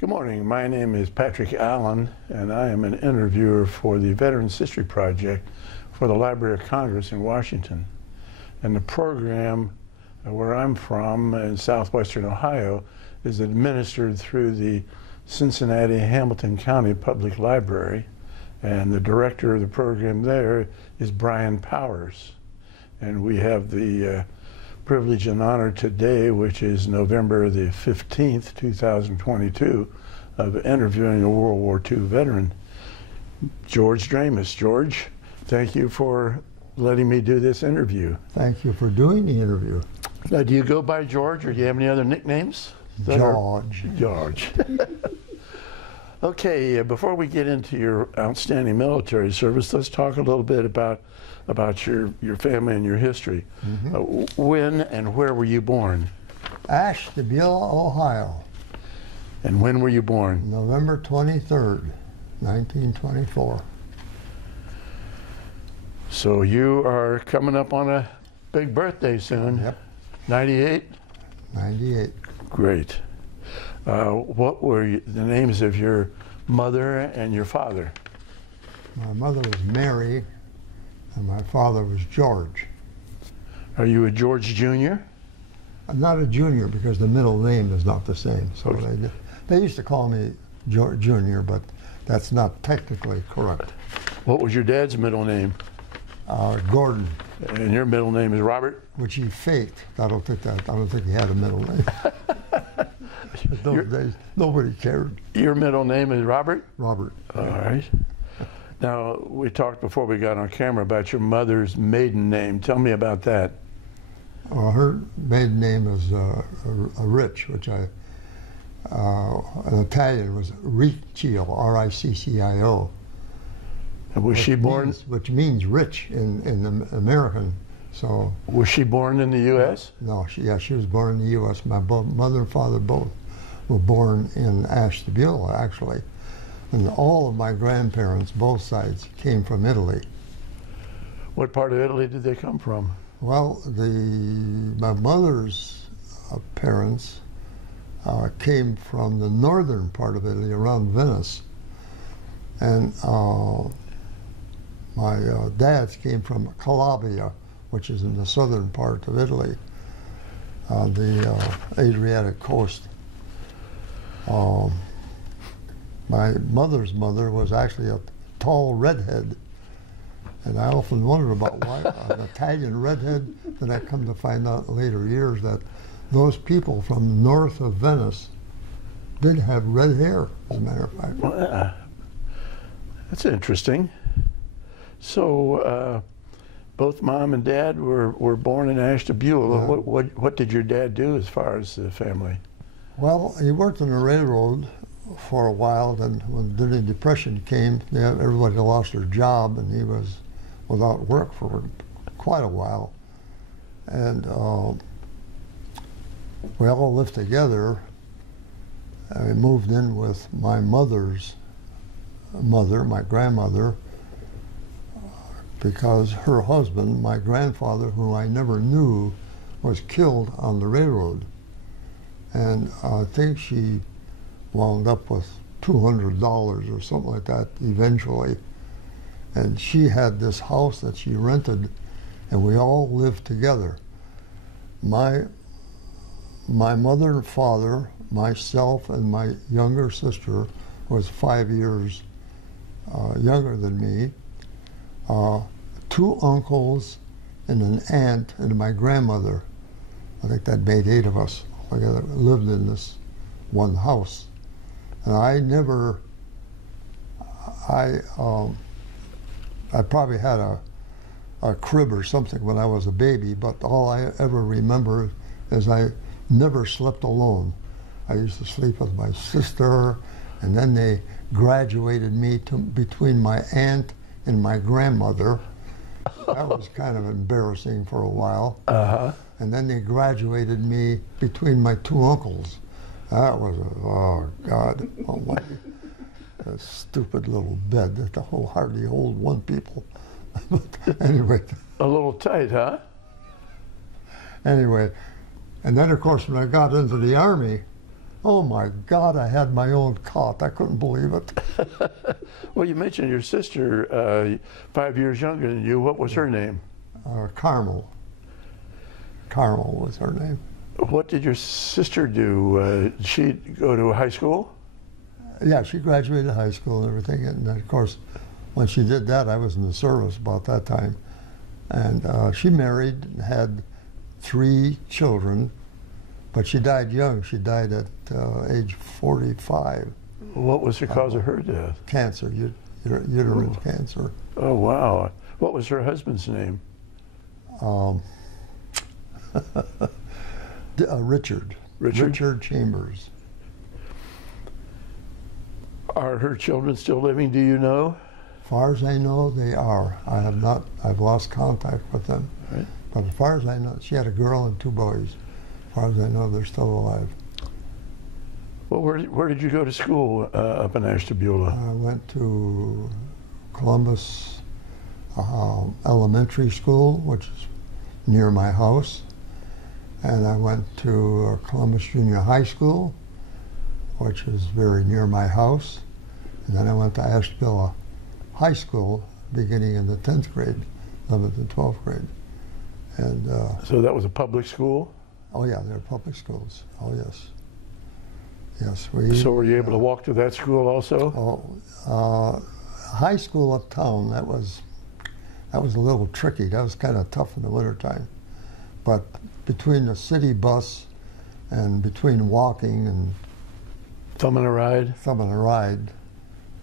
Good morning. My name is Patrick Allen, and I am an interviewer for the Veterans History Project for the Library of Congress in Washington. And the program where I'm from in southwestern Ohio is administered through the Cincinnati Hamilton County Public Library, and the director of the program there is Brian Powers. And we have the privilege and honor today, which is November the 15th, 2022, of interviewing a World War II veteran, George Dramis. George, thank you for letting me do this interview. Thank you for doing the interview. Now, do you go by George, or do you have any other nicknames? George. George. Okay, before we get into your outstanding military service, let's talk a little bit about your family and your history. When and where were you born? Ashtabula, Ohio. And when were you born? November 23rd, 1924. So you are coming up on a big birthday soon. Yep. 98? 98. Great. What were the names of your mother and your father? My mother was Mary, and my father was George. Are you a George Jr.? I'm not a junior because the middle name is not the same. So Okay. they used to call me George Jr., but that's not technically correct. What was your dad's middle name? Gordon, And your middle name is Robert? which he faked. I don't think he had a middle name. Those days, nobody cared. Your middle name is Robert? Robert. All right. Now, we talked before we got on camera about your mother's maiden name. Tell me about that. Her maiden name is Rich, which an Italian was Riccio, R-I-C-C-I-O. And was she born? Which means rich in American. So. Was she born in the U.S.? No, she was born in the U.S. My mother and father both were born in Ashtabula, actually. And all of my grandparents, both sides, came from Italy. What part of Italy did they come from? Well, my mother's parents came from the northern part of Italy, around Venice. And my dad's came from Calabria, which is in the southern part of Italy, the Adriatic coast. My mother's mother was actually a tall redhead, and I often wondered about why an Italian redhead. Then I come to find out in later years that those people from north of Venice did have red hair, as a matter of fact. Well, that's interesting. So both mom and dad were born in Ashtabula. What did your dad do as far as the family? Well, he worked on the railroad for a while. Then when the Depression came, everybody lost their job, and he was without work for quite a while. And we all lived together. We moved in with my mother's mother, my grandmother, because her husband, my grandfather, who I never knew, was killed on the railroad. And I think she wound up with $200 or something like that eventually. And she had this house that she rented, and we all lived together. My mother and father, myself, and my younger sister, was 5 years younger than me. 2 uncles and an aunt and my grandmother. I think that made 8 of us together, lived in this one house. And I probably had a crib or something when I was a baby, but all I ever remember is I never slept alone. I used to sleep with my sister, and then they graduated me between my aunt and my grandmother. That was kind of embarrassing for a while. And then they graduated me between my 2 uncles. That was, oh God almighty. A stupid little bed that hardly hold 1 people. But anyway. A little tight, huh? Anyway, and then of course when I got into the Army, Oh my God, I had my own cot. I couldn't believe it. Well, you mentioned your sister, 5 years younger than you. What was her name? Carmel. Carmel was her name. What did your sister do? Did she go to high school? Yeah, she graduated high school and everything. And of course, when she did that, I was in the service about that time. And she married and had 3 children, but she died young. She died at age 45. What was the cause of her death? Cancer, uterine cancer. Oh, wow. What was her husband's name? Richard. Richard Chambers. Are her children still living, do you know? As far as I know, they are. I have not, I've lost contact with them. Right. But as far as I know, she had a girl and 2 boys. As far as I know, they're still alive. Well, where did you go to school up in Ashtabula? I went to Columbus Elementary School, which is near my house. And I went to Columbus Junior High School, which is very near my house. And then I went to Ashtabula High School, beginning in the 10th grade, 11th and 12th grade. And so that was a public school? oh yeah, they're public schools. Oh yes. Yes, So were you able to walk to that school also? High school uptown, that was a little tricky. That was kind of tough in the wintertime. But between the city bus and between walking and Thumbing a ride?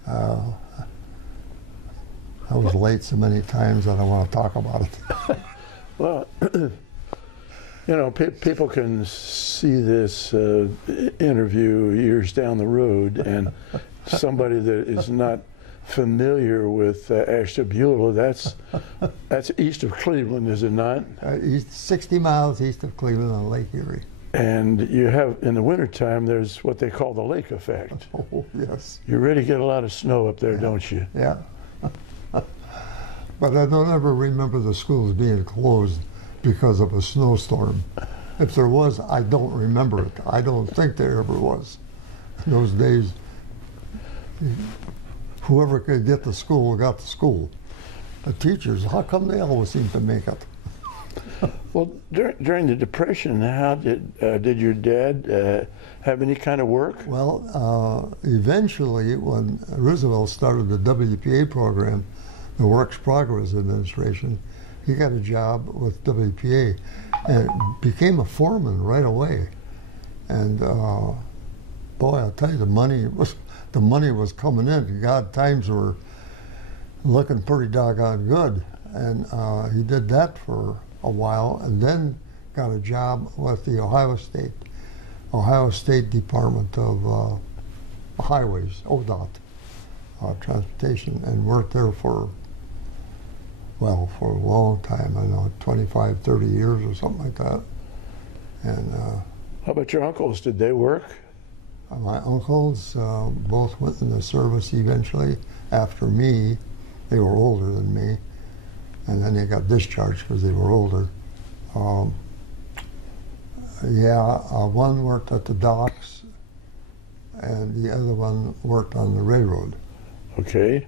I was late so many times that I don't want to talk about it. Well, you know, people can see this interview years down the road, and somebody that is not familiar with Ashtabula, that's east of Cleveland, is it not? 60 miles east of Cleveland on Lake Erie. And you have, in the wintertime, there's what they call the lake effect. Oh, yes. You really get a lot of snow up there, don't you? Yeah. But I don't ever remember the schools being closed because of a snowstorm. If there was, I don't remember it. I don't think there ever was. In those days, whoever could get to school got to school. The teachers, how come they always seem to make it? Well, during the Depression, how did your dad have any kind of work? Well, eventually, when Roosevelt started the WPA program, the Works Progress Administration, he got a job with WPA and became a foreman right away. And boy, I'll tell you, the money was coming in. God, times were looking pretty doggone good. And he did that for a while, and then got a job with the Ohio State Department of Highways, ODOT, Transportation, and worked there for a long time. I know, 25, 30 years or something like that. And how about your uncles? Did they work? My uncles both went in the service eventually after me. They were older than me. And then they got discharged because they were older. One worked at the docks, and the other one worked on the railroad. Okay.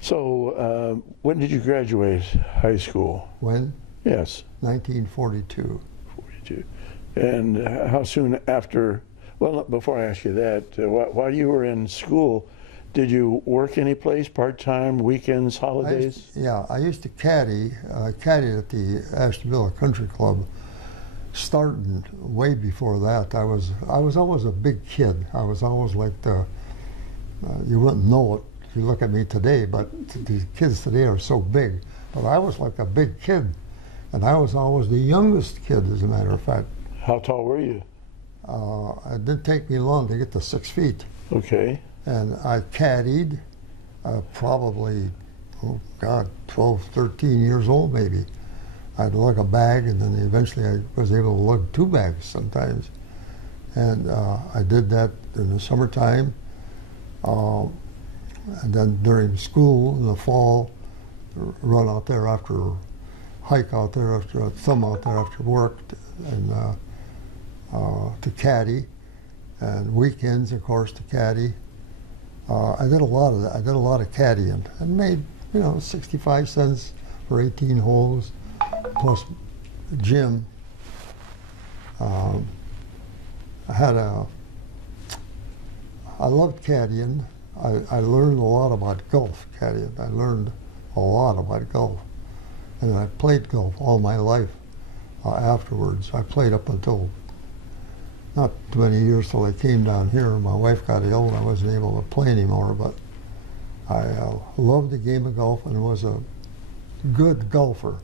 So when did you graduate high school? When? Yes. 1942. 42. And how soon after, well, before I ask you that, while you were in school, did you work any place, part-time, weekends, holidays? I used to caddy at the Ashtabula Country Club. Starting way before that, I was always a big kid. I was always like you wouldn't know it if you look at me today, but the kids today are so big. But I was like a big kid, and I was always the youngest kid, as a matter of fact. How tall were you? It didn't take me long to get to 6 feet. Okay. And I caddied, probably, 12, 13 years old maybe. I'd lug a bag, and then eventually I was able to lug 2 bags sometimes. And I did that in the summertime. And then during school in the fall, run out there hike out there after, thumb out there after work, and to caddy. and weekends, of course, to caddy. I did a lot of that. I did a lot of caddying. I made, 65 cents for 18 holes, plus gym. I loved caddying. I learned a lot about golf caddying. I learned a lot about golf. And I played golf all my life afterwards. I played up until not too many years till I came down here. My wife got ill and I wasn't able to play anymore, but I loved the game of golf and was a good golfer.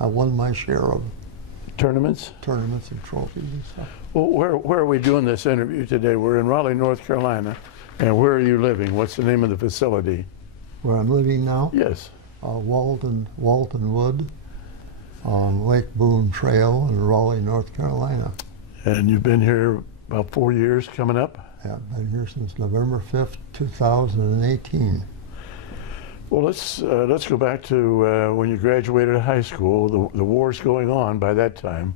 I won my share of tournaments and trophies and stuff. Well, where are we doing this interview today? We're in Raleigh, North Carolina. And where are you living? What's the name of the facility? Where I'm living now? Yes. Walton Wood on Lake Boone Trail in Raleigh, North Carolina. And you've been here about 4 years coming up? Yeah, I've been here since November 5th, 2018. Well, let's go back to when you graduated high school. The war's going on by that time.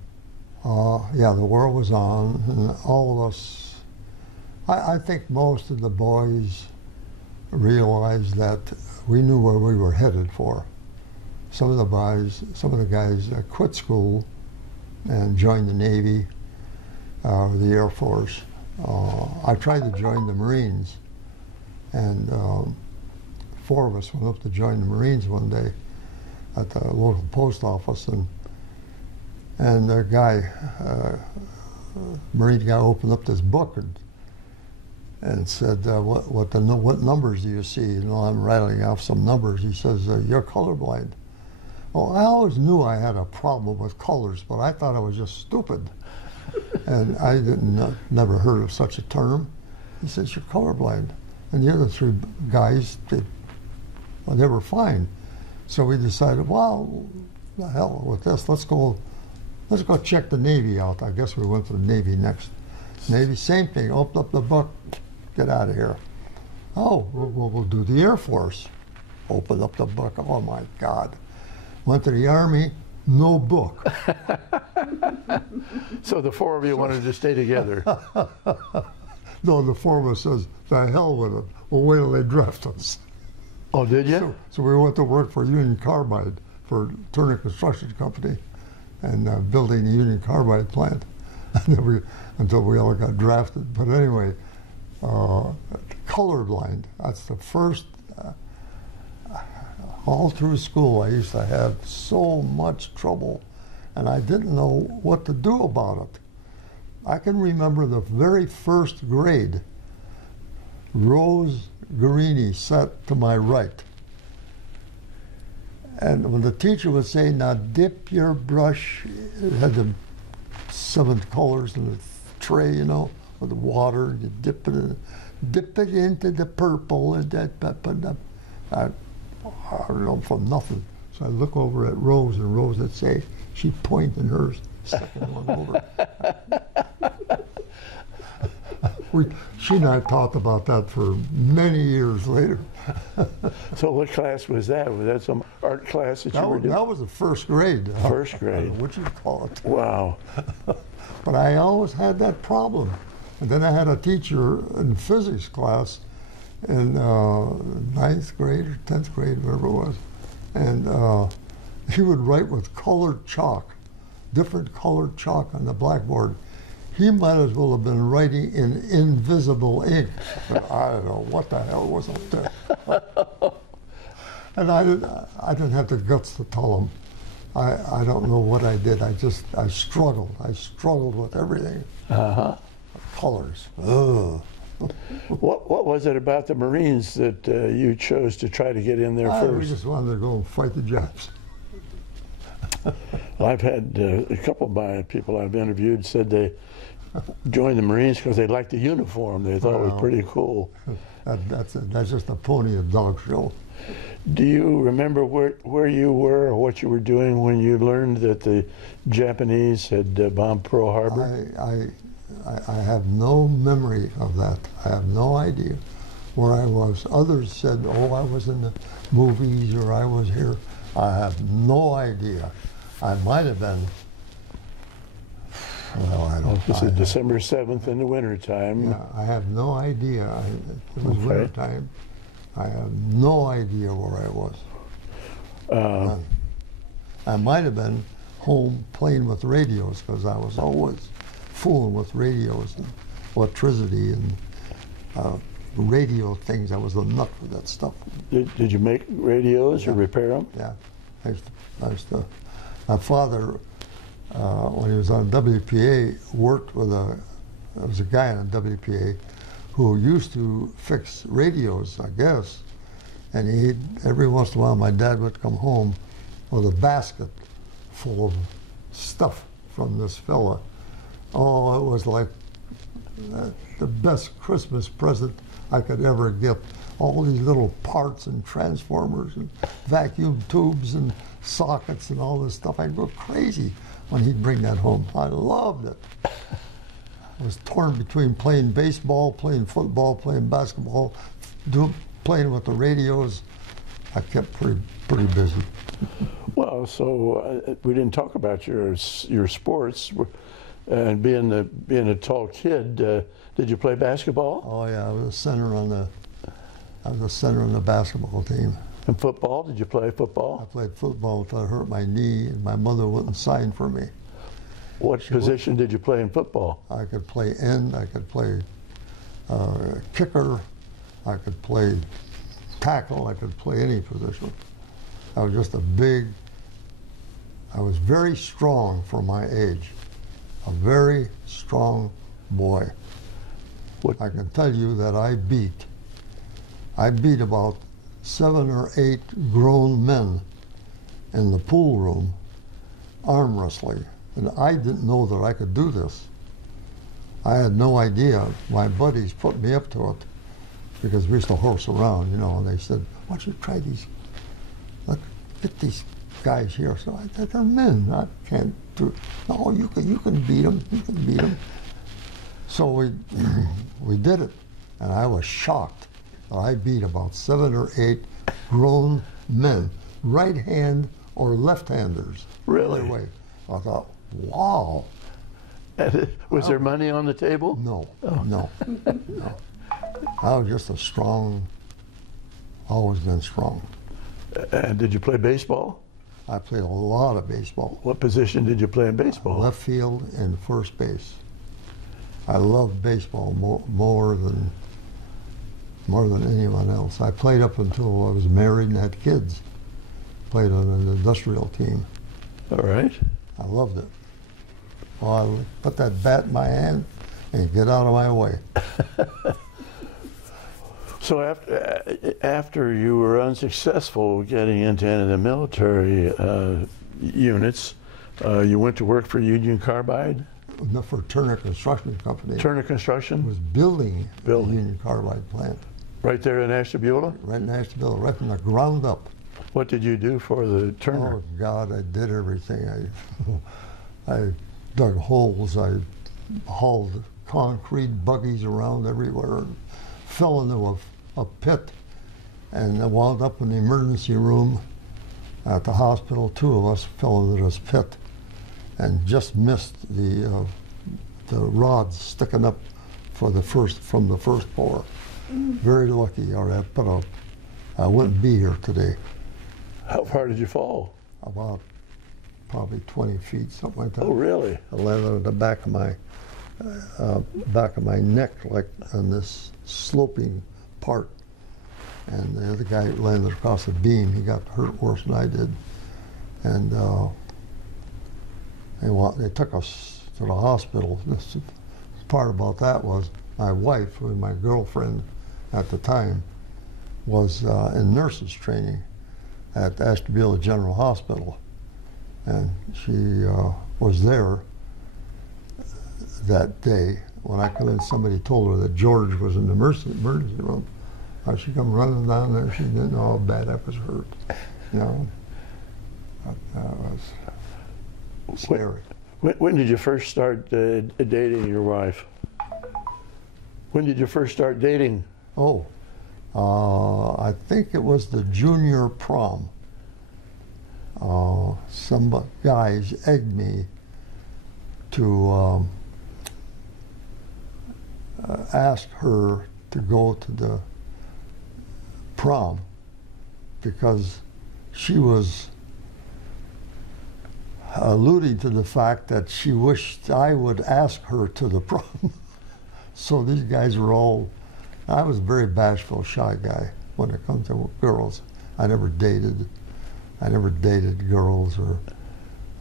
Yeah, the war was on, and all of us, I think most of the boys realized that we knew where we were headed for. Some of the guys quit school and joined the Navy or the Air Force. I tried to join the Marines, and 4 of us went up to join the Marines one day at the local post office, and the guy, Marine guy, opened up this book and said, what numbers do you see? I'm rattling off some numbers. He says, you're colorblind. Well, I always knew I had a problem with colors, but I thought I was just stupid. And I never heard of such a term. He says, you're colorblind. And the other 3 guys, they were fine. So we decided, well, the hell with this. Let's go check the Navy out. I guess we went to the Navy next. Navy, same thing. Open up the book. Get out of here. Oh, we'll do the Air Force. Open up the book. Oh my God. Went to the Army. No book. So the 4 of you wanted to stay together. No, the 4 of us says, the hell with it. We'll wait till they draft us. Oh, did you? So we went to work for Union Carbide, for Turner Construction Company, and building the Union Carbide plant until we all got drafted. But anyway, colorblind, that's the first, all through school I used to have so much trouble, and I didn't know what to do about it. I can remember the very first grade, Rose Guarini sat to my right. And when the teacher would say, now dip your brush, it had the 7 colors in the tray, with the water, you dip it into the purple, and I don't know, from nothing. So I look over at Rose, and Rose would say, she'd point in hers, second one over. She and I talked about that for many years later. So what class was that? Was that some art class that you were doing? That was the first grade. First grade. I don't know what you call it. Wow. But I always had that problem. And then I had a teacher in physics class in 9th grade or 10th grade, whatever it was. And he would write with colored chalk, different colored chalk on the blackboard. He might as well have been writing in invisible ink. I don't know what the hell was up there. And I didn't have the guts to tell him. I don't know what I did. I struggled. I struggled with everything. Uh-huh. Colors. Ugh. What was it about the Marines that you chose to try to get in there first? We just wanted to go and fight the Japs. Well, I've had a couple of my people I've interviewed said they joined the Marines because they liked the uniform. They thought it was pretty cool. That's just a pony and dog show. Do you remember where you were or what you were doing when you learned that the Japanese had bombed Pearl Harbor? I have no memory of that. I have no idea where I was. Others said, oh, I was in the movies or I was here. I have no idea. I might have been Well, I don't. This is December 7th in the wintertime. Yeah, I have no idea. It was winter time. I have no idea where I was. I might have been home playing with radios because I was always fooling with radios and electricity and radio things. I was a nut for that stuff. Did you make radios or repair them? Yeah, my father, when he was on WPA, worked with there was a guy on WPA who used to fix radios, I guess, and every once in a while my dad would come home with a basket full of stuff from this fella. Oh, it was like the best Christmas present I could ever get. All these little parts and transformers and vacuum tubes and sockets and all this stuff. I'd go crazy when he'd bring that home. I loved it. I was torn between playing baseball, playing football, playing basketball, playing with the radios. I kept pretty busy. Well, so we didn't talk about your sports, and being a tall kid. Did you play basketball? Oh yeah, I was a center on the basketball team. And football? Did you play football? I played football until I hurt my knee, and my mother wouldn't sign for me. What position did you play in football? I could play end. I could play kicker. I could play tackle. I could play any position. I was just I was very strong for my age. A very strong boy. What? I can tell you that I beat about 7 or 8 grown men in the pool room arm wrestling. And I didn't know that I could do this. I had no idea. My buddies put me up to it because we used to horse around, and they said, why don't you try these, get these guys here. So I said, they're men. I can't do it. No, you can beat them. You can beat them. So we did it, and I was shocked that I beat about 7 or 8 grown men, right hand or left-handers. Really? Either way. I thought, wow. Was there money on the table? No, no. I was just always been strong. And did you play baseball? I played a lot of baseball. What position did you play in baseball? Left field and first base. I loved baseball more than anyone else. I played up until I was married and had kids. Played on an industrial team. All right. I loved it. Well, I would put that bat in my hand and get out of my way. So after you were unsuccessful getting into any of the military units, you went to work for Union Carbide? No, for Turner Construction Company. Turner Construction? It was building the Union Carbide plant. Right there in Ashtabula? Right in Ashtabula, right from the ground up. What did you do for the Turner? Oh God, I did everything. I dug holes. I hauled concrete buggies around everywhere and fell into a pit, and I wound up in the emergency room at the hospital. 2 of us fell into this pit and just missed the rods sticking up from the first floor. Very lucky, or I wouldn't be here today. How far did you fall? About probably 20 feet, something like that. Oh, really? I landed on the back of my neck, like on this sloping part. And the other guy landed across the beam. He got hurt worse than I did. And they took us to the hospital. The part about that was my wife, who was my girlfriend at the time, was in nurses training at Ashtabula General Hospital. And she was there that day. When I come in, somebody told her that George was in the emergency room. She come running down there. She didn't know how bad I was hurt. That was scary. When did you first start dating your wife? When did you first start dating? Oh, I think it was the junior prom. Some guys egged me to ask her to go to the prom because she was alluding to the fact that she wished I would ask her to the prom. So these guys were all, I was a very bashful, shy guy when it comes to girls. I never dated girls, or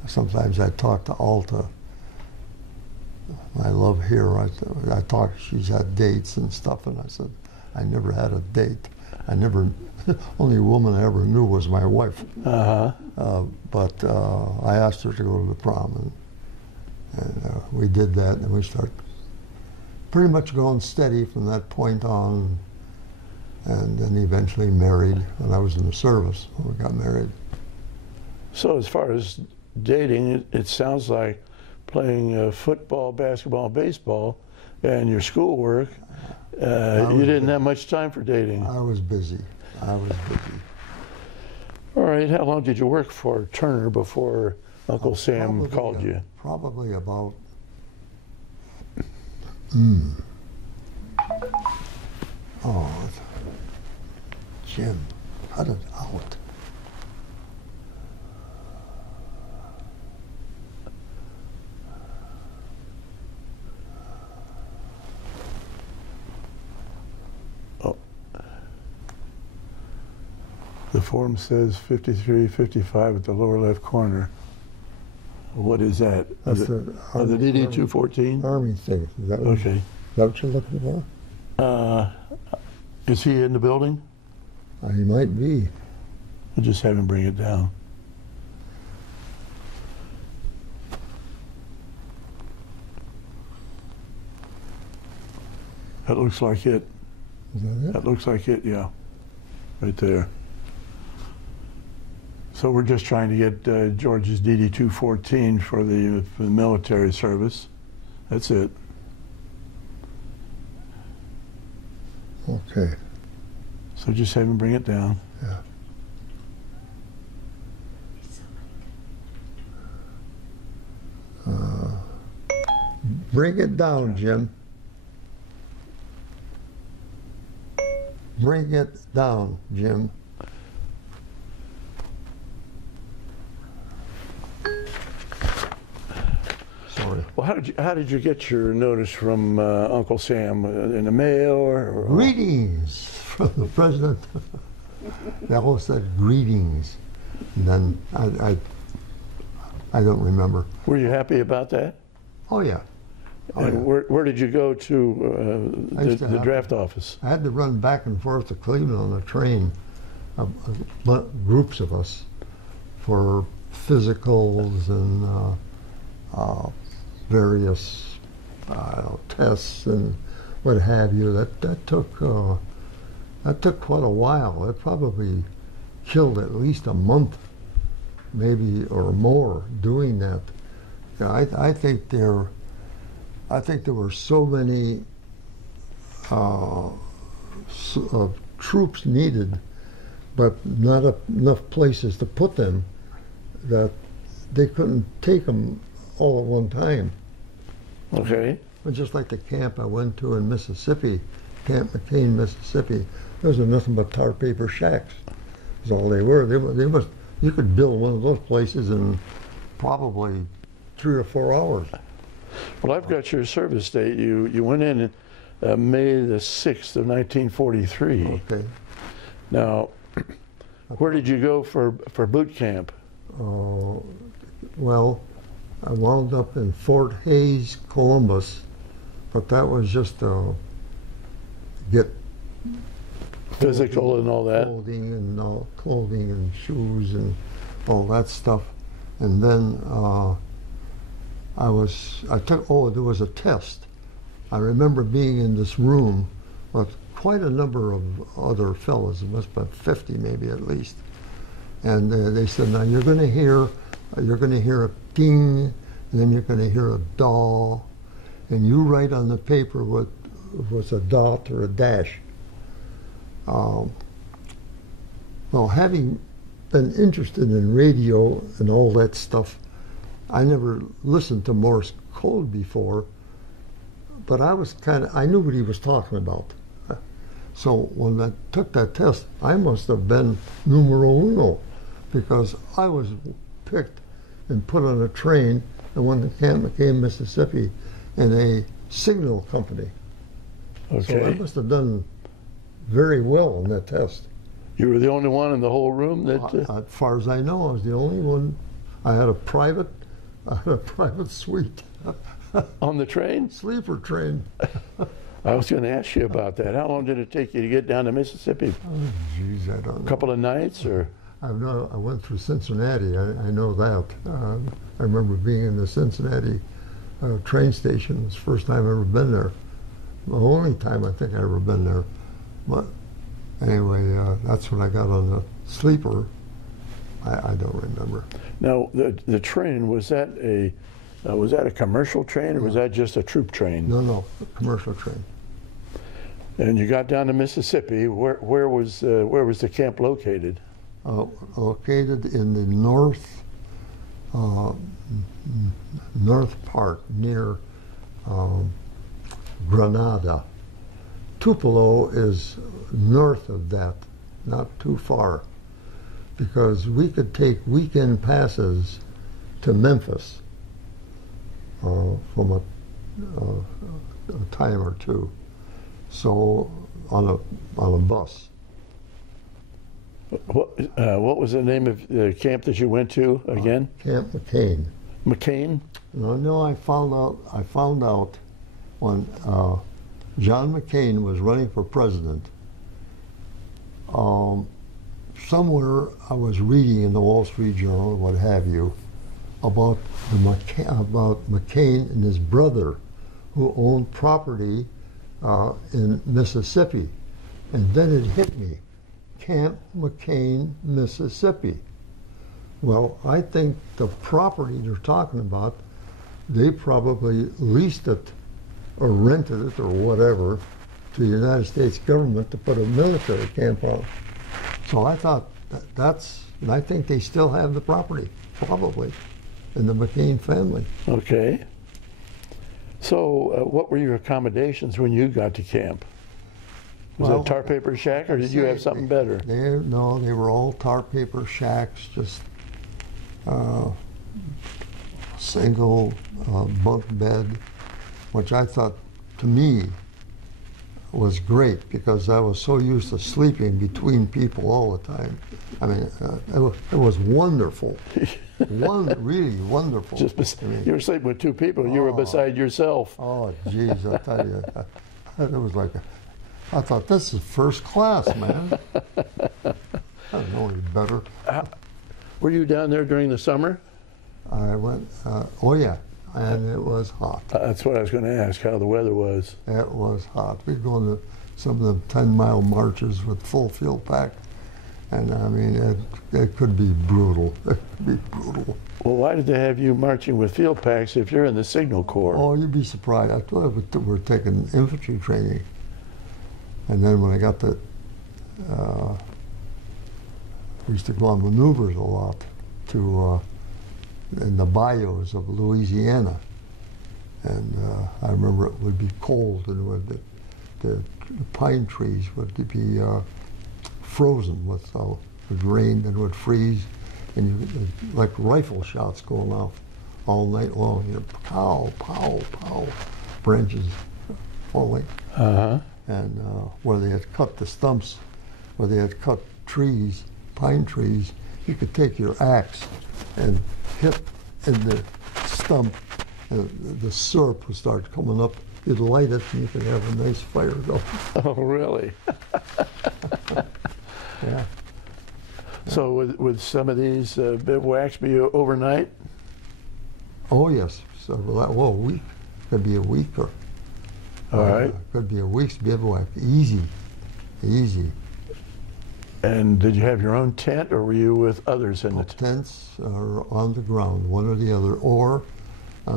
sometimes I talked to Alta. I love her. I talked, she's had dates and stuff, and I said, I never had a date. Only woman I ever knew was my wife. But I asked her to go to the prom, and we did that, and we started pretty much going steady from that point on, and then eventually married when I was in the service when we got married. So as far as dating, it sounds like playing football, basketball, baseball, and your schoolwork, you didn't have much time for dating. I was busy. All right, how long did you work for Turner before Uncle Sam called you? Probably about, oh, Jim, cut it out. The form says 5355 at the lower left corner. What is that? That's the DD-214? Army thing. Is that okay. Is that what you're looking for? Is he in the building? He might be. I'll just have him bring it down. That looks like it. Is that it? That looks like it, yeah. Right there. So we're just trying to get George's DD-214 for the military service. That's it. Okay. So just have him bring it down. Yeah. Bring it down, Jim. Bring it down, Jim. Sorry. Well, how did you get your notice from Uncle Sam? In the mail or Greetings from the president. They all said greetings. And then I don't remember. Were you happy about that? Oh yeah. Oh, And yeah. where did you go to the draft office? I had to run back and forth to Cleveland on a train, groups of us, for physicals and various tests and what have you. That took quite a while. It probably killed at least a month, maybe or more, doing that. I think there were so many troops needed, but not enough places to put them, that they couldn't take them all at one time. Okay. But just like the camp I went to in Mississippi, Camp McCain, Mississippi, those were nothing but tar paper shacks. That's all they were. You could build one of those places in probably 3 or 4 hours. Well, I've got your service date. You went in May the 6th of 1943. Okay. Now, where did you go for boot camp? Well, I wound up in Fort Hays, Columbus, but that was just to get Physical and all that? Clothing and shoes and all that stuff. And then there was a test. I remember being in this room with quite a number of other fellows. It must have been 50 maybe at least. And they said, now you're going to hear a ding, and then you're going to hear a daw, and you write on the paper what was a dot or a dash. Well, having been interested in radio and all that stuff, I never listened to Morse code before, but I knew what he was talking about. So when I took that test, I must have been numero uno, because I was picked and put on a train and went to Camp McCain, Mississippi, in a signal company. Okay. So I must have done very well on that test. You were the only one in the whole room that. As far as I know, I was the only one. I had a private suite. On the train? Sleeper train. I was going to ask you about that. How long did it take you to get down to Mississippi? Oh, geez, I don't know. A couple of nights, or? I went through Cincinnati. I know that. I remember being in the Cincinnati train station. It was the first time I've ever been there. The only time I think I've ever been there. But anyway, that's when I got on the sleeper. I don't remember. Now, the train, was that a commercial train, or was that just a troop train? No, a commercial train. And you got down to Mississippi. Where was the camp located? Located in the north part near Grenada. Tupelo is north of that, not too far, because we could take weekend passes to Memphis from a time or two. So on a bus. What was the name of the camp that you went to again? Camp McCain. McCain? No, I found out when John McCain was running for president. Somewhere I was reading in the Wall Street Journal, what have you, about McCain and his brother, who owned property in Mississippi, and then it hit me, Camp McCain, Mississippi. Well, I think the property they're talking about, they probably leased it or rented it or whatever to the United States government to put a military camp on. So I thought and I think they still have the property, probably, in the McCain family. Okay. So what were your accommodations when you got to camp? Was it a tar paper shack, or did you have something better? No, they were all tar paper shacks, just single bunk bed, which I thought, to me, was great, because I was so used to sleeping between people all the time. I mean, it was wonderful. Really wonderful. You were sleeping with two people. You were beside yourself. Oh, geez, I tell you. It was like, I thought, this is first class, man. I don't know any better. Were you down there during the summer? I went, oh yeah, and it was hot. That's what I was going to ask, how the weather was. It was hot. We'd go on some of the 10-mile marches with full field pack, and I mean, it could be brutal. It could be brutal. Well, why did they have you marching with field packs if you're in the Signal Corps? Oh, you'd be surprised. I thought we were taking infantry training. And then when I got to, we used to go on maneuvers a lot in the bayous of Louisiana. And I remember it would be cold, and the pine trees would be frozen with rain, and would freeze, and like rifle shots going off all night long. You know, pow, pow, pow, branches falling. Uh-huh. And where they had cut the stumps, where they had cut trees, pine trees, you could take your axe and hit in the stump, and the syrup would start coming up. You'd light it, and you could have a nice fire going. Oh, really? Yeah. So would some of these bivouacs be overnight? Oh, yes. So, well, a week. Could be a week, or all right. Could be a week's bivouac. Easy. And did you have your own tent, or were you with others in the tent? Tents are on the ground, one or the other, or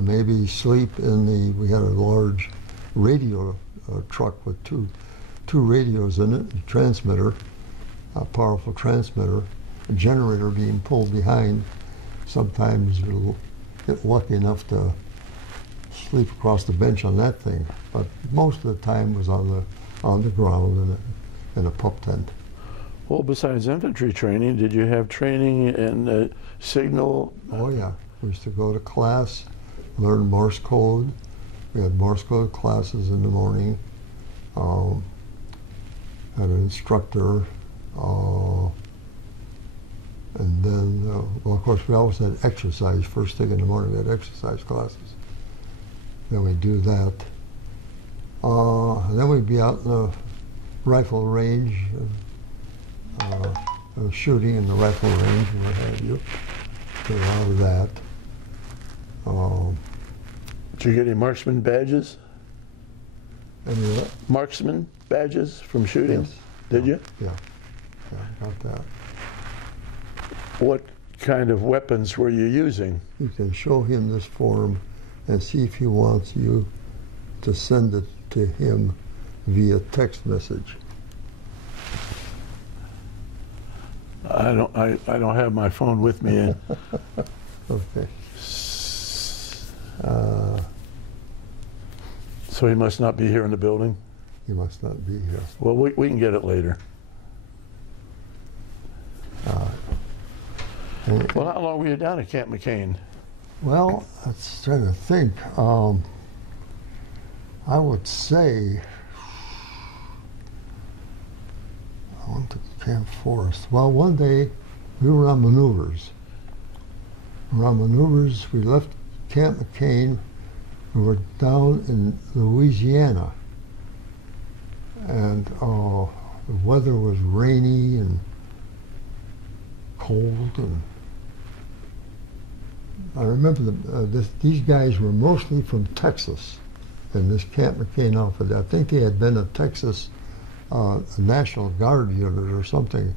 maybe sleep we had a large radio truck with two radios in it, a transmitter, a powerful transmitter, a generator being pulled behind. Sometimes you'll get lucky enough to sleep across the bench on that thing. But most of the time was on the ground in a pup tent. Well, besides infantry training, did you have training in signal? Oh yeah, we used to go to class, learn Morse code. We had Morse code classes in the morning. Had an instructor, and then, well, of course, we always had exercise. First thing in the morning, we had exercise classes. Then we'd do that. And then we'd be out in the rifle range, shooting in the rifle range, and what have you. Did a lot of that. Did you get any marksman badges? Any what? Marksman badges from shooting? Yes. Did you? Yeah, got that. What kind of weapons were you using? You can show him this form and see if he wants you to send it to him via text message. I don't have my phone with me. Okay. So he must not be here in the building? He must not be here. Well, we can get it later. Well, how long were you down at Camp McCain? Well, I was trying to think. I would say I went to Camp Forest. Well, one day we were on maneuvers. We left Camp McCain. We were down in Louisiana, and the weather was rainy and cold, and I remember these guys were mostly from Texas, in this Camp McCain outfit. I think they had been a Texas National Guard unit or something.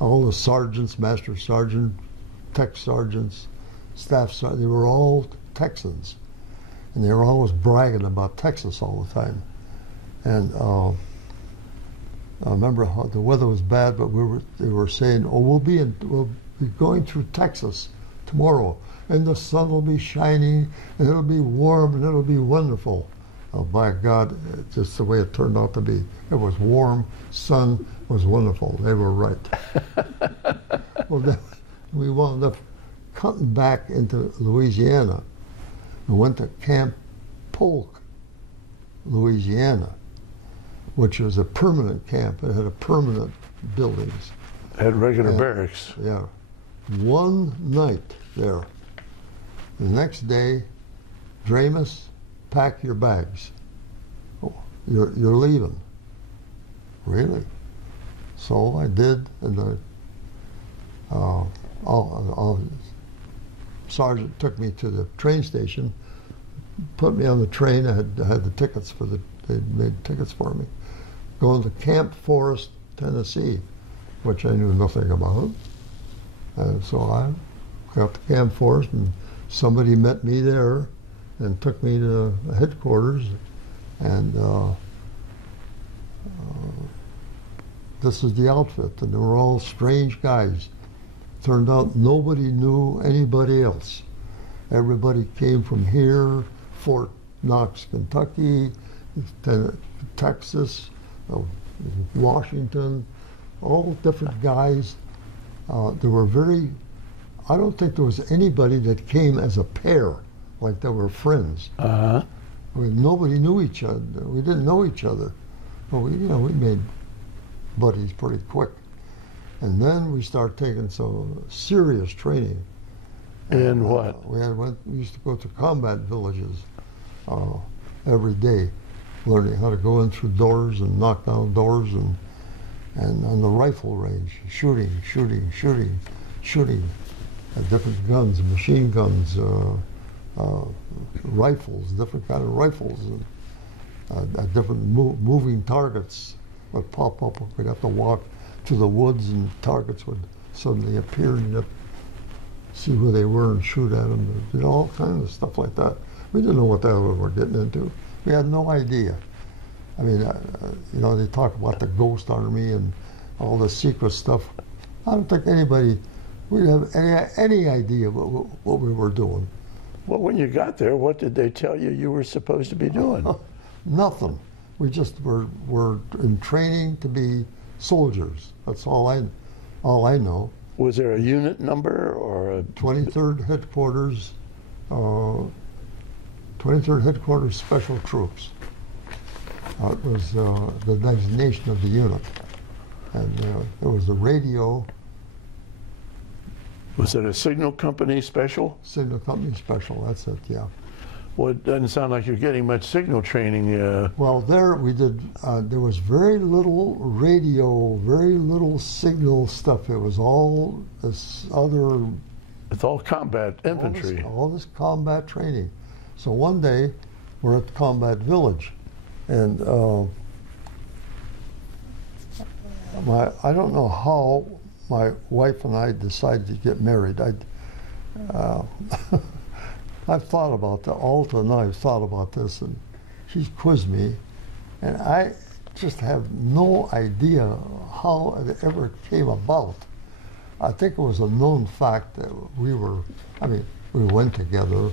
All the sergeants, master sergeant, tech sergeants, staff sergeants, they were all Texans. And they were always bragging about Texas all the time. And I remember how the weather was bad, but they were saying, "Oh, we'll be going through Texas tomorrow, and the sun will be shining, and it'll be warm, and it'll be wonderful." Oh, by God, just the way it turned out to be. It was warm, sun was wonderful. They were right. Well, then we wound up cutting back into Louisiana. We went to Camp Polk, Louisiana, which was a permanent camp. It had a permanent buildings. Had regular barracks. Yeah. One night there. The next day, Dramis, pack your bags. Oh, you're leaving. Really? So I did, and the sergeant took me to the train station, put me on the train. I had the tickets they made tickets for me. Going to Camp Forest, Tennessee, which I knew nothing about. And so I got to Camp Forest, and somebody met me there and took me to the headquarters. And this is the outfit, and they were all strange guys. Turned out nobody knew anybody else. Everybody came from here, Fort Knox, Kentucky, Texas, Washington, all different guys. There were I don't think there was anybody that came as a pair, like they were friends. Uh-huh. I mean, nobody knew each other. We didn't know each other. But we made buddies pretty quick. And then we started taking some serious training. And what? We used to go to combat villages every day, learning how to go in through doors and knock down doors, and on the rifle range, shooting at different guns, machine guns, rifles, different kind of rifles, and at different moving targets would pop up. We'd have to walk to the woods, and targets would suddenly appear, and you'd see who they were and shoot at them. Did all kinds of stuff like that. We didn't know what the hell we were getting into. We had no idea. I mean, they talk about the Ghost Army and all the secret stuff. I don't think anybody would have any idea what we were doing. Well, when you got there, what did they tell you you were supposed to be doing? Nothing. We just were in training to be soldiers. That's all I know. Was there a unit number or a 23rd Headquarters, 23rd Headquarters Special Troops. It was the designation of the unit. And it was the radio. Was it a signal company special? Signal company special, that's it, yeah. Well, it doesn't sound like you're getting much signal training. Well, there we did, there was very little radio, very little signal stuff. It was all this other... It's all combat infantry. All this combat training. So one day, we're at the combat village, and I don't know how my wife and I decided to get married. I've thought about that. Alta and I have thought about this, and she's quizzed me, and I just have no idea how it ever came about. I think it was a known fact that we went together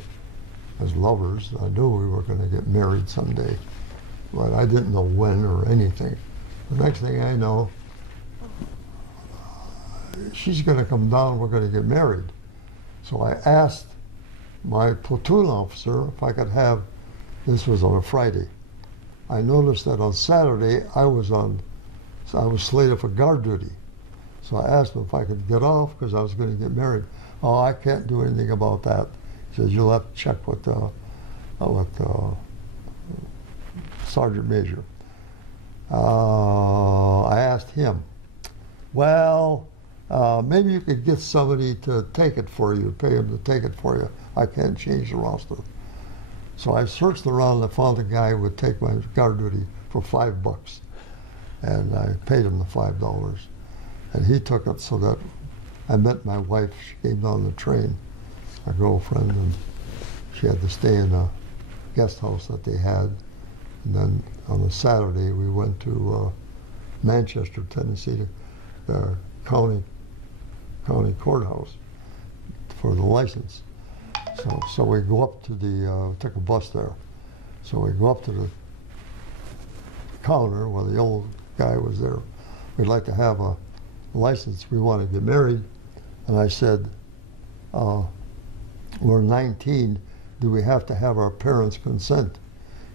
as lovers. I knew we were going to get married someday, but I didn't know when or anything. The next thing I know, she's going to come down, we're going to get married. So I asked my platoon officer if I could have, this was on a Friday. I noticed that on Saturday I was slated for guard duty. So I asked him if I could get off because I was going to get married. Oh, I can't do anything about that. He says, you'll have to check with Sergeant Major. I asked him, well, maybe you could get somebody to take it for you, pay him to take it for you. I can't change the roster. So I searched around and I found a guy who would take my guard duty for $5. And I paid him the $5. And he took it so that I met my wife. She came down the train, my girlfriend, and she had to stay in a guest house that they had. And then on a Saturday, we went to Manchester, Tennessee, to the county courthouse for the license. So we go up to took a bus there. So we go up to the counter where the old guy was there. We'd like to have a license. We want to get married. And I said, we're 19. Do we have to have our parents' consent?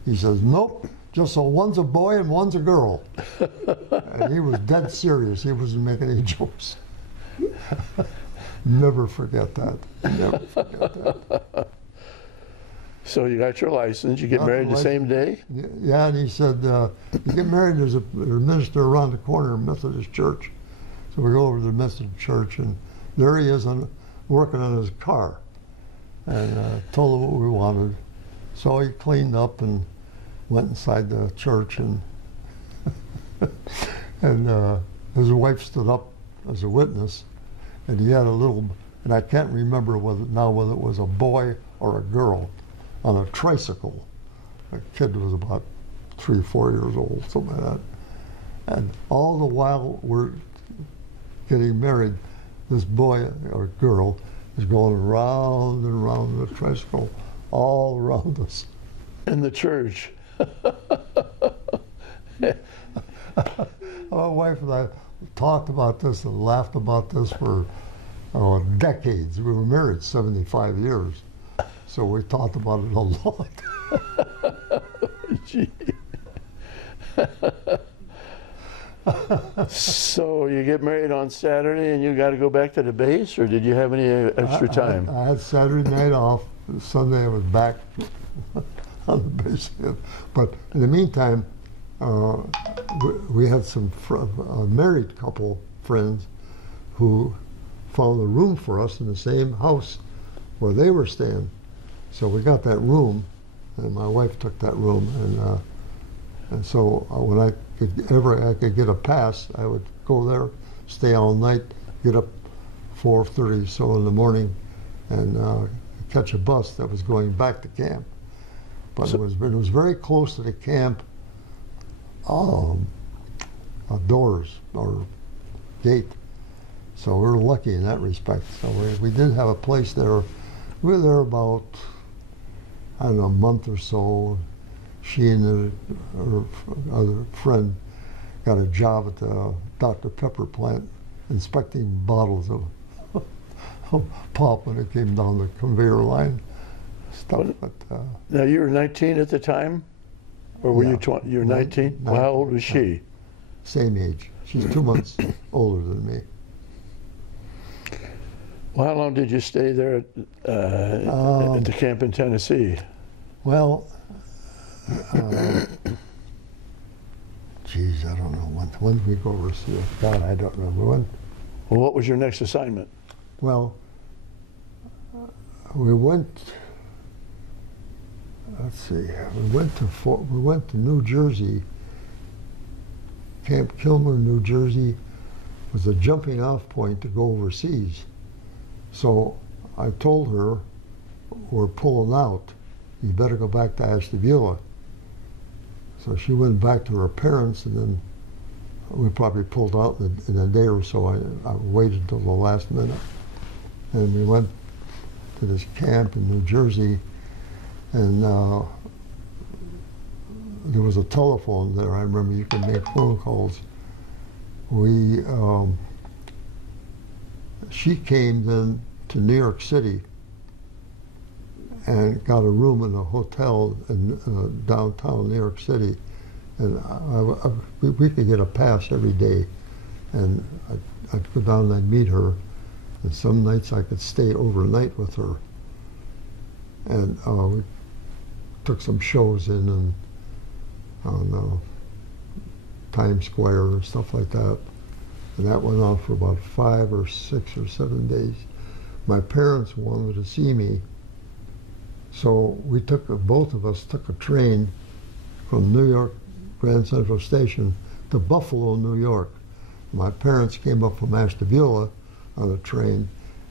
He says, nope. Just so one's a boy and one's a girl. And he was dead serious. He wasn't making any jokes. Never forget that. Never forget that. So you got your license. You get married the same day? Yeah, and he said, you get married, there's a minister around the corner, Methodist Church. So we go over to the Methodist Church, and there he is working on his car. And told him what we wanted. So he cleaned up and went inside the church, and his wife stood up as a witness, and he had a little, and I can't remember whether it was a boy or a girl, on a tricycle. The kid was about 3 or 4 years old, something like that. And all the while we're getting married, this boy or girl is going round and round the tricycle, all around us. In the church. My wife and I talked about this and laughed about this for decades. We were married 75 years, so we talked about it a lot. Gee. So you get married on Saturday and you got to go back to the base, or did you have any extra time? I had Saturday night off. Sunday I was back on the base again. But in the meantime, we had some married couple friends who found a room for us in the same house where they were staying. So we got that room, and my wife took that room, and so when I could get a pass, I would go there, stay all night, get up 4:30 so in the morning, and catch a bus that was going back to camp. But it was very close to the camp doors or gate, so we were lucky in that respect. So we did have a place there. We were there about I don't know, a month or so, she and her other friend got a job at the Dr. Pepper plant inspecting bottles of pop when it came down the conveyor line. Stuff, but, now you were 19 at the time? Or were yeah, you 20? You were 19? Well, how old was she? Same age. She's 2 months older than me. Well, how long did you stay there at the camp in Tennessee? Well, geez, I don't know. When did we go overseas? God, I don't remember when. Well, what was your next assignment? Well, we went. Let's see. We went to New Jersey. Camp Kilmer, New Jersey, was a jumping off point to go overseas. So I told her, we're pulling out. You better go back to Ashtabula. So she went back to her parents, and then we probably pulled out in a day or so. I waited until the last minute. And we went to this camp in New Jersey, and there was a telephone there. I remember you could make phone calls. She came then to New York City and got a room in a hotel in downtown New York City, and we could get a pass every day, and I'd go down and I'd meet her, and some nights I could stay overnight with her, and we took some shows in and on Times Square and stuff like that, and that went on for about 5 or 6 or 7 days. My parents wanted to see me, so both of us took a train from New York Grand Central Station to Buffalo, New York. My parents came up from Ashtabula on a train,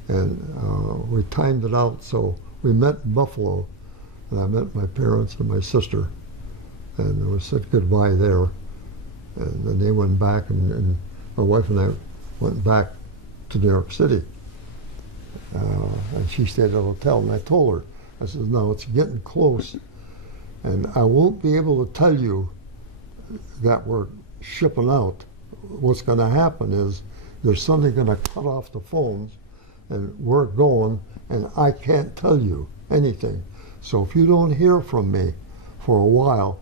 and we timed it out, so we met in Buffalo, and I met my parents and my sister, and we said goodbye there. And then they went back, and my wife and I went back to New York City. And she stayed at a hotel, and I told her, I said, no, it's getting close, and I won't be able to tell you that we're shipping out. What's going to happen is there's something going to cut off the phones, and we're going, and I can't tell you anything. So if you don't hear from me for a while,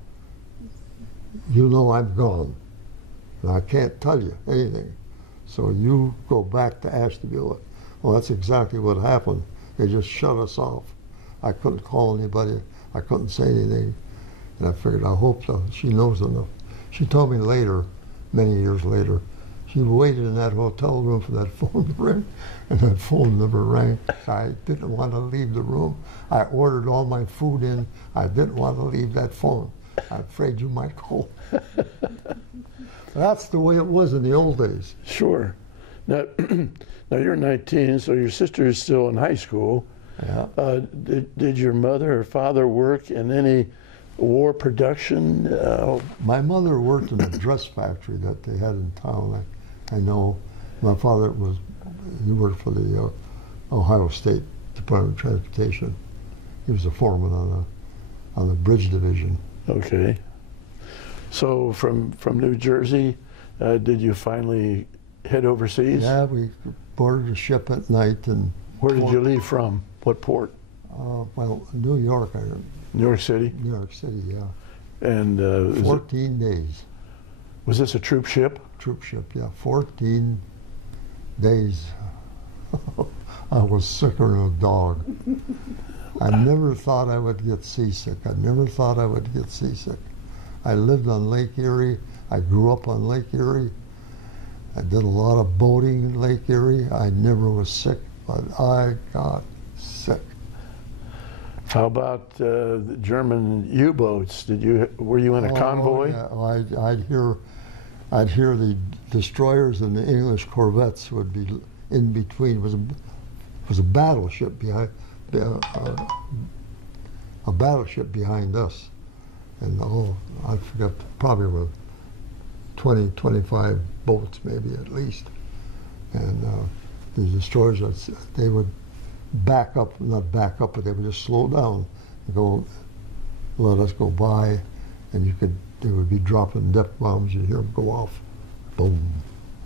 you know I'm gone, and I can't tell you anything. So you go back to Ashtabula. Well, that's exactly what happened. They just shut us off. I couldn't call anybody. I couldn't say anything. And I figured, I hope so. She knows enough. She told me later, many years later, she waited in that hotel room for that phone to ring, and that phone never rang. I didn't want to leave the room. I ordered all my food in. I didn't want to leave that phone. I'm afraid you might call. That's the way it was in the old days. Sure. Now, now you're 19, so your sister is still in high school. Yeah. Did your mother or father work in any war production? My mother worked in a dress factory that they had in town. I know. My father he worked for the Ohio State Department of Transportation. He was a foreman on the bridge division. Okay. So from New Jersey, did you finally head overseas? Yeah, we boarded a ship at night. And where did you leave from? What port? Well, New York. New York City? New York City, yeah. And 14 days. Was this a troop ship? Troop ship, yeah. 14 days. I was sicker than a dog. I never thought I would get seasick. I never thought I would get seasick. I lived on Lake Erie. I grew up on Lake Erie. I did a lot of boating in Lake Erie. I never was sick, but I got sick. How about the German U-boats? Were you in a convoy? Yeah. I'd hear the destroyers and the English corvettes would be in between. It was a battleship behind us, and I forgot, probably with 20, 25 boats maybe at least, and the destroyers, they would not back up, but they would just slow down go, let us go by, and they would be dropping depth bombs. You'd hear them go off, boom,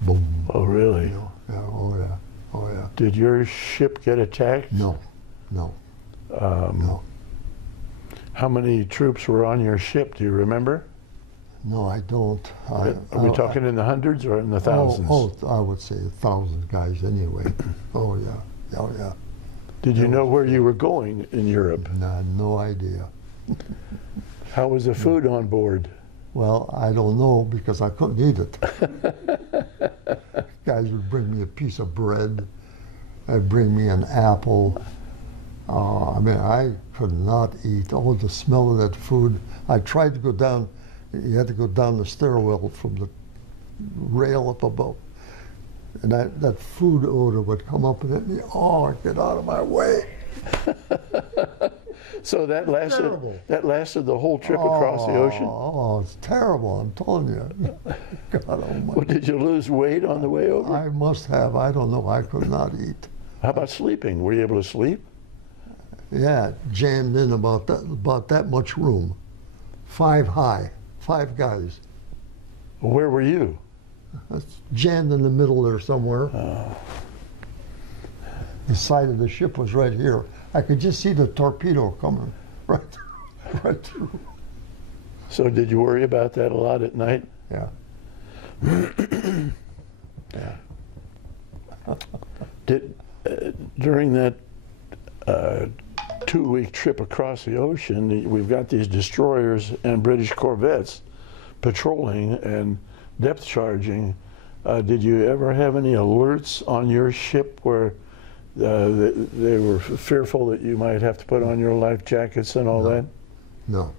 boom. Oh, really? You know? Yeah, oh yeah, oh yeah. Did your ship get attacked? No, no, no. How many troops were on your ship? Do you remember? No, I don't. Are we talking in the hundreds or in the thousands? Oh, I would say 1,000 guys anyway. Oh yeah, oh yeah. Did you know where you were going in Europe? Nah, no idea. How was the food on board? Well, I don't know because I couldn't eat it. Guys would bring me a piece of bread. They'd bring me an apple. I mean, I could not eat. Oh, the smell of that food. I tried to go down. You had to go down the stairwell from the rail up above. And that food odor would come up and hit me. Oh, get out of my way. So that lasted. Terrible. That lasted the whole trip across the ocean. Oh, it's terrible. I'm telling you. God almighty. Well, did you lose weight on the way over? I must have. I don't know. I could not eat. How about sleeping? Were you able to sleep? Yeah, jammed in about that much room. 5 high, 5 guys. Well, where were you? That's jammed in the middle there somewhere. The side of the ship was right here. I could just see the torpedo coming right through. So did you worry about that a lot at night? Yeah. Yeah. During that 2-week trip across the ocean, we've got these destroyers and British corvettes patrolling and depth charging. Did you ever have any alerts on your ship where they were fearful that you might have to put on your life jackets and all that? No.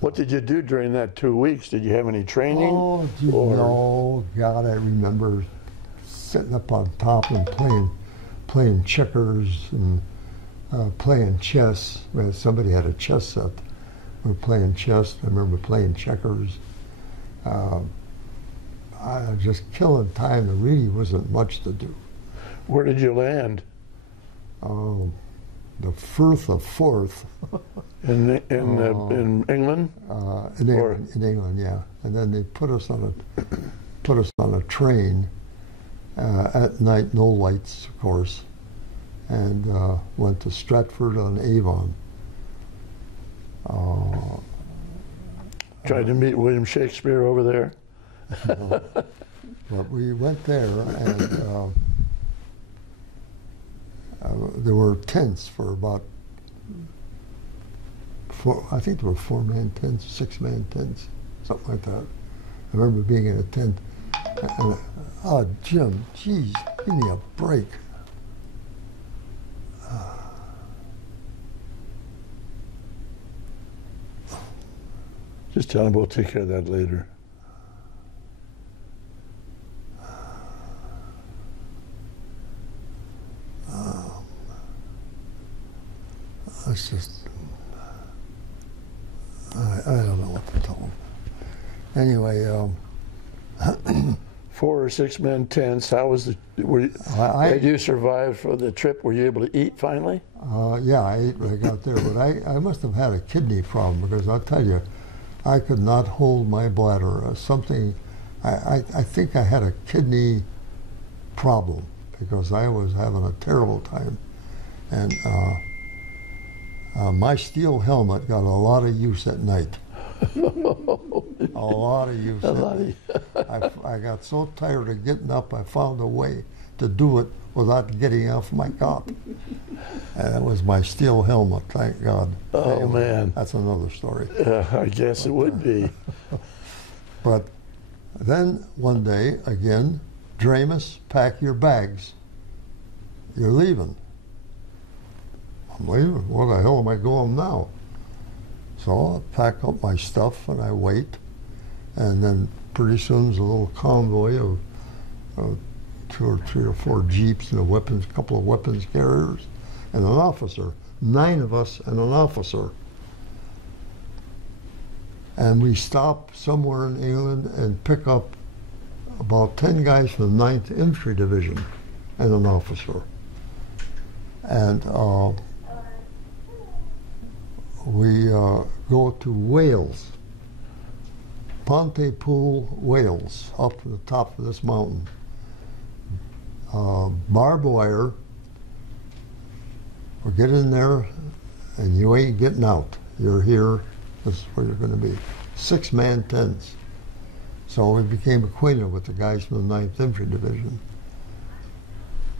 What did you do during that 2 weeks? Did you have any training? Oh, no, God, I remember sitting up on top and playing checkers and playing chess. Somebody had a chess set. We were playing chess. I remember playing checkers. I was just killing time. There really wasn't much to do. Where did you land? The Firth of Forth. In England? In England, yeah. And then they put us on a train at night, no lights, of course, and went to Stratford on Avon. Tried to meet William Shakespeare over there? But we went there, and there were tents for about I think there were 4-man tents, 6-man tents, something like that. I remember being in a tent, and oh, Jim, geez, give me a break. Just tell him we'll take care of that later. It's just, I don't know what to tell him. Anyway, 4 or 6-man tents. How was did you survive for the trip? Were you able to eat finally? Yeah, I ate when I got there, but I must have had a kidney problem because I'll tell you, I could not hold my bladder. I think I had a kidney problem because I was having a terrible time. And my steel helmet got a lot of use at night. A lot of use. I got so tired of getting up, I found a way to do it without getting off my cot. And it was my steel helmet, thank God. Oh, anyway, man. That's another story. I guess it would be. But then one day, again, Dramis, pack your bags. You're leaving. I'm leaving. Where the hell am I going now? So I pack up my stuff and I wait. And then pretty soon there's a little convoy of 2 or 3 or 4 jeeps and a couple of weapons carriers and an officer. 9 of us and an officer. And we stop somewhere in England and pick up about 10 guys from the 9th Infantry Division and an officer. And we go to Wales, Pontypool, Wales, up to the top of this mountain. Barbed wire. We get in there, and you ain't getting out. You're here. This is where you're going to be. 6-man tents. So we became acquainted with the guys from the 9th Infantry Division.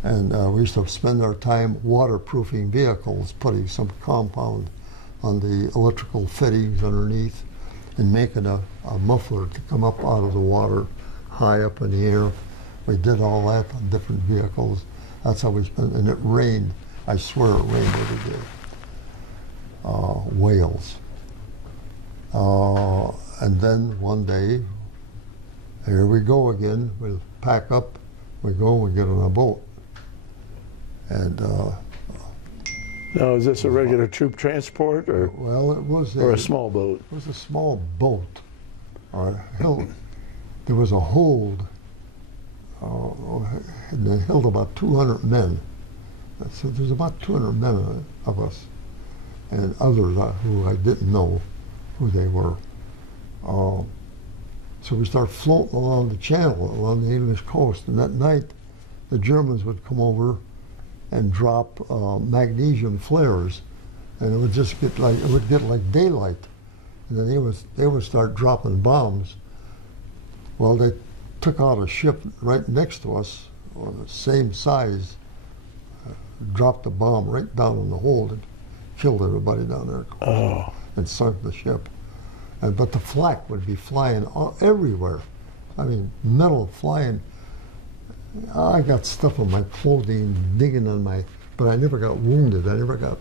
And we used to spend our time waterproofing vehicles, putting some compound on the electrical fittings underneath and making a muffler to come up out of the water high up in the air. We did all that on different vehicles. That's how we spent, and it rained. I swear it rained every day. Wales. And then one day, here we go again. We'll pack up, we go, we get on a boat. And now, is this a regular troop transport, or well, it was a small boat? It was a small boat. There was a hold. And they held about 200 men. So there's about 200 men of us, and others who I didn't know who they were. So we start floating along the channel, along the English coast, and that night the Germans would come over and drop magnesium flares, and it would just get like daylight, and then they would start dropping bombs. Well, they took out a ship right next to us, or the same size, dropped a bomb right down in the hold and killed everybody down there, and sunk the ship. But the flak would be flying everywhere. I mean, metal flying. I got stuff on my clothing, digging on my, but I never got wounded. I never got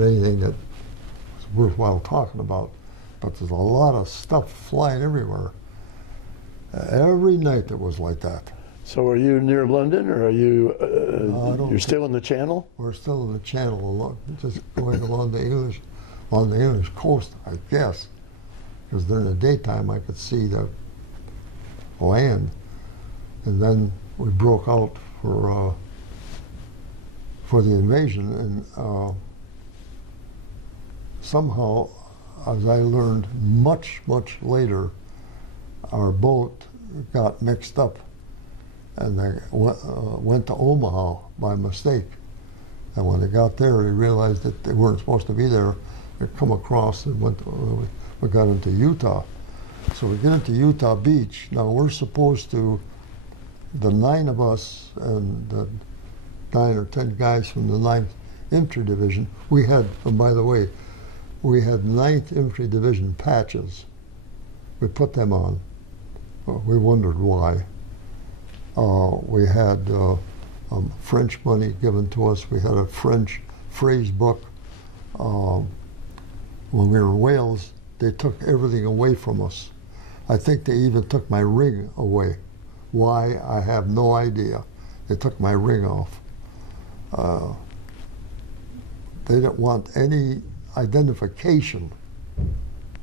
anything that was worthwhile talking about. But there's a lot of stuff flying everywhere. Every night it was like that. So are you near London, or are you, you're still in the Channel? We're still in the Channel, just going along the English coast, I guess. Because during the daytime I could see the land. And then we broke out for the invasion, and somehow, as I learned much later, our boat got mixed up, and they went to Omaha by mistake. And when they got there, they realized that they weren't supposed to be there. They come across and we got into Utah. So we get into Utah Beach. Now we're supposed to, the 9 of us and the 9 or 10 guys from the 9th Infantry Division, we had, and by the way, we had 9th Infantry Division patches. We put them on. We wondered why. We had French money given to us. We had a French phrase book. When we were in Wales, they took everything away from us. I think they even took my ring away. Why, I have no idea. They took my ring off. They didn't want any identification.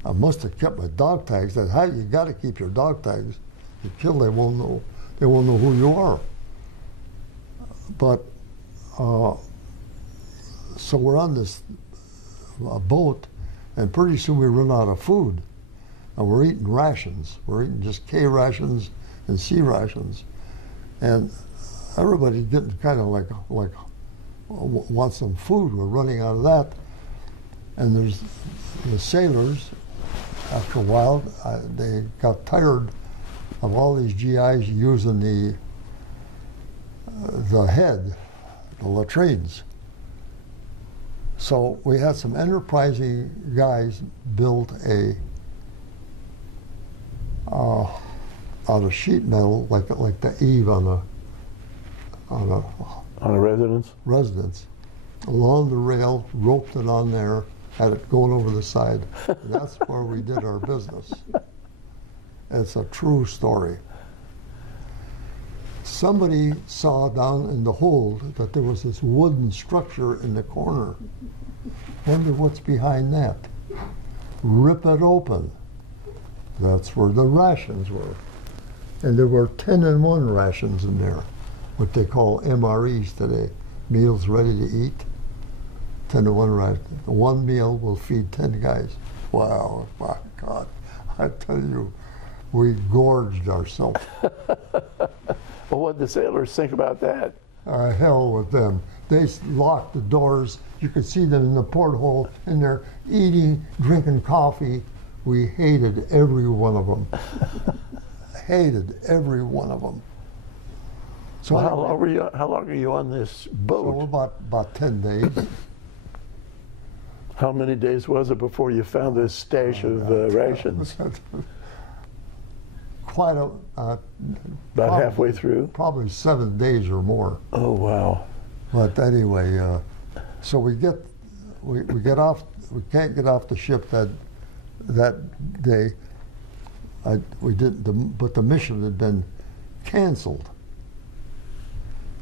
I must have kept my dog tags. That's how you got to keep your dog tags. You kill, they won't know who you are. But so we're on this boat, and pretty soon we run out of food, and we're eating rations. We're eating just K rations and C rations, and everybody's getting kind of like wants some food. We're running out of that, and there's the sailors. After a while, they got tired of all these GIs using the head, the latrines. So we had some enterprising guys build out of sheet metal, like the eave on a residence. Residence, along the rail, roped it on there, had it going over the side. And that's where we did our business. It's a true story. Somebody saw down in the hold that there was this wooden structure in the corner. Wonder what's behind that. Rip it open. That's where the rations were. And there were 10-in-1 rations in there, what they call MREs today, meals ready to eat. 10 to 1 right. One meal will feed 10 guys. Wow, my God. I tell you, we gorged ourselves. Well, what did the sailors think about that? Hell with them. They locked the doors. You could see them in the porthole, and they're eating, drinking coffee. We hated every one of them. Hated every one of them. So well, how long are you on this boat? So about 10 days. How many days was it before you found this stash of rations? Quite a About halfway through? Probably 7 days or more. Oh, wow. But anyway, so we get off. We can't get off the ship that day. We didn't, but the mission had been canceled.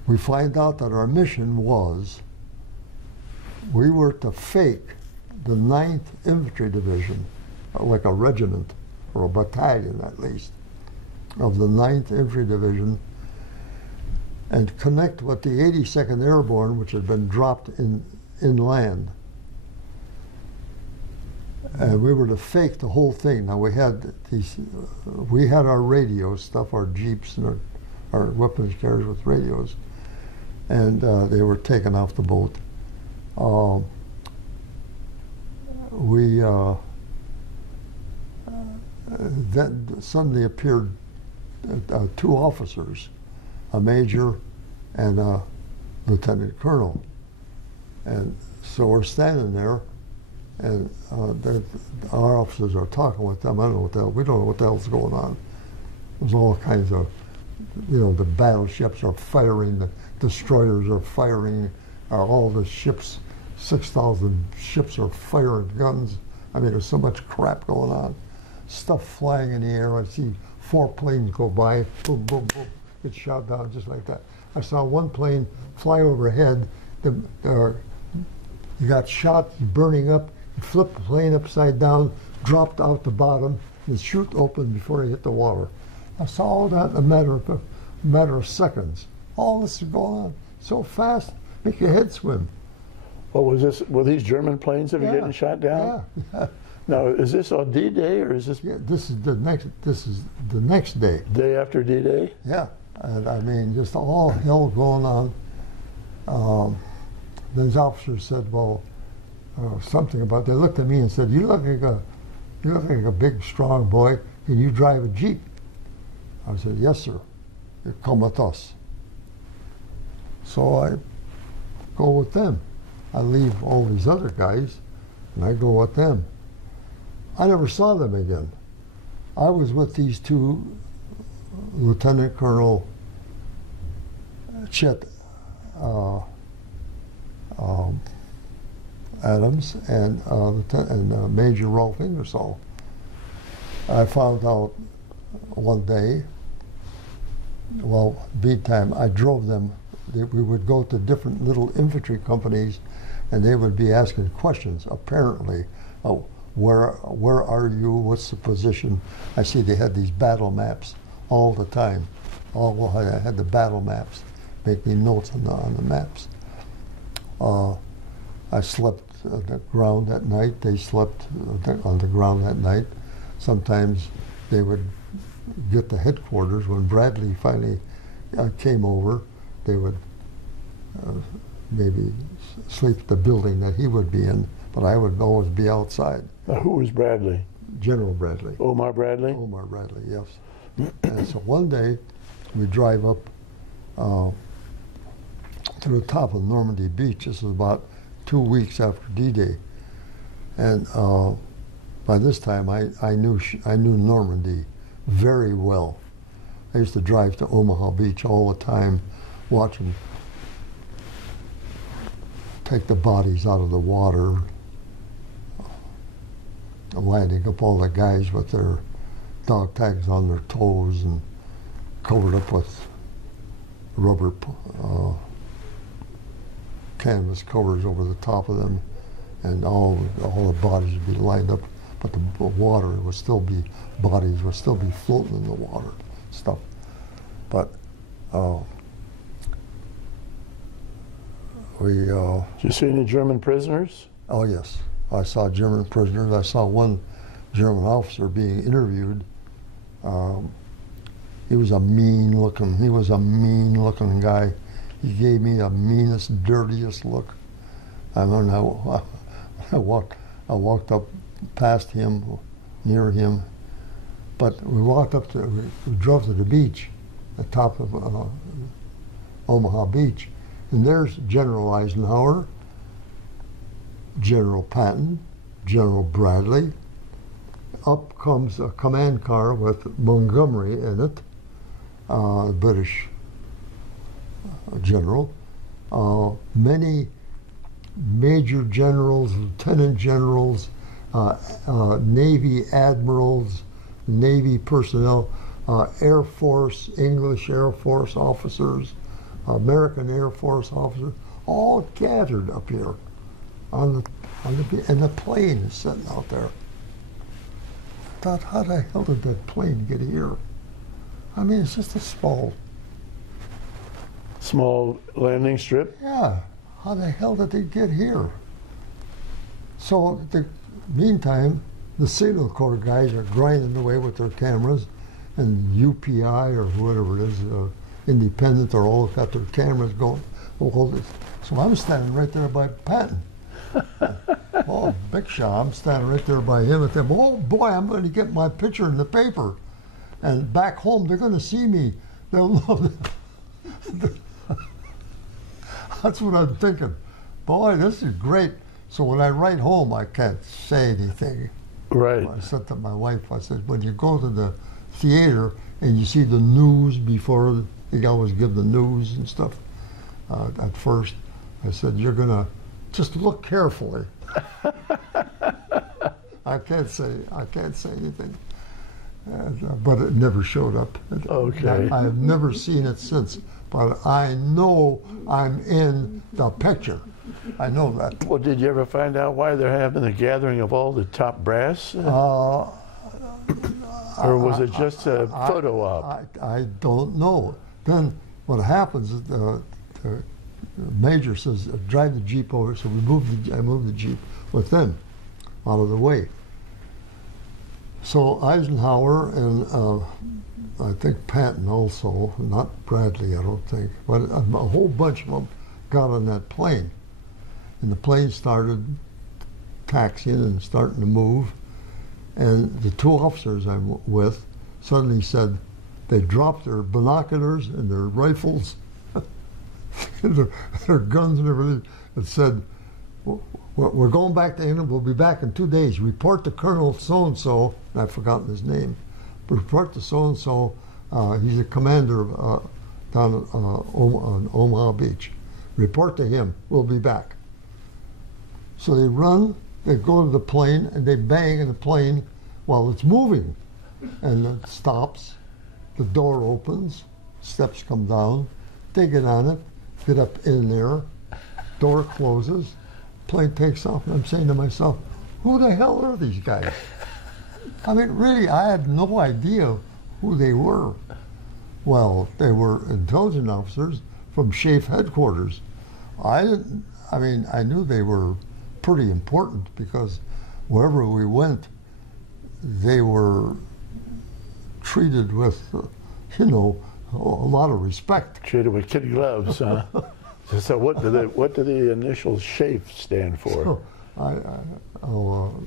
We find out that our mission was we were to fake the 9th Infantry Division, like a regiment or a battalion at least, of the 9th Infantry Division, and connect with the 82nd Airborne, which had been dropped inland. And we were to fake the whole thing. Now we had our radio stuff, our jeeps and our weapons carriers with radios, and they were taken off the boat. Then suddenly appeared 2 officers, a major and a lieutenant colonel. And so we're standing there, and our officers are talking with them. I don't know what the hell, we don't know what the hell's going on. There's all kinds of, the battleships are firing, the destroyers are firing, all the ships, 6,000 ships are firing guns. I mean, there's so much crap going on. Stuff flying in the air. I see 4 planes go by, boom, boom, boom, get shot down just like that. I saw one plane fly overhead. He got shot, burning up. He flipped the plane upside down, dropped out the bottom, and the chute opened before he hit the water. I saw all that in a matter of seconds. All this is going on so fast, make your head swim. Well, were these German planes that are getting shot down? Yeah. Now, is this on D-Day or is this? Yeah, this is the next day. Day after D-Day? Yeah, and I mean, just all hell going on. Then the officer said, well, something about, they looked at me and said, you look like a big, strong boy. Can you drive a Jeep? I said, yes, sir. You come with us. So I go with them. I leave all these other guys, and I go with them. I never saw them again. I was with these 2, Lieutenant Colonel Chet Adams and Major Rolf Ingersoll. I found out one day, well, beat time, I drove them. We would go to different little infantry companies, and they would be asking questions, apparently. Oh, where are you? What's the position? I see they had these battle maps all the time. I had the battle maps, making notes on the maps. I slept on the ground at night. They slept on the ground at night. Sometimes they would get to headquarters. When Bradley finally came over, they would maybe sleep at the building that he would be in, but I would always be outside. Now, who was Bradley? General Bradley. Omar Bradley? Omar Bradley, yes. And so one day, we drive up to the top of Normandy Beach. This was about 2 weeks after D-Day. And by this time, I knew Normandy very well. I used to drive to Omaha Beach all the time, watching take the bodies out of the water, lining up all the guys with their dog tags on their toes and covered up with rubber canvas covers over the top of them, and all the bodies would be lined up, but the water would still be, bodies would still be floating in the water, stuff. But Did you see any German prisoners? Oh yes, I saw German prisoners. I saw one German officer being interviewed. He was a mean-looking guy. He gave me the meanest, dirtiest look. I mean, I walked up past him, near him, but we drove to the beach, the top of Omaha Beach, and there's General Eisenhower, General Patton, General Bradley. Up comes a command car with Montgomery in it, British general. Many major generals, lieutenant generals, Navy admirals, Navy personnel, Air Force, English Air Force officers, American Air Force officers, all gathered up here and the plane is sitting out there. I thought, how the hell did that plane get here? I mean, it's just a small landing strip? Yeah. How the hell did they get here? So, meantime, the signal corps guys are grinding away with their cameras, and UPI or whatever it is, Independent, are all got their cameras going. So I'm standing right there by Patton. Oh, Big Shaw, I'm standing right there by him and them. Oh boy, I'm going to get my picture in the paper. And back home, they're going to see me. They'll love it. That's what I'm thinking. Boy, this is great. So when I write home, I can't say anything. Right. I said to my wife, I said, when you go to the theater and you see the news before, they always give the news and stuff at first, I said, you're going to just look carefully. I can't say anything. But it never showed up. Okay. I have never seen it since, but I know I'm in the picture. I know that. Well, did you ever find out why they're having a gathering of all the top brass? Or was it just a photo op? I don't know. Then what happens is the major says, drive the Jeep over. So I moved the Jeep with them out of the way. So Eisenhower and I think Patton also, not Bradley, I don't think, but a whole bunch of them got on that plane. And the plane started taxiing and starting to move. And the two officers I'm with suddenly said they dropped their binoculars and their rifles and their guns and everything, and said, we're going back to England, we'll be back in 2 days. Report to Colonel so-and-so, and I've forgotten his name, report to so-and-so, he's a commander down on Omaha Beach. Report to him, we'll be back. So they run, they go to the plane, and they bang in the plane while it's moving. And it stops, the door opens, steps come down, they get on it, get up in there, door closes, plane takes off, and I'm saying to myself, who the hell are these guys? I mean, really, I had no idea who they were. Well, they were intelligence officers from SHAEF headquarters. I knew they were pretty important because wherever we went, they were treated with, a lot of respect. Treated with kid gloves, huh? So what do the initials SHAEF stand for?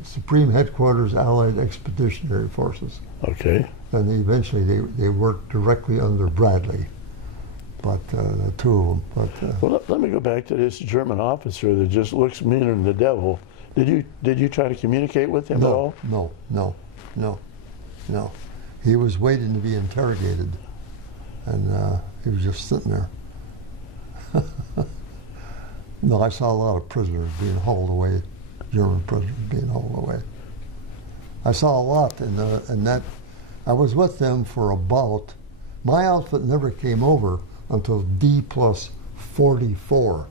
Supreme Headquarters Allied Expeditionary Forces. Okay. And eventually they worked directly under Bradley, but the two of them. But well, let me go back to this German officer that just looks meaner than the devil. Did you try to communicate with him at all? No. He was waiting to be interrogated, and he was just sitting there. No, I saw a lot of prisoners being hauled away, German prisoners being hauled away. I saw a lot in that. I was with them for about, my outfit never came over until D+44.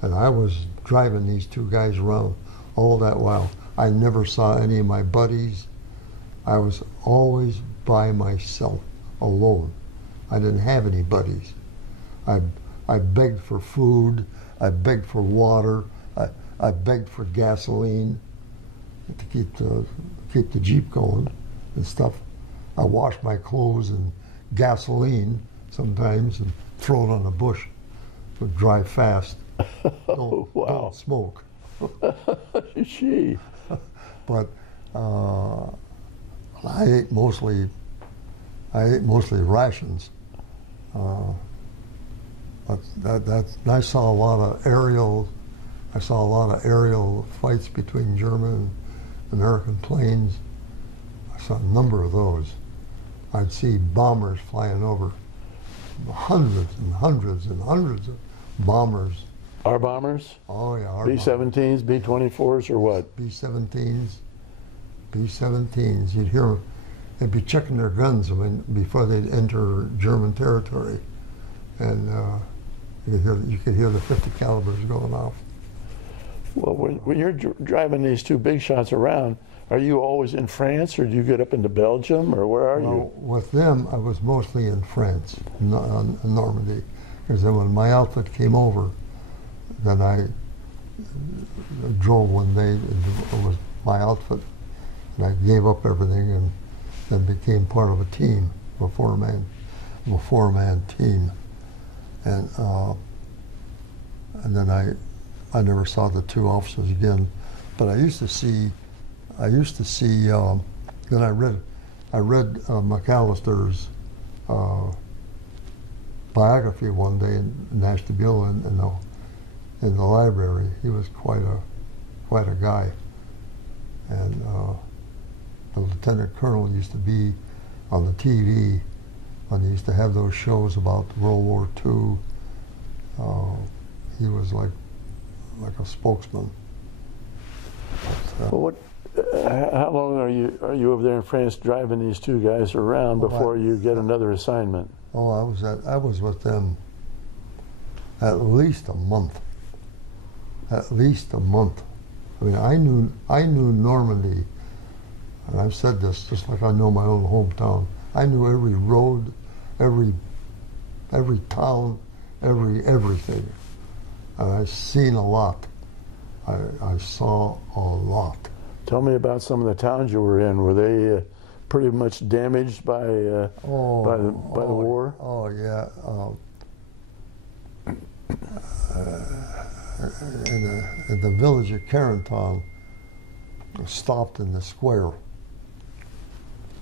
And I was driving these two guys around all that while. I never saw any of my buddies. I was always by myself, alone. I didn't have any buddies. I begged for food. I begged for water. I begged for gasoline to keep the Jeep going and stuff. I washed my clothes in gasoline sometimes and throw it on a bush. It would dry fast. Don't smoke. Gee. But I ate mostly rations. But I saw a lot of aerial fights between German and American planes. I saw a number of those. I'd see bombers flying over, hundreds and hundreds and hundreds of bombers. Our bombers? Oh yeah, our B-17s, B-24s, or what? B-17s. You'd hear them. They'd be checking their guns before they'd enter German territory, and you could hear the 50 calibers going off. Well, when you're driving these two big shots around, are you always in France, or do you get up into Belgium, or where are you? With them, I was mostly in France, in Normandy, because then when my outfit came over, then I drove one day. It was my outfit, and I gave up everything and then became part of a team, a four-man team, and then I never saw the two officers again, but I used to see. Then I read McAllister's biography one day in Nashville in the library. He was quite a guy, and the lieutenant colonel used to be on the TV when they used to have those shows about World War II. He was like a spokesman. Well, how long are you over there in France driving these two guys around before you get another assignment? Oh, I was with them at least a month. At least a month. I mean, I knew Normandy, and I've said this just like I know my own hometown. I knew every road, every town, everything. And I've seen a lot. I saw a lot. Tell me about some of the towns you were in. Were they pretty much damaged by the war? Oh yeah. In the village of Carenton, stopped in the square.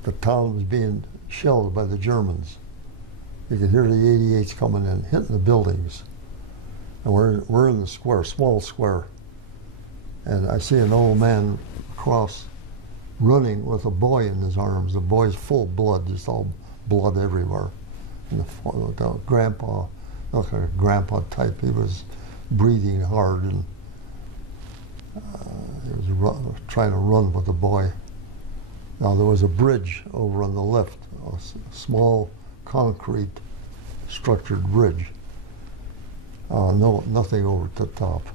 The town was being shelled by the Germans. You could hear the 88s coming in, hitting the buildings. And we're in the square, small square. And I see an old man across running with a boy in his arms. The boy's full of blood, just all blood everywhere. And the grandpa, like a grandpa type, he was breathing hard, and he was trying to run with the boy. Now there was a bridge over on the left, a small concrete structured bridge. Nothing over at the top.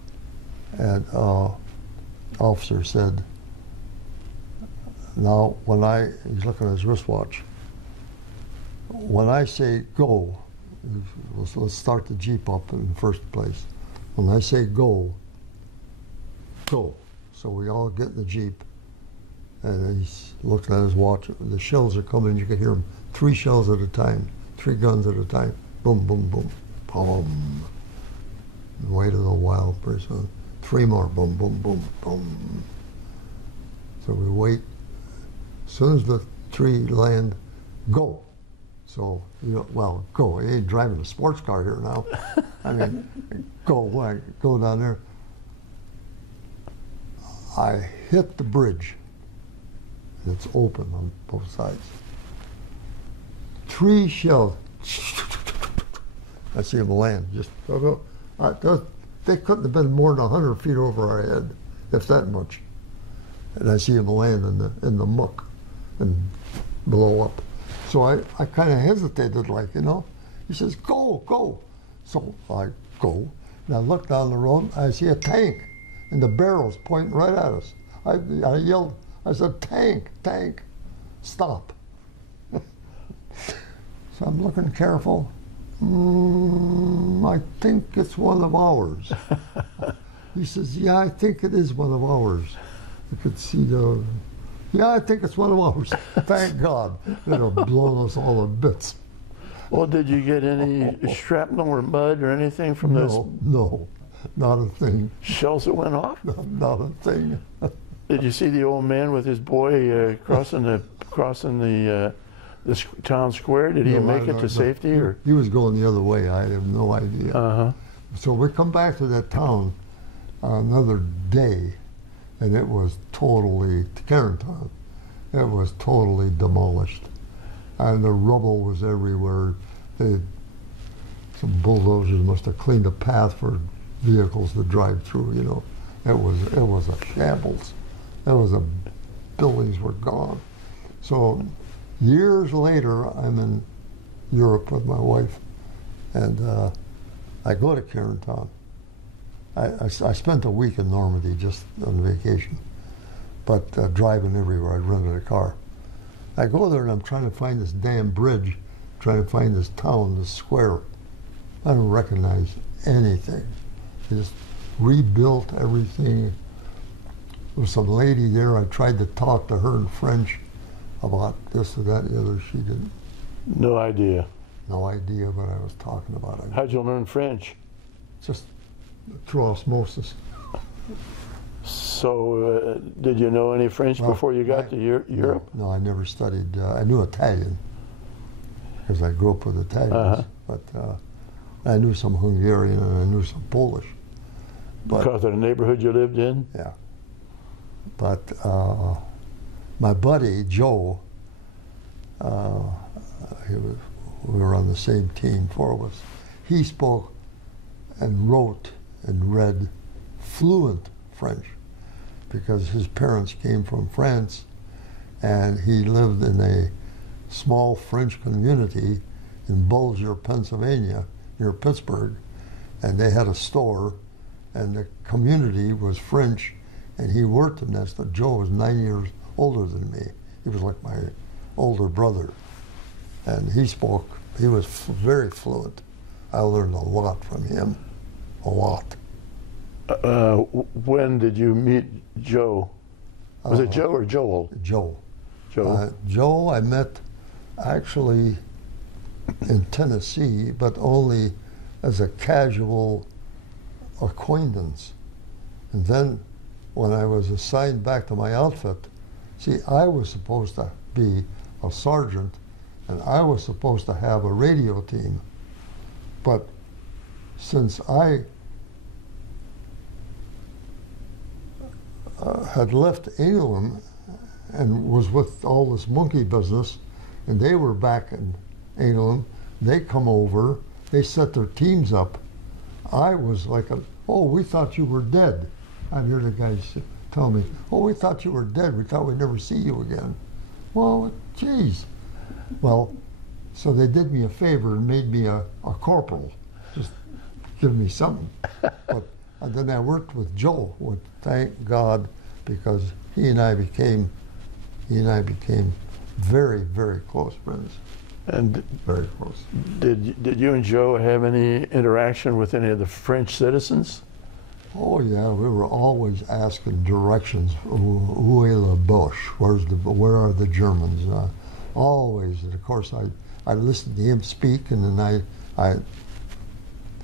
And officer said, now he's looking at his wristwatch, when I say go, let's start the Jeep up in the first place. When I say go, go. So we all get in the Jeep, and he's looking at his watch. The shells are coming, you can hear them, 3 shells at a time, 3 guns at a time, boom, boom, boom, boom. Wait a little while, pretty soon. 3 more, boom, boom, boom, boom. So we wait. As soon as the 3 land, go. So, go. You ain't driving a sports car here now. I mean, go down there. I hit the bridge. And it's open on both sides. 3 shells. I see them land. Just go. They couldn't have been more than 100 feet over our head, if that much. And I see them land in the muck and blow up. So I kind of hesitated, He says, go, go. So I go, and I look down the road, I see a tank, and the barrel's pointing right at us. I yelled, I said, tank, stop. So I'm looking careful, I think it's one of ours. He says, yeah, I think it is one of ours. I could see yeah, I think it's one of ours. Thank God. It would have blown us all to bits. Well, did you get any shrapnel or mud or anything from those? No, not a thing. Shells that went off? Not a thing. Did you see the old man with his boy crossing the town square? Did he make it to safety? Or he was going the other way. I have no idea. Uh-huh. So we come back to that town another day, and it was totally, Carentown, it was totally demolished. And the rubble was everywhere. Some bulldozers must have cleaned a path for vehicles to drive through, you know. It was a shambles. Buildings were gone. So years later, I'm in Europe with my wife, and I go to Carentown. I spent a week in Normandy just on vacation, but driving everywhere. I rented a car. I go there and I'm trying to find this damn bridge, trying to find this town, this square. I don't recognize anything. They just rebuilt everything. There was some lady there. I tried to talk to her in French about this or that and the other. She didn't. No idea. No idea what I was talking about. How'd you learn French? Just through osmosis. So, did you know any French before you got to Europe? No, I never studied. I knew Italian because I grew up with Italians, but I knew some Hungarian and I knew some Polish. But, because of the neighborhood you lived in? Yeah. But my buddy, Joe, we were on the same team, four of us. He spoke and wrote and read fluent French because his parents came from France and he lived in a small French community in Bulger, Pennsylvania, near Pittsburgh, and they had a store and the community was French and he worked in that. So Joe was 9 years older than me. He was like my older brother, and he was very fluent. I learned a lot from him, a lot. When did you meet Joe? Was it Joe or Joel? Joe. Joe. Joe I met actually in Tennessee, but only as a casual acquaintance. And then when I was assigned back to my outfit, see, I was supposed to be a sergeant and I was supposed to have a radio team. But since I had left England and was with all this monkey business, and they were back in England, they come over, they set their teams up. I was like, oh, we thought you were dead. I'd hear the guys tell me, oh, we thought you were dead. We thought we'd never see you again. Well, geez. Well, so they did me a favor and made me a corporal, just give me something. But then I worked with Joe, thank God, because he and I became very, very close friends. And very close. Did you and Joe have any interaction with any of the French citizens? Oh yeah, we were always asking directions. Où est la Boche? Where are the Germans? Always, and of course I listened to him speak, and then I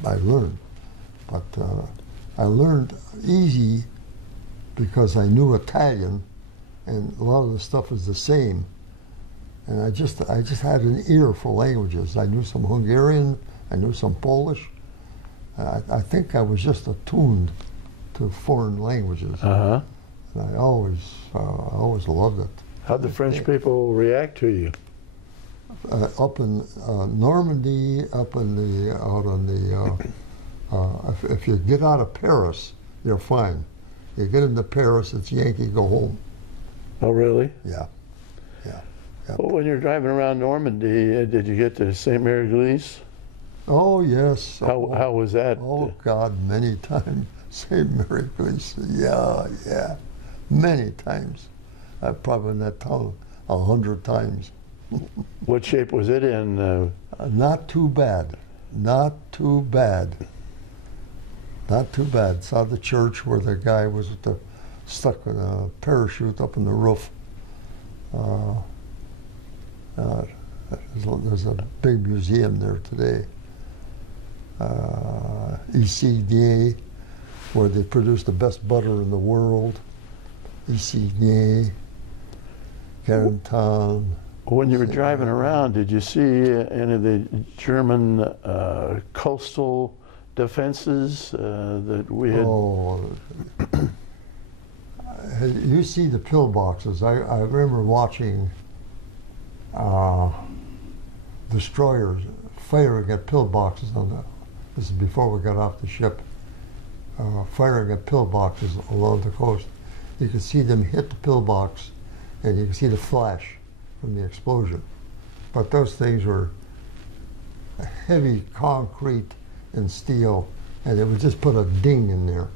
learned. But I learned easy because I knew Italian, and a lot of the stuff is the same. And I just had an ear for languages. I knew some Hungarian, I knew some Polish. I think I was just attuned to foreign languages. And I always loved it. How'd the French people react to you? Up in Normandy, if you get out of Paris, you're fine. You get into Paris, it's Yankee, go home. Oh, really? Yeah. Well, when you're driving around Normandy, did you get to St. Mary Glees? Oh, yes. How was that? Oh, God, many times. St. Mary Glees, yeah. Many times. I've probably been in that town 100 times. What shape was it in? Not too bad. not too bad. Not too bad. Saw the church where the guy was stuck with a parachute up in the roof. There's a big museum there today. ECDA, where they produce the best butter in the world. ECDA, Canton. When you were driving around, did you see any of the German coastal defenses that we had? Oh, you see the pillboxes. I remember watching destroyers firing at pillboxes on the. This is before we got off the ship. Firing at pillboxes along the coast. You could see them hit the pillbox, and you could see the flash from the explosion. But those things were heavy concrete and steel, and it would just put a ding in there.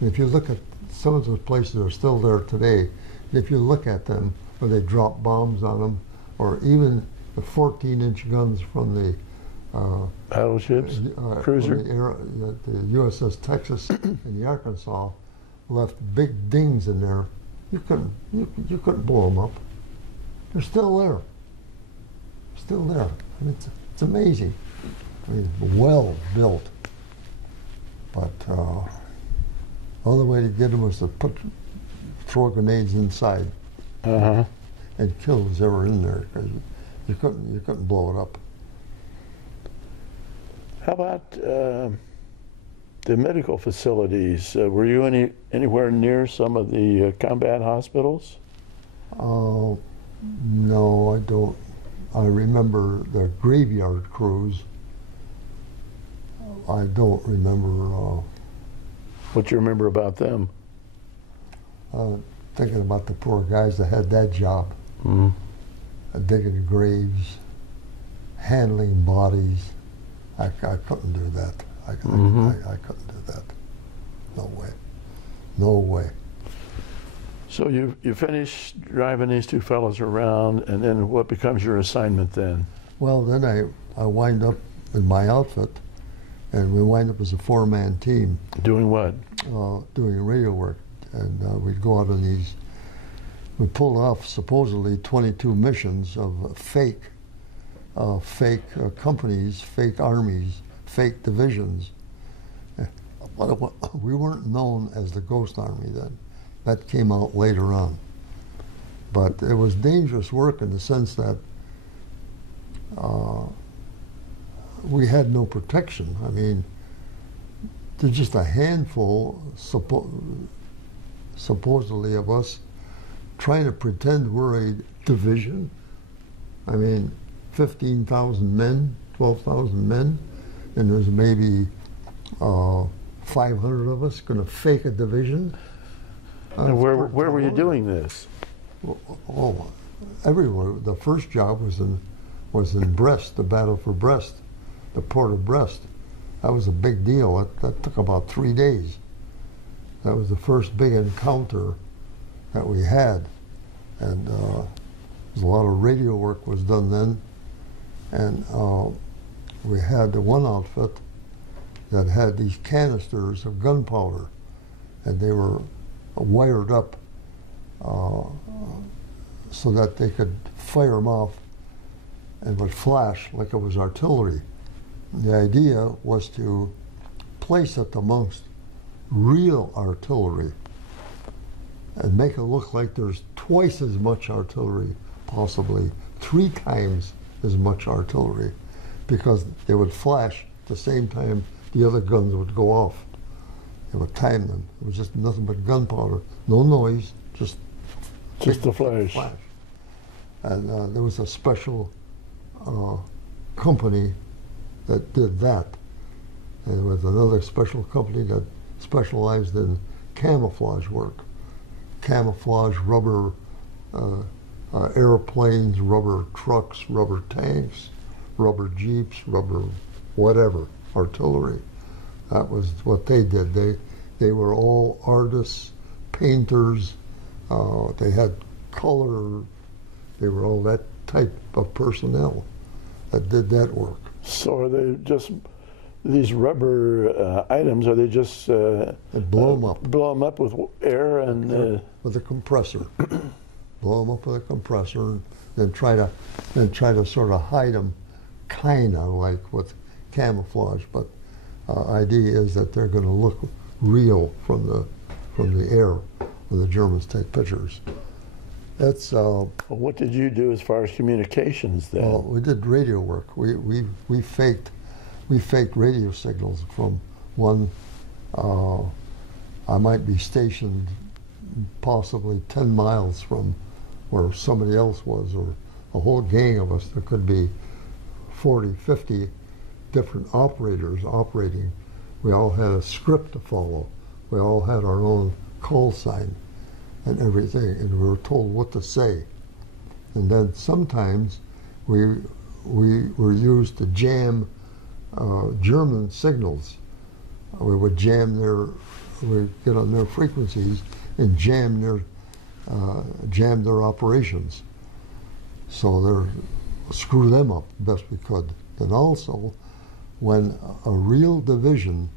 And if you look at some of those places that are still there today, if you look at them, where they drop bombs on them, or even the 14-inch guns from the battleships, cruiser, the USS Texas and the Arkansas left big dings in there. You couldn't blow them up. They're still there. Still there. I mean, it's amazing. I mean, well built. But other way to get them was to throw grenades inside and kill whoever in there, because you couldn't blow it up. How about the medical facilities? Were you anywhere near some of the combat hospitals? No, I don't. I remember the graveyard crews. I don't remember. What do you remember about them? Thinking about the poor guys that had that job. Digging graves, handling bodies. I couldn't do that. I couldn't do that. No way. No way. So you finish driving these two fellows around, and then what becomes your assignment then? Well, then I wind up in my outfit, and we wind up as a four-man team. Doing what? Doing radio work. And we'd go out on these, we pulled off supposedly 22 missions of fake companies, fake armies, fake divisions. We weren't known as the Ghost Army then. That came out later on. But it was dangerous work in the sense that we had no protection. I mean, there's just a handful, supposedly, of us trying to pretend we're a division. I mean, 15,000 men, 12,000 men, and there's maybe 500 of us going to fake a division. And where were you doing this? Oh, everywhere. The first job was in Brest, the battle for Brest, the port of Brest. That was a big deal. That took about 3 days. That was the first big encounter that we had, and a lot of radio work was done then. And we had the one outfit that had these canisters of gunpowder, and they were wired up so that they could fire them off and would flash like it was artillery. The idea was to place it amongst real artillery and make it look like there's twice as much artillery, possibly 3 times as much artillery, because they would flash at the same time the other guns would go off. They would time them. It was just nothing but gunpowder, no noise, just the flash. And there was a special company that did that. And there was another special company that specialized in camouflage work. Camouflage rubber airplanes, rubber trucks, rubber tanks, rubber jeeps, rubber whatever, artillery. That was what they did. They were all artists, painters. They had color. They were all that type of personnel that did that work. So are they just these rubber items? Are they just They blow them up. Blow them up with air and with a compressor. Blow them up with a compressor, and then try to sort of hide them, kind of like with camouflage. But idea is that they're going to look real from the air when the Germans take pictures. That's what did you do as far as communications then? well, we did radio work. We faked radio signals from one. I might be stationed possibly 10 miles from where somebody else was, or a whole gang of us. There could be 40, 50 different operators operating. We all had a script to follow. We all had our own call sign and everything, and we were told what to say. And then sometimes we were used to jam German signals. We would we'd get on their frequencies and jam their operations. So screw them up best we could. And also, when a real division,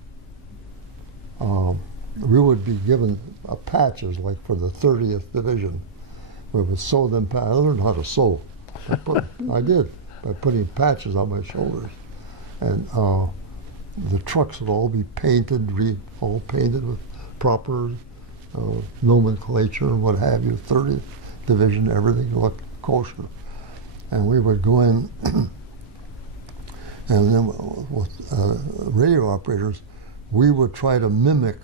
we would be given patches, like for the 30th Division. We would sew them. I learned how to sew. I did, by putting patches on my shoulders. And the trucks would all be painted, all painted with proper nomenclature and what have you. 30th Division, everything looked kosher. And we would go in, and then with radio operators, we would try to mimic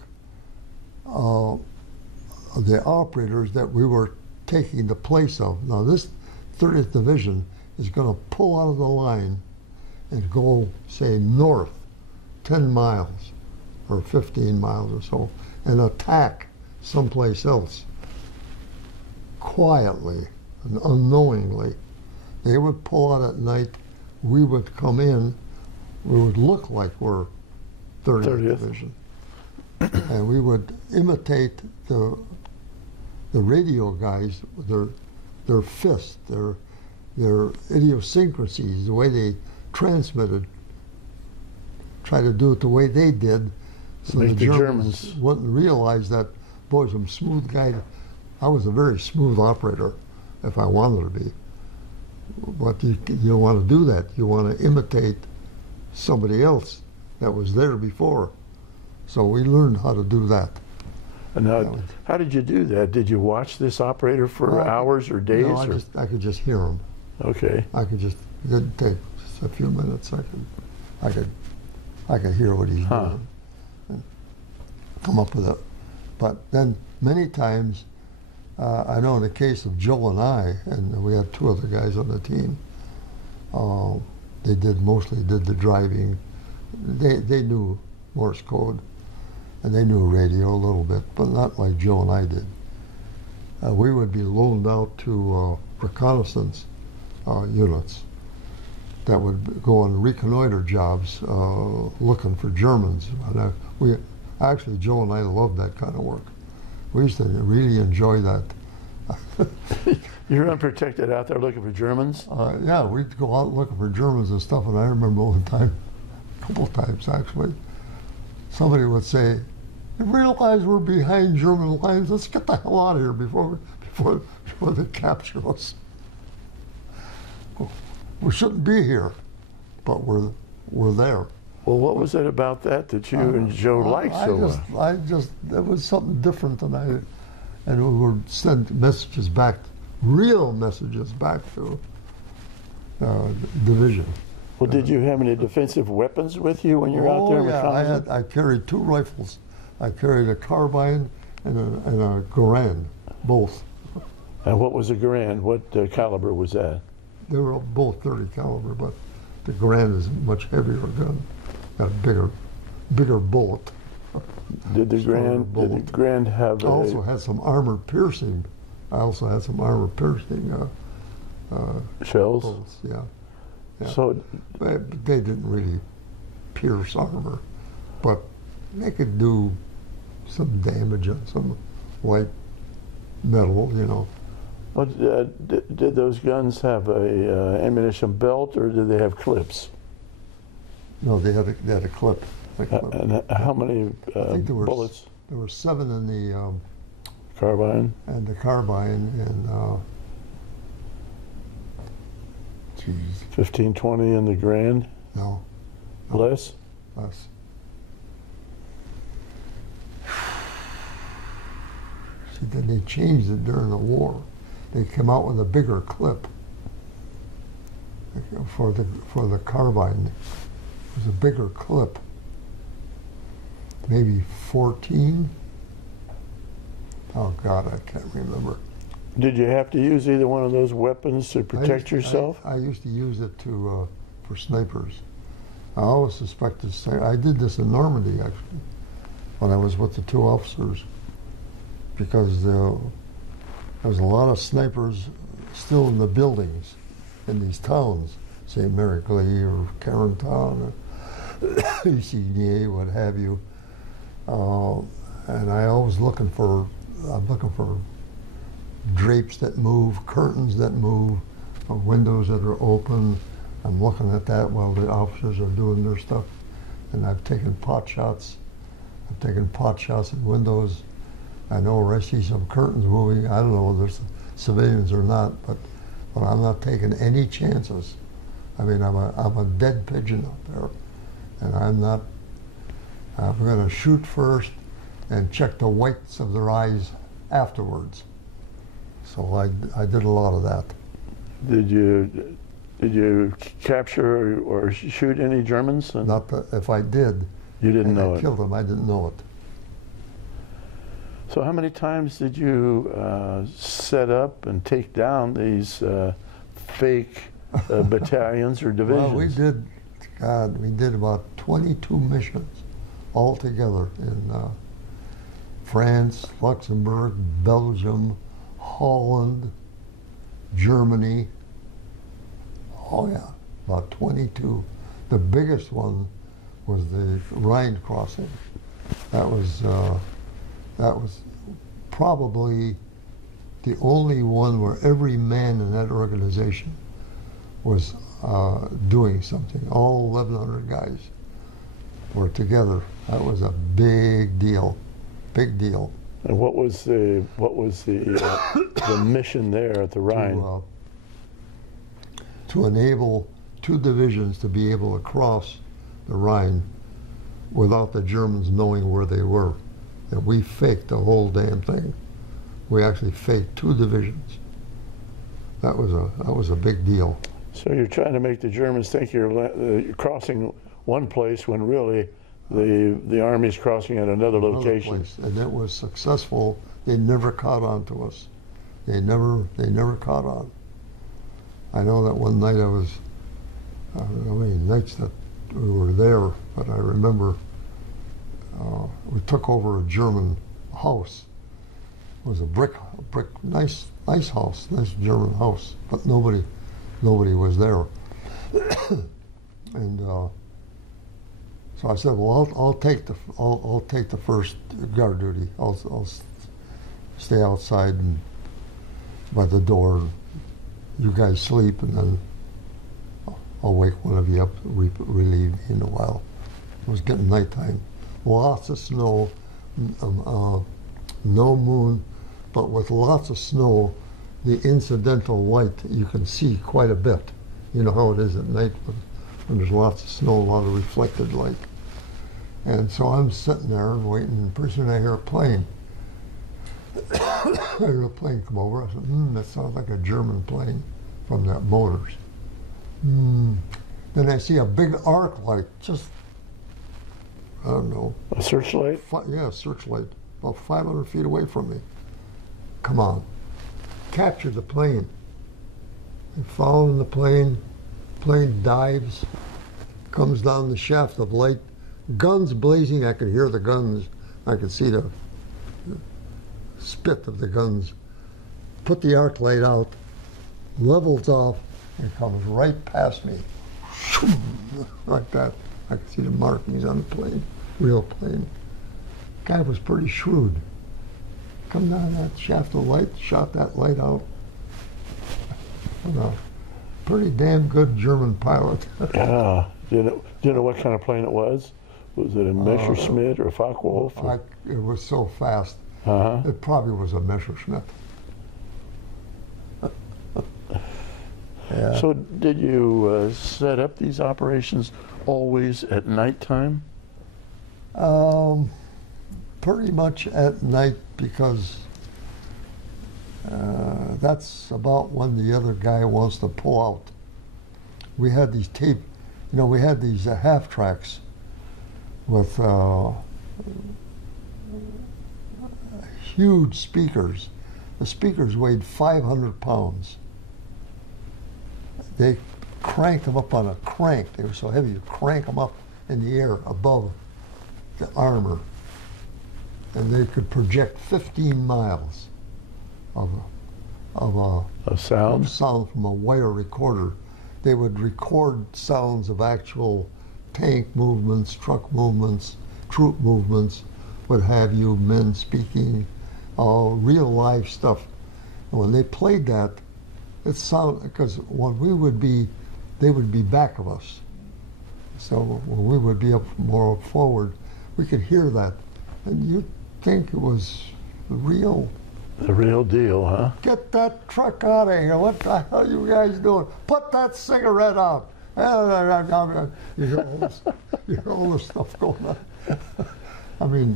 the operators that we were taking the place of. Now this 30th Division is going to pull out of the line and go, say, north 10 miles or 15 miles or so and attack someplace else quietly and unknowingly. They would pull out at night, we would come in, we would look like we're 30th Division. And we would imitate the radio guys, their fists, their idiosyncrasies, the way they transmitted, try to do it the way they did, so the Germans wouldn't realize that, boy, some smooth guy. I was a very smooth operator if I wanted to be. But you don't want to do that. You want to imitate somebody else that was there before. So we learned how to do that. And now, how did you do that? Did you watch this operator for hours or days? No, I could just hear him. Okay. It didn't take just a few minutes. I could hear what he's doing and come up with it. But then many times, I know in the case of Joe and I, and we had two other guys on the team, they mostly did the driving. They knew Morse code, and they knew radio a little bit, but not like Joe and I did. We would be loaned out to reconnaissance units that would go on reconnoiter jobs looking for Germans. And actually, Joe and I loved that kind of work. We used to really enjoy that. You're unprotected out there looking for Germans? Yeah, we'd go out looking for Germans and stuff, and I remember one time, a couple of times actually, somebody would say, "You realize we're behind German lines? Let's get the hell out of here before they capture us. We shouldn't be here, but we're there." Well, what was it about that you and Joe liked so much? There was something different, and we would send messages back, real messages back to division. Well, did you have any defensive weapons with you when you were out there? Yeah, I carried two rifles. I carried a carbine and a Garand, both. And what was a Garand? What caliber was that? They were both 30 caliber, but the Garand is a much heavier gun. Got a bigger bullet. Did the Garand have? I also had some armor piercing. Shells. Bullets, yeah. So they didn't really pierce armor, but they could do some damage on some light metal, you know. What, did those guns have a ammunition belt, or did they have clips? No, they had a clip. And how many I think bullets? There were 7 in the Carbine? and the carbine, and geez, 15, 20 in the Grand? no, Less? less. See, then they changed it during the war. They came out with a bigger clip for the carbine. It was a bigger clip, maybe 14. Oh God, I can't remember. Did you have to use either one of those weapons to protect yourself? I used to use it for snipers. I always suspected I did this in Normandy, actually, when I was with the 2 officers, because there was a lot of snipers still in the buildings in these towns, say Mariclay or Carentan or Isigny, what have you. And I always I'm looking for drapes that move, curtains that move, windows that are open. I'm looking at that while the officers are doing their stuff. And I've taken pot shots. I've taken pot shots at windows. I know where I see some curtains moving. I don't know whether there's civilians or not, but I'm not taking any chances. I mean, I'm a dead pigeon up there, and I'm going to shoot first and check the whites of their eyes afterwards. So I did a lot of that. Did you capture or shoot any Germans? Not that, if I did, you didn't know I it. killed them. I didn't know it. So how many times did you set up and take down these fake battalions or divisions? Well, we did about 22 missions altogether in France, Luxembourg, Belgium, Holland, Germany. Oh yeah, about 22. The biggest one was the Rhine crossing. That was probably the only one where every man in that organization was doing something. All 1,100 guys were together. That was a big deal, big deal. And what was the the mission there at the Rhine? To enable 2 divisions to be able to cross the Rhine without the Germans knowing where they were. And we faked the whole damn thing. We actually faked 2 divisions. That was a big deal. So you're trying to make the Germans think you're crossing one place when really the Army's crossing at another location. Place. And it was successful. They never caught on to us. They never caught on. I know that one night I don't know how many nights that we were there, but I remember we took over a German house. It was a brick, nice house, nice German house, but nobody was there. And so I said, well, I'll take the first guard duty. I'll stay outside and by the door. You guys sleep, and then I'll wake one of you up, relieve me in a while. It was getting nighttime. Lots of snow, no moon, but with lots of snow, the incidental light, you can see quite a bit. You know how it is at night when there's lots of snow, a lot of reflected light. And so I'm sitting there waiting, and pretty soon I hear a plane. I heard a plane come over. I said, that sounds like a German plane from the motors. Then I see a big arc light, just, I don't know. A searchlight? Yeah, a searchlight, about 500 feet away from me. Come on, capture the plane. And following the plane dives, comes down the shaft of light, guns blazing. I could hear the guns. I could see the spit of the guns. Put the arc light out, levels off, and comes right past me. Like that. I could see the markings on the plane, real plane. Guy was pretty shrewd. Come down that shaft of light, shot that light out. Pretty damn good German pilot. Yeah. Do you know what kind of plane it was? Was it a Messerschmitt or a Focke-Wulf? It was so fast. Uh-huh. It probably was a Messerschmitt. Yeah. So did you set up these operations always at nighttime? Pretty much at night, because that's about when the other guy wants to pull out. We had these we had these half tracks with huge speakers. The speakers weighed 500 pounds. They cranked them up on a crank. They were so heavy, you crank them up in the air above the armor. And they could project 15 miles of sound from a wire recorder. They would record sounds of actual tank movements, truck movements, troop movements, what have you, men speaking, real life stuff. And when they played that, it sounded, because when we would be, they would be back of us. So when we would be up more forward, we could hear that. And you'd think it was real. The real deal, huh? Get that truck out of here. What the hell are you guys doing? Put that cigarette out. You hear all this stuff going on. I mean,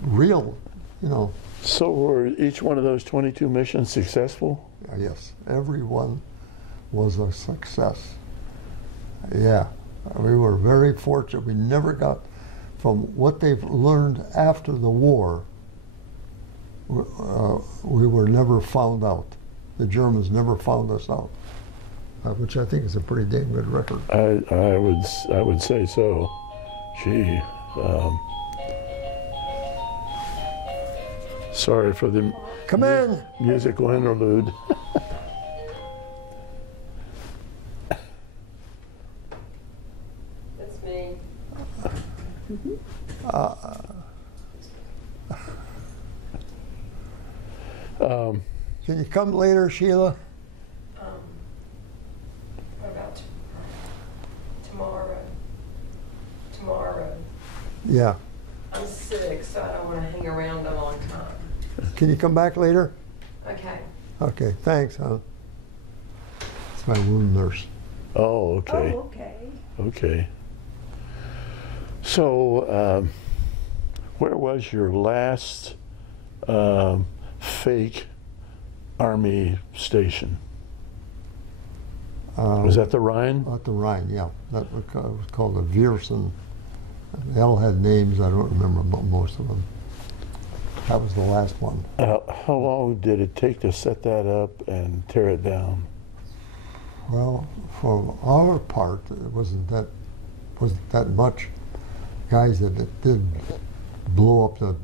real, you know. So were each one of those 22 missions successful? Yes, every one was a success. Yeah, we were very fortunate. We never got, from what they've learned after the war, we were never found out. The Germans never found us out, which I think is a pretty dang good record. I would say so. Gee. Sorry for the musical interlude. That's me. Can you come later, Sheila? What about tomorrow? Tomorrow. Yeah. I'm sick, so I don't want to hang around a long time. Can you come back later? Okay. Okay, thanks, hon. It's my wound nurse. Oh, okay. Oh, okay. Okay. So, where was your last fake Army station? Was that the Rhine? At the Rhine, yeah. That was called the Viersen. They all had names. I don't remember most of them. That was the last one. How long did it take to set that up and tear it down? Well, for our part, it wasn't that much. Guys that did blow up the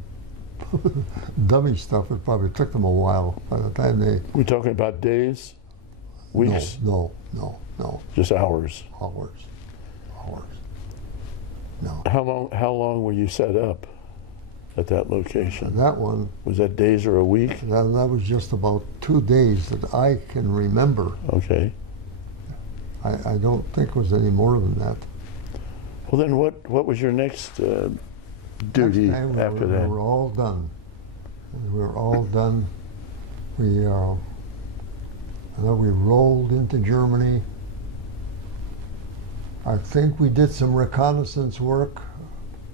dummy stuff, it probably took them a while. By the time they... We're talking about days? Weeks? No. Just hours? Hours. No. How long were you set up at that location? And that one... Was that days or a week? That was just about 2 days that I can remember. Okay. I don't think it was any more than that. Well, then what was your next duty after that? We were all done. We were all done. We rolled into Germany. I think we did some reconnaissance work,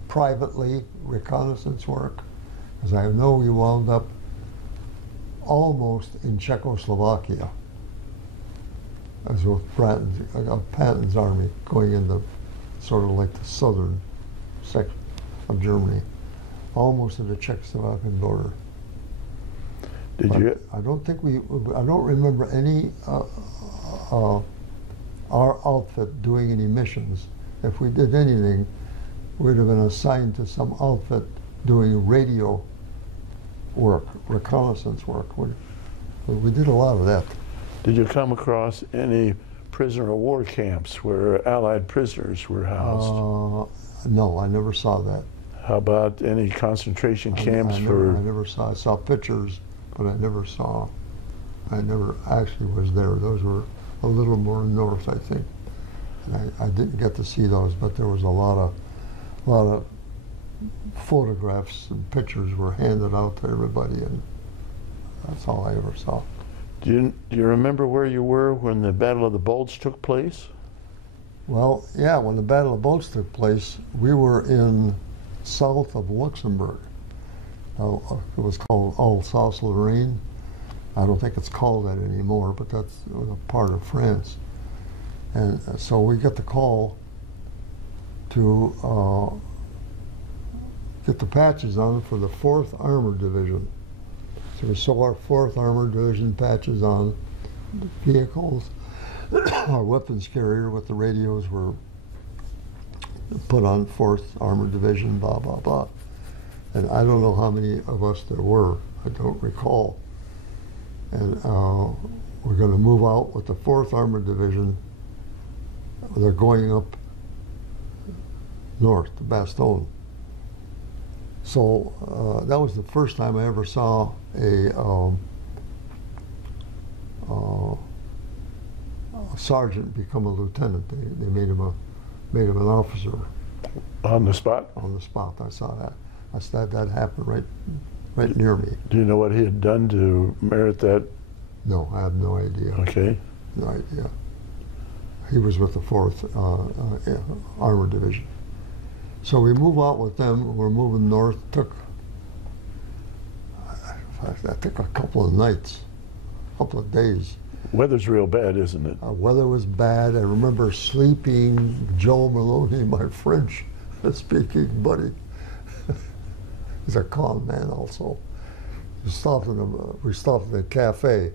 privately reconnaissance work, because I know we wound up almost in Czechoslovakia, as with Patton's army going into sort of like the southern section of Germany, almost at the Czechoslovakian border. I don't remember any our outfit doing any missions. If we did anything, we'd have been assigned to some outfit doing radio work, reconnaissance work. We did a lot of that. Did you come across any prisoner of war camps where Allied prisoners were housed? No, I never saw that. How about any concentration camps I never saw. I saw pictures, but I never actually was there. Those were a little more north, I think. I didn't get to see those, but there was a lot of photographs and pictures were handed out to everybody, and that's all I ever saw. Do you remember where you were when the Battle of the Bulge took place? Well, yeah, when the Battle of Bulge took place, we were in south of Luxembourg. It was called Alsace-Lorraine. I don't think it's called that anymore, but that's a part of France. And so we get the call to get the patches on for the 4th Armored Division. So we saw our 4th Armored Division patches on vehicles. Our weapons carrier with the radios were put on 4th Armored Division, blah, blah, blah. And I don't know how many of us there were. I don't recall. And we're going to move out with the 4th Armored Division. They're going up north to Bastogne. So that was the first time I ever saw a sergeant become a lieutenant. They made him an officer. On the spot? On the spot, I saw that. That happened right near me. Do you know what he had done to merit that? No, I have no idea. Okay. No idea. He was with the 4th Armored Division. So we move out with them. We're moving north. That took a couple of nights, a couple of days. Weather's real bad, isn't it? Weather was bad. I remember sleeping. Joe Maloney, my French speaking buddy, he's a con man also. We stopped at a cafe,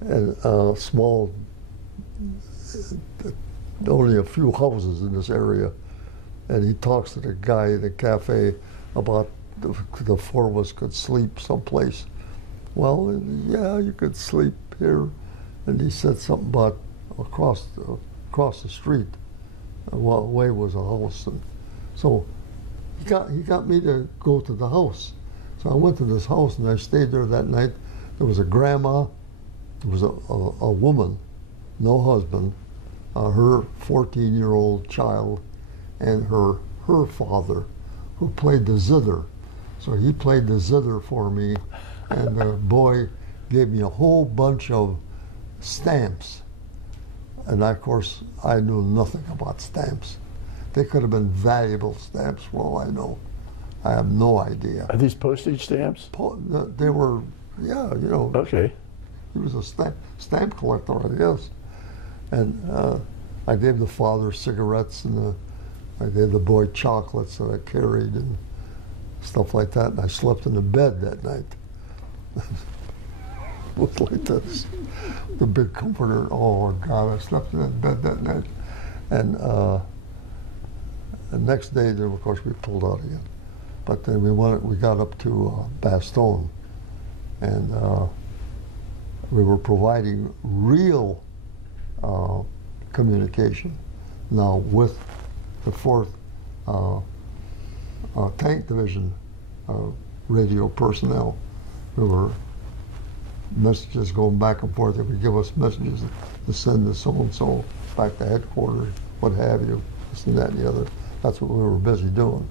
and small, only a few houses in this area, and he talks to the guy in the cafe about the 4 of us could sleep someplace. Well, yeah, you could sleep here. And he said something about across the street, what way was a house. And so he got me to go to the house. So I went to this house and I stayed there that night. There was a grandma, there was a woman, no husband, her 14-year-old child, and her father, who played the zither. So he played the zither for me, and the boy gave me a whole bunch of stamps. And of course, I knew nothing about stamps. They could have been valuable stamps for all I know. I have no idea. Are these postage stamps? They were, yeah, you know. Okay. He was a stamp collector, I guess. And I gave the father cigarettes, and I gave the boy chocolates that I carried and stuff like that. And I slept in the bed that night. It was like this. The big comforter. Oh God, I slept in that bed that night. And the next day, then of course we pulled out again. But then we got up to Bastogne, and we were providing real communication now with the 4th Tank Division radio personnel. There were messages going back and forth. They would give us messages to send to so-and-so back to headquarters, what have you, this and that and the other. That's what we were busy doing.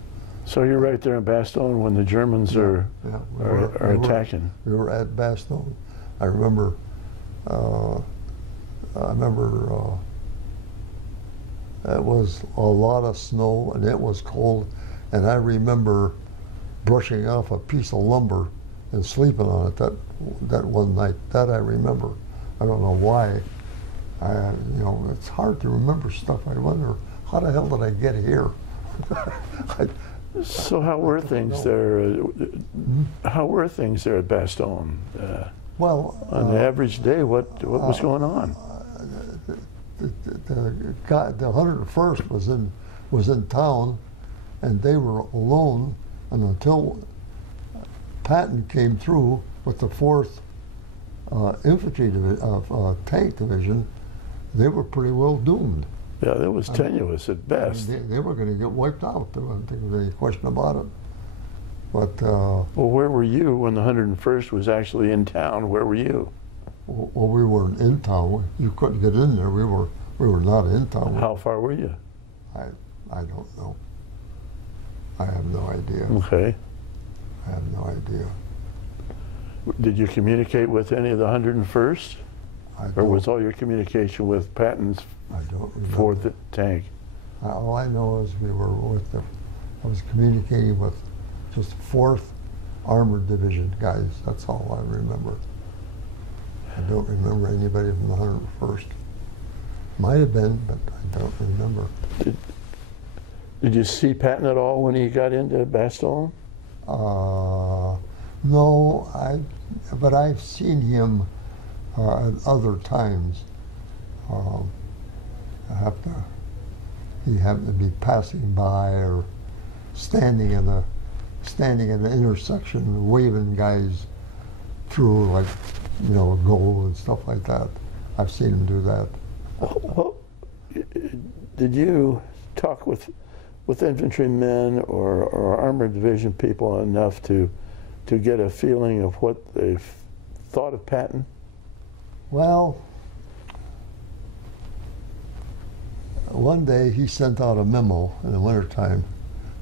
So you're right there in Bastogne when the Germans are attacking. We were at Bastogne. I remember it was a lot of snow and it was cold, and I remember brushing off a piece of lumber and sleeping on it that one night. That I remember. I don't know why. You know, it's hard to remember stuff. I wonder, how the hell did I get here? So how were things there? How were things there at Bastogne? Well, on the average day, what was going on? The 101st was in town, and they were alone, and until Patton came through with the 4th Infantry Tank Division, they were pretty well doomed. Yeah, that was tenuous at best. They were going to get wiped out. There wasn't any question about it. But well, where were you when the 101st was actually in town? Where were you? Well, we weren't in town. You couldn't get in there. We were We were not in town. How far were you? I don't know. I have no idea. Okay. I have no idea. Did you communicate with any of the 101st? Or was all your communication with Patton's I don't remember. 4th tank? All I know is we were with I was communicating with just 4th Armored Division guys. That's all I remember. I don't remember anybody from the 101st. Might have been, but I don't remember. Did you see Patton at all when he got into Bastogne? No, but I've seen him at other times. He happened to be passing by or standing in an intersection, waving guys through, like, you know, a goal and stuff like that. I've seen him do that. Well, did you talk with infantrymen or armored division people enough to get a feeling of what they thought of Patton? Well, one day he sent out a memo in the wintertime,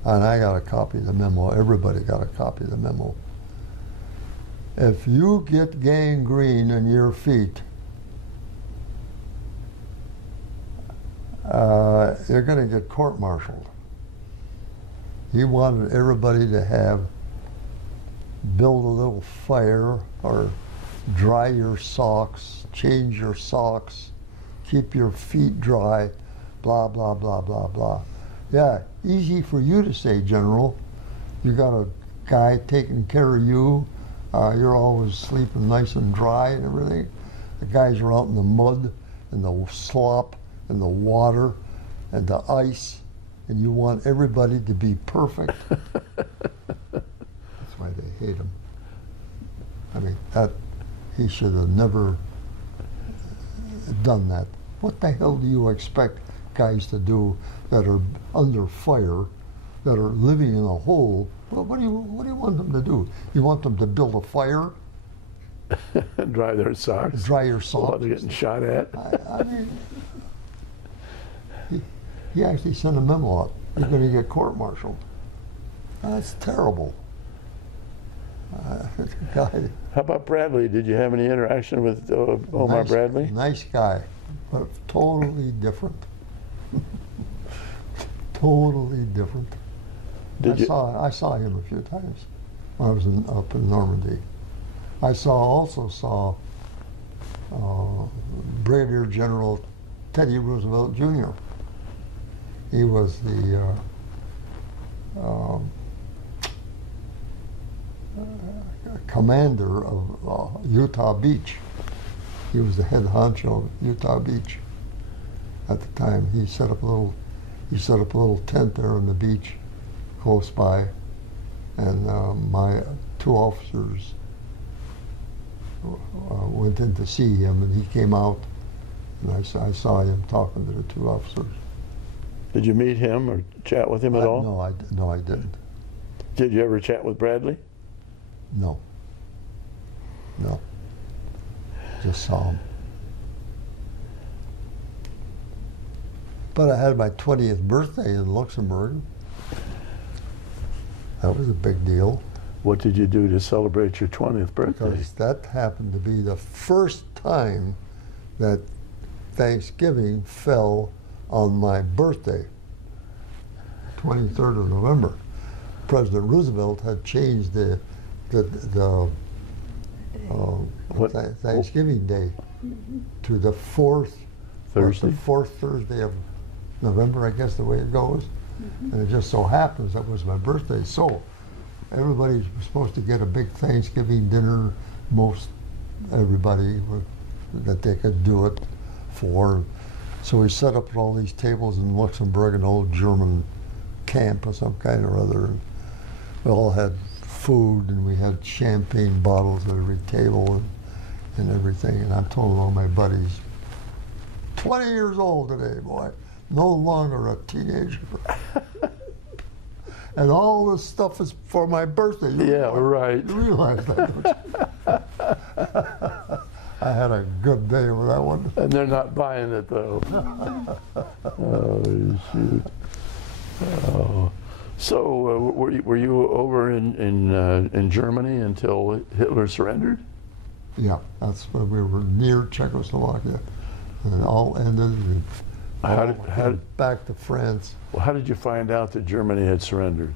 and I got a copy of the memo. Everybody got a copy of the memo. If you get gangrene in your feet, you're going to get court-martialed. He wanted everybody to build a little fire or dry your socks, change your socks, keep your feet dry, blah, blah, blah, blah, blah. Yeah, easy for you to say, General. You got a guy taking care of you. You're always sleeping nice and dry and everything. The guys are out in the mud and the slop and the water and the ice, and you want everybody to be perfect. That's why they hate him. I mean, he should have never done that. What the hell do you expect guys to do that are under fire, that are living in a hole? Well, what do you want them to do? You want them to build a fire? Dry their socks. Dry your socks. While they're getting shot at. I mean, he actually sent a memo out. You're going to get court-martialed. That's terrible. How about Bradley? Did you have any interaction with Omar Bradley? Nice guy, but totally different. Totally different. I saw him a few times when I was up in Normandy. I also saw Brigadier General Teddy Roosevelt Jr. He was the commander of Utah Beach. He was the head honcho of Utah Beach at the time. He set up a little tent there on the beach close by, and my two officers went in to see him, and he came out, and I saw him talking to the two officers. Did you meet him or chat with him at all? No, I didn't. Did you ever chat with Bradley? No. Just saw him. But I had my 20th birthday in Luxembourg. That was a big deal. What did you do to celebrate your 20th birthday? Because that happened to be the first time that Thanksgiving fell on my birthday, 23rd of November. President Roosevelt had changed the Thanksgiving Day to the fourth Thursday of November, I guess the way it goes. And it just so happens that was my birthday. So everybody was supposed to get a big Thanksgiving dinner, everybody that they could do it for. So we set up all these tables in Luxembourg, an old German camp of some kind or other. And we all had food, and we had champagne bottles at every table and everything. And I'm telling all my buddies, 20 years old today, boy, no longer a teenager. And all this stuff is for my birthday. Right. You realize that, don't you? I had a good day with that one. And they're not buying it though. Oh shoot! Oh. So were you over in Germany until Hitler surrendered? Yeah, that's when we were near Czechoslovakia, and it all ended. And back to France. Well, how did you find out that Germany had surrendered?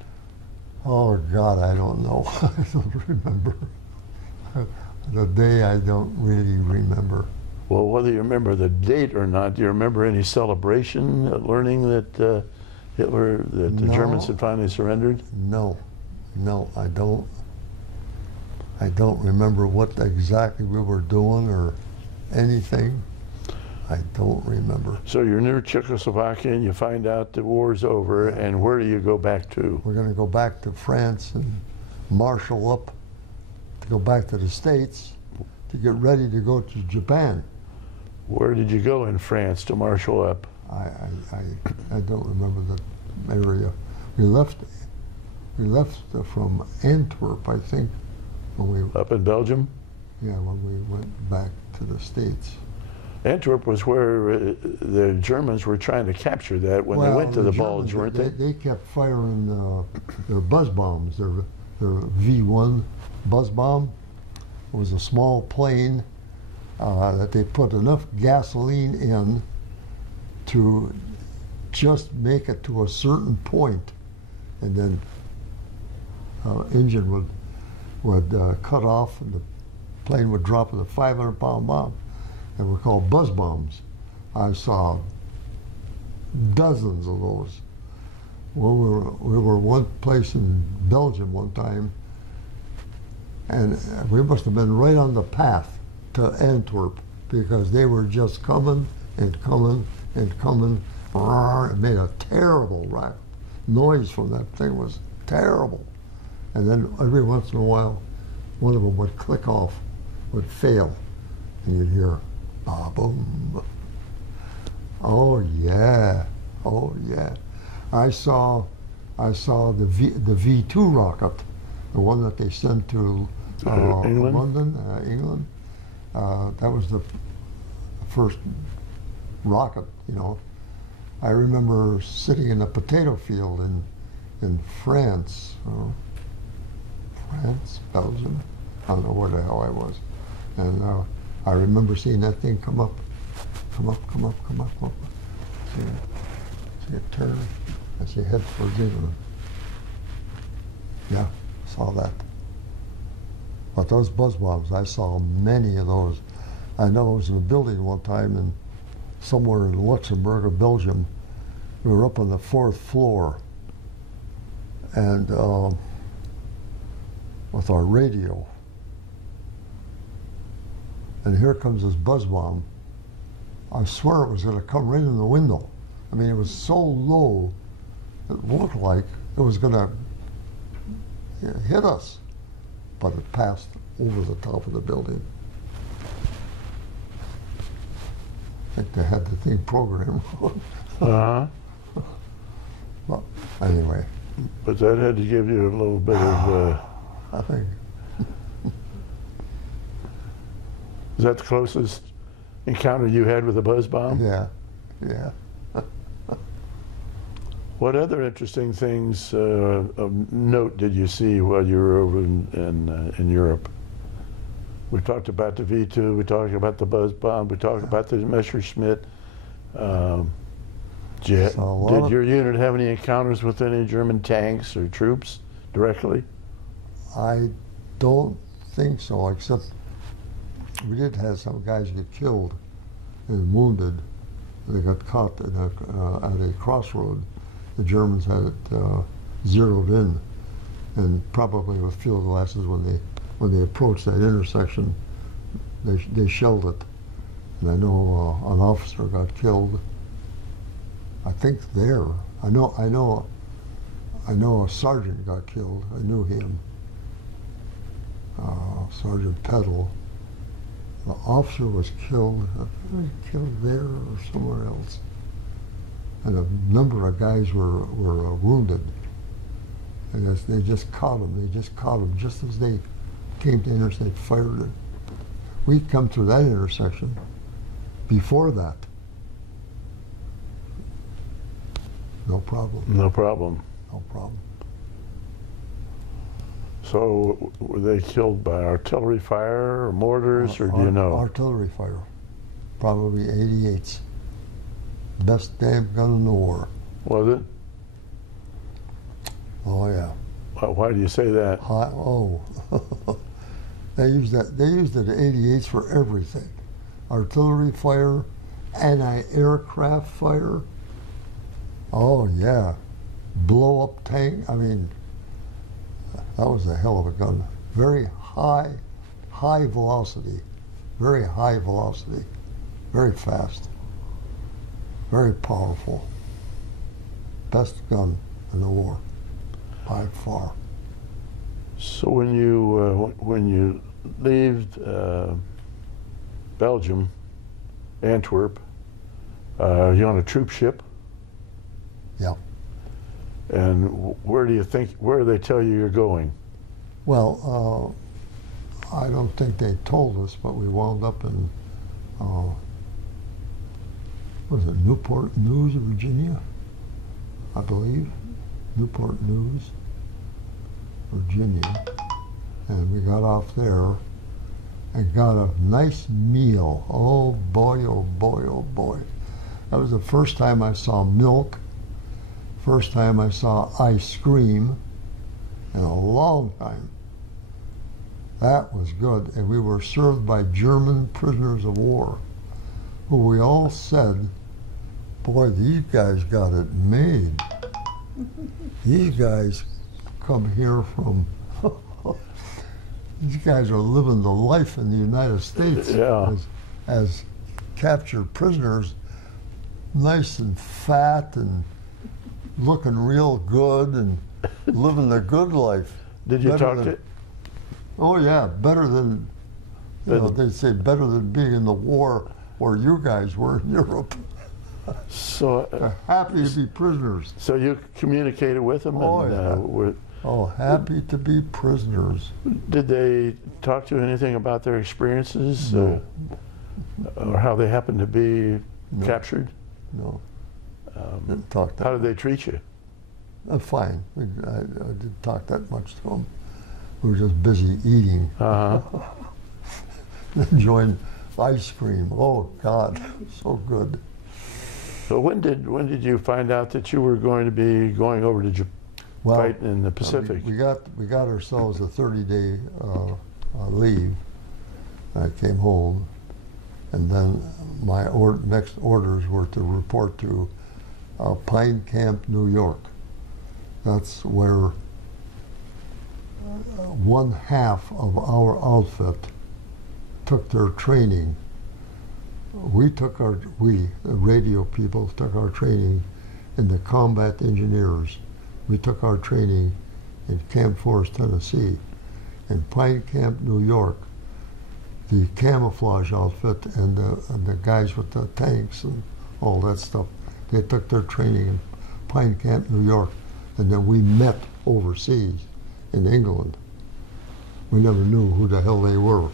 Oh God, I don't know. I don't remember. The day I don't really remember. Well, whether you remember the date or not, do you remember any celebration learning that the Germans had finally surrendered? No, I don't. I don't remember what exactly we were doing or anything. I don't remember. So you're near Czechoslovakia and you find out the war's over, and where do you go back to? We're going to go back to France and marshal up to go back to the States to get ready to go to Japan. Where did you go in France to marshal up? I don't remember the area. We left from Antwerp, I think, when we Up in Belgium? Yeah, when we went back to the States. Antwerp was where the Germans were trying to capture that when they went to the Bulge, weren't they? They kept firing their buzz bombs, their V-1 buzz bomb. It was a small plane that they put enough gasoline in to just make it to a certain point, and then engine would cut off, and the plane would drop with a 500-pound bomb. They were called buzz bombs. I saw dozens of those. Well, we were one place in Belgium one time, and we must have been right on the path to Antwerp, because they were just coming and coming and coming. It made a terrible noise from that thing. Was terrible. And then every once in a while, one of them would click off, would fail, and you'd hear, ba-boom. Oh yeah, oh yeah. I saw the V2 rocket, the one that they sent to England? London, England. That was the first rocket, you know. I remember sitting in a potato field in France, Belgium, I don't know where the hell I was. And I remember seeing that thing come up. See it turn as you head towards England. Yeah, saw that. But those buzz bombs, I saw many of those. I know I was in a building one time and somewhere in Luxembourg or Belgium. We were up on the 4th floor, and with our radio. And here comes this buzz bomb. I swear it was going to come right in the window. I mean, it was so low, it looked like it was going to hit us, but it passed over the top of the building. I think they had the thing programmed. Well, anyway. But that had to give you a little bit of... I think. Is that the closest encounter you had with a buzz bomb? Yeah. What other interesting things of note did you see while you were over in Europe? We talked about the V2, we talked about the buzz bomb, we talked about the Messerschmitt. Did your unit have any encounters with any German tanks or troops directly? I don't think so, except we did have some guys get killed and wounded. They got caught at a crossroad. The Germans had it zeroed in, and probably with field glasses when they approached that intersection, they shelled it. And I know an officer got killed. I think there. I know a sergeant got killed. I knew him. Sergeant Peddle. The officer was killed there or somewhere else. And a number of guys were wounded. And they just caught him. They just caught him just as they came to interstate, fired it. we come through that intersection before that. No problem. No problem. No problem. So were they killed by artillery fire or mortars, or do you know? Artillery fire. Probably 88s. Best damn gun in the war. Was it? Oh yeah. Why do you say that? Oh. They used that. They used it 88s for everything. Artillery fire, anti-aircraft fire. Oh yeah. Blow up tank. I mean, that was a hell of a gun. Very high velocity. Very high velocity. Very fast. Very powerful. Best gun in the war, by far. So when you leave Belgium, Antwerp, you're on a troop ship? Yeah. And where do they tell you you're going? Well, I don't think they told us, but we wound up in, what was it, Newport News, Virginia, I believe. Newport News, Virginia. And we got off there and got a nice meal. Oh boy, oh boy, oh boy. That was the first time I saw milk. First time I saw ice cream in a long time. That was good. And we were served by German prisoners of war, who we all said, boy, these guys got it made. These guys come here from, these guys are living the life in the United States as captured prisoners, nice and fat and looking real good and living the good life. Did you talk to? Oh yeah, better than, you know, they say better than being in the war where you guys were in Europe. So they're happy to be prisoners. So you communicated with them? Oh and, yeah. Happy to be prisoners. Did they talk to you anything about their experiences? No. Or how they happened to be captured? No. Didn't talk that How did they treat you? Fine. I didn't talk that much to them. We were just busy eating. Enjoying ice cream. Oh God, so good. So when did you find out that you were going to be going over to fight in the Pacific? We got ourselves a 30-day leave. I came home, and then my next orders were to report to Pine Camp, New York. That's where one half of our outfit took their training. The radio people took our training in the combat engineers. We took our training in Camp Forest, Tennessee. In Pine Camp, New York, the camouflage outfit and the guys with the tanks and all that stuff, they took their training in Pine Camp, New York, and then we met overseas in England. We never knew who the hell they were.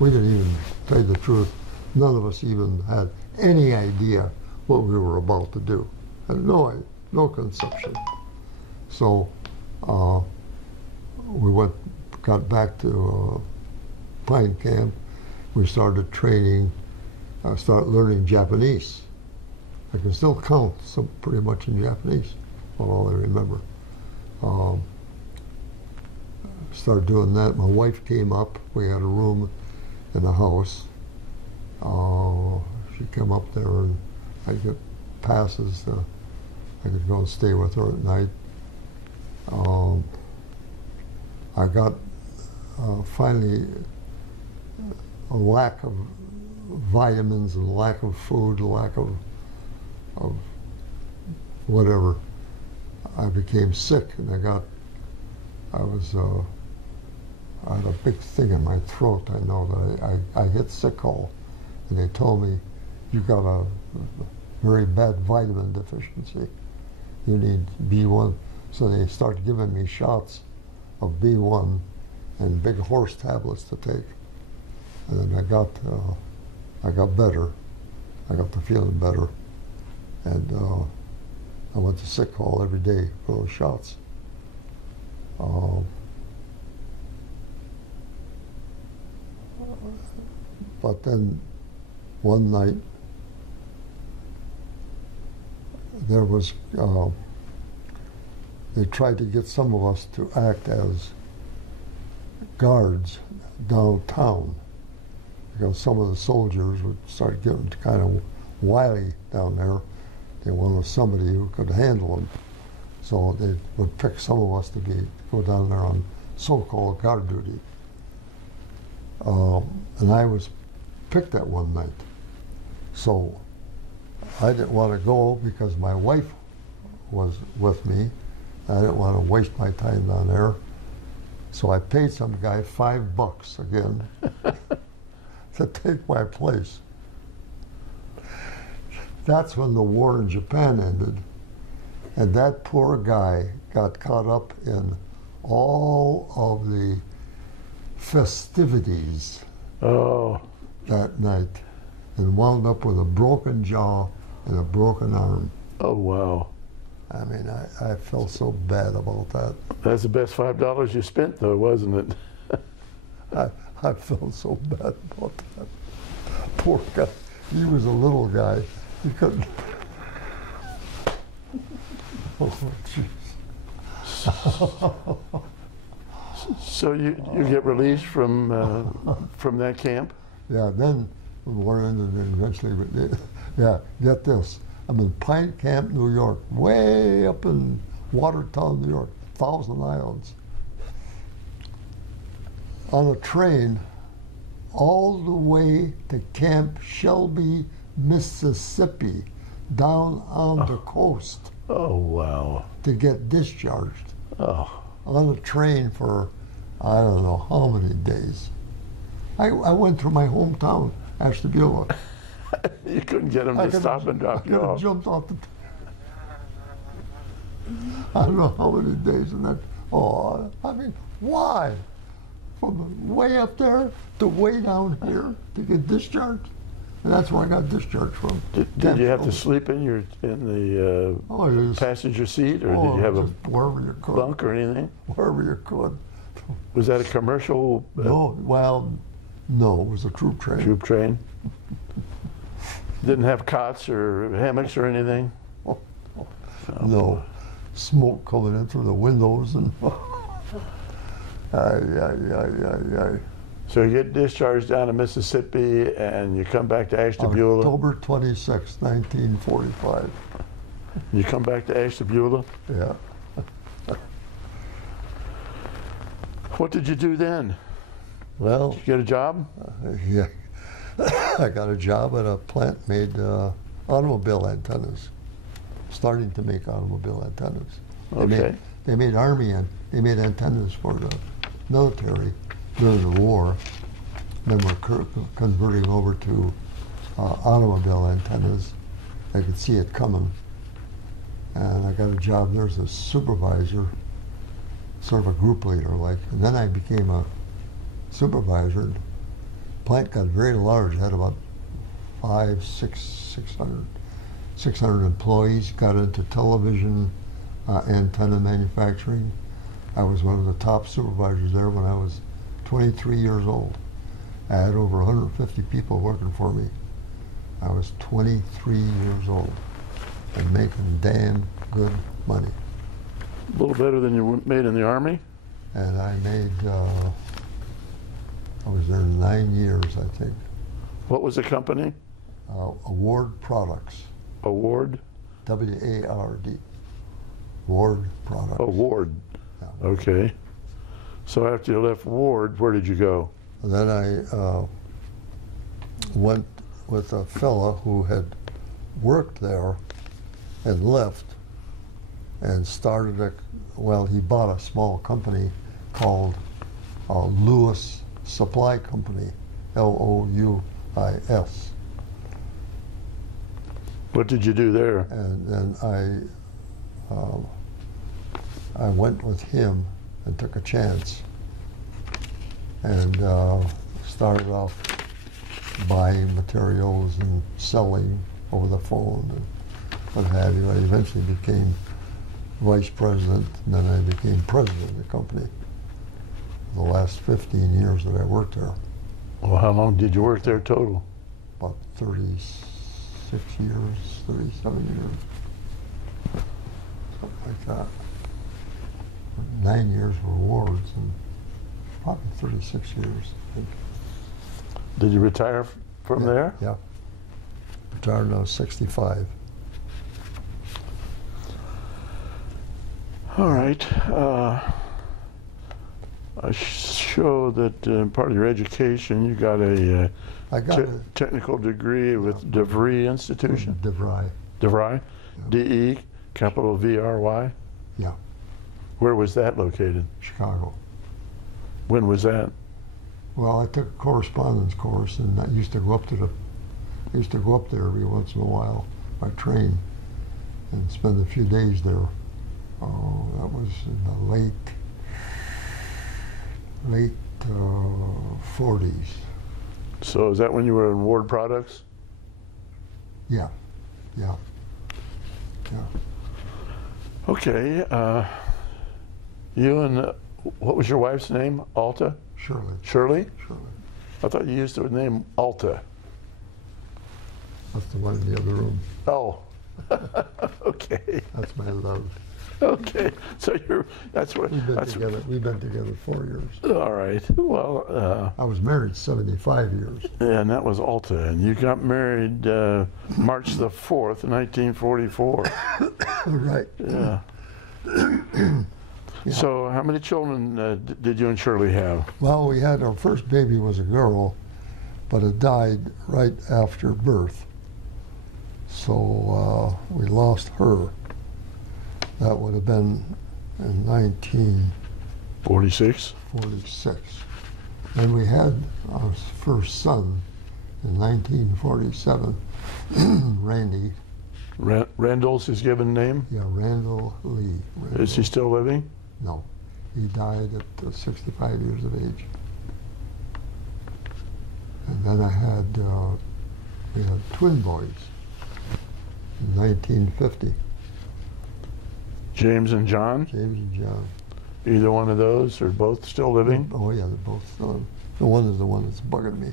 We didn't even, tell you the truth, none of us even had any idea what we were about to do. Had no conception. So we got back to Pine Camp. We started training, started learning Japanese. I can still count pretty much in Japanese, all I remember. Started doing that. My wife came up. We had a room in the house. She came up there and I got passes. I could go and stay with her at night. I got finally a lack of vitamins and lack of food, lack of whatever. I became sick and I had a big thing in my throat. I know that I hit sick call, and they told me, you got a very bad vitamin deficiency. You need B1. So they started giving me shots of B1 and big horse tablets to take. And then I got better. I got to feeling better. And I went to sick hall every day for those shots. But then one night, there was, they tried to get some of us to act as guards downtown, because some of the soldiers would start getting kind of wily down there. They wanted somebody who could handle them. So they would pick some of us to go down there on so-called guard duty. And I was picked that one night. So I didn't want to go because my wife was with me. I didn't want to waste my time down there. So I paid some guy $5 again to take my place. That's when the war in Japan ended. And that poor guy got caught up in all of the festivities that night and wound up with a broken jaw and a broken arm. Oh, wow. I mean, I felt so bad about that. That's the best $5 you spent, though, wasn't it? I felt so bad about that. Poor guy. He was a little guy. He couldn't. Oh, jeez. So you get released from that camp? Yeah, then the war ended and eventually, yeah, get this. I'm in Pine Camp, New York, way up in Watertown, New York, Thousand Islands. On a train all the way to Camp Shelby, Mississippi, down on the coast. Oh, wow. To get discharged. Oh. On a train for, I don't know how many days. I went through my hometown, Ashtabula. You couldn't get them to stop and drop you off. I jumped off the. I don't know how many days, and that. Oh, I mean, why? From way up there to way down here to get discharged, and that's where I got discharged from. Did you have to sleep in the passenger seat, or did you have a wherever you could, bunk or anything? Wherever you could. Was that a commercial? No, well, no, it was a troop train. Troop train. Didn't have cots or hammocks or anything? No. Smoke coming in through the windows and So you get discharged down to Mississippi and you come back to Ashtabula? October 26, 1945. You come back to Ashtabula? Yeah. What did you do then? Well, did you get a job? Yeah. I got a job at a plant made automobile antennas, starting to make automobile antennas. Okay. They made army and they made antennas for the military during the war. Then we're converting over to automobile antennas. They could see it coming. And I got a job there as a supervisor, sort of a group leader like. And then I became a supervisor. Plant got very large, had about 600 employees, got into television antenna manufacturing. I was one of the top supervisors there when I was 23 years old. I had over 150 people working for me. I was 23 years old and making damn good money. A little better than you made in the Army? And I made, I was there 9 years, I think. What was the company? Award Products. Award? W-A-R-D. Ward Products. Oh, Ward. Yeah. Okay. So after you left Ward, where did you go? And then I went with a fella who had worked there and left and started he bought a small company called Lewis Supply Company, L-O-U-I-S. What did you do there? And then I went with him and took a chance and started off buying materials and selling over the phone and what have you. I eventually became vice president, and then I became president of the company. The last 15 years that I worked there. Well, how long did you work there total? About 36 years, 37 years, something like that. 9 years for awards, and probably 36 years, I think. Did you retire from there? Yeah. Retired when I was 65. All right. I show that part of your education, you got a I got a technical degree with DeVry Institution. DeVry. DeVry? Yeah. D-E, capital V-R-Y? Yeah. Where was that located? Chicago. When was that? Well, I took a correspondence course, and I used to go up there every once in a while by train and spend a few days there. Oh, that was in the late 40s. So is that when you were in Ward Products? Yeah, yeah, yeah. Okay. You and, what was your wife's name? Alta? Shirley. Shirley? Shirley. I thought you used the name Alta. That's the one in the other room. Oh. Okay. That's my love. Okay. So that's what. We've been together 4 years. All right. Well. I was married 75 years. Yeah, and that was Alta, and you got married March the 4th, 1944. Right. Yeah. Yeah. So, how many children did you and Shirley have? Well, we had our first baby was a girl, but it died right after birth. So we lost her. That would have been in 46. 1946. And we had our first son in 1947, Randy. Randall's his given name? Yeah, Randall Lee. Randall. Is he still living? No. He died at 65 years of age. And then we had twin boys in 1950. James and John? James and John. Either one of those, or both still living? Oh yeah, they're both still living. The one is the one that's bugging me.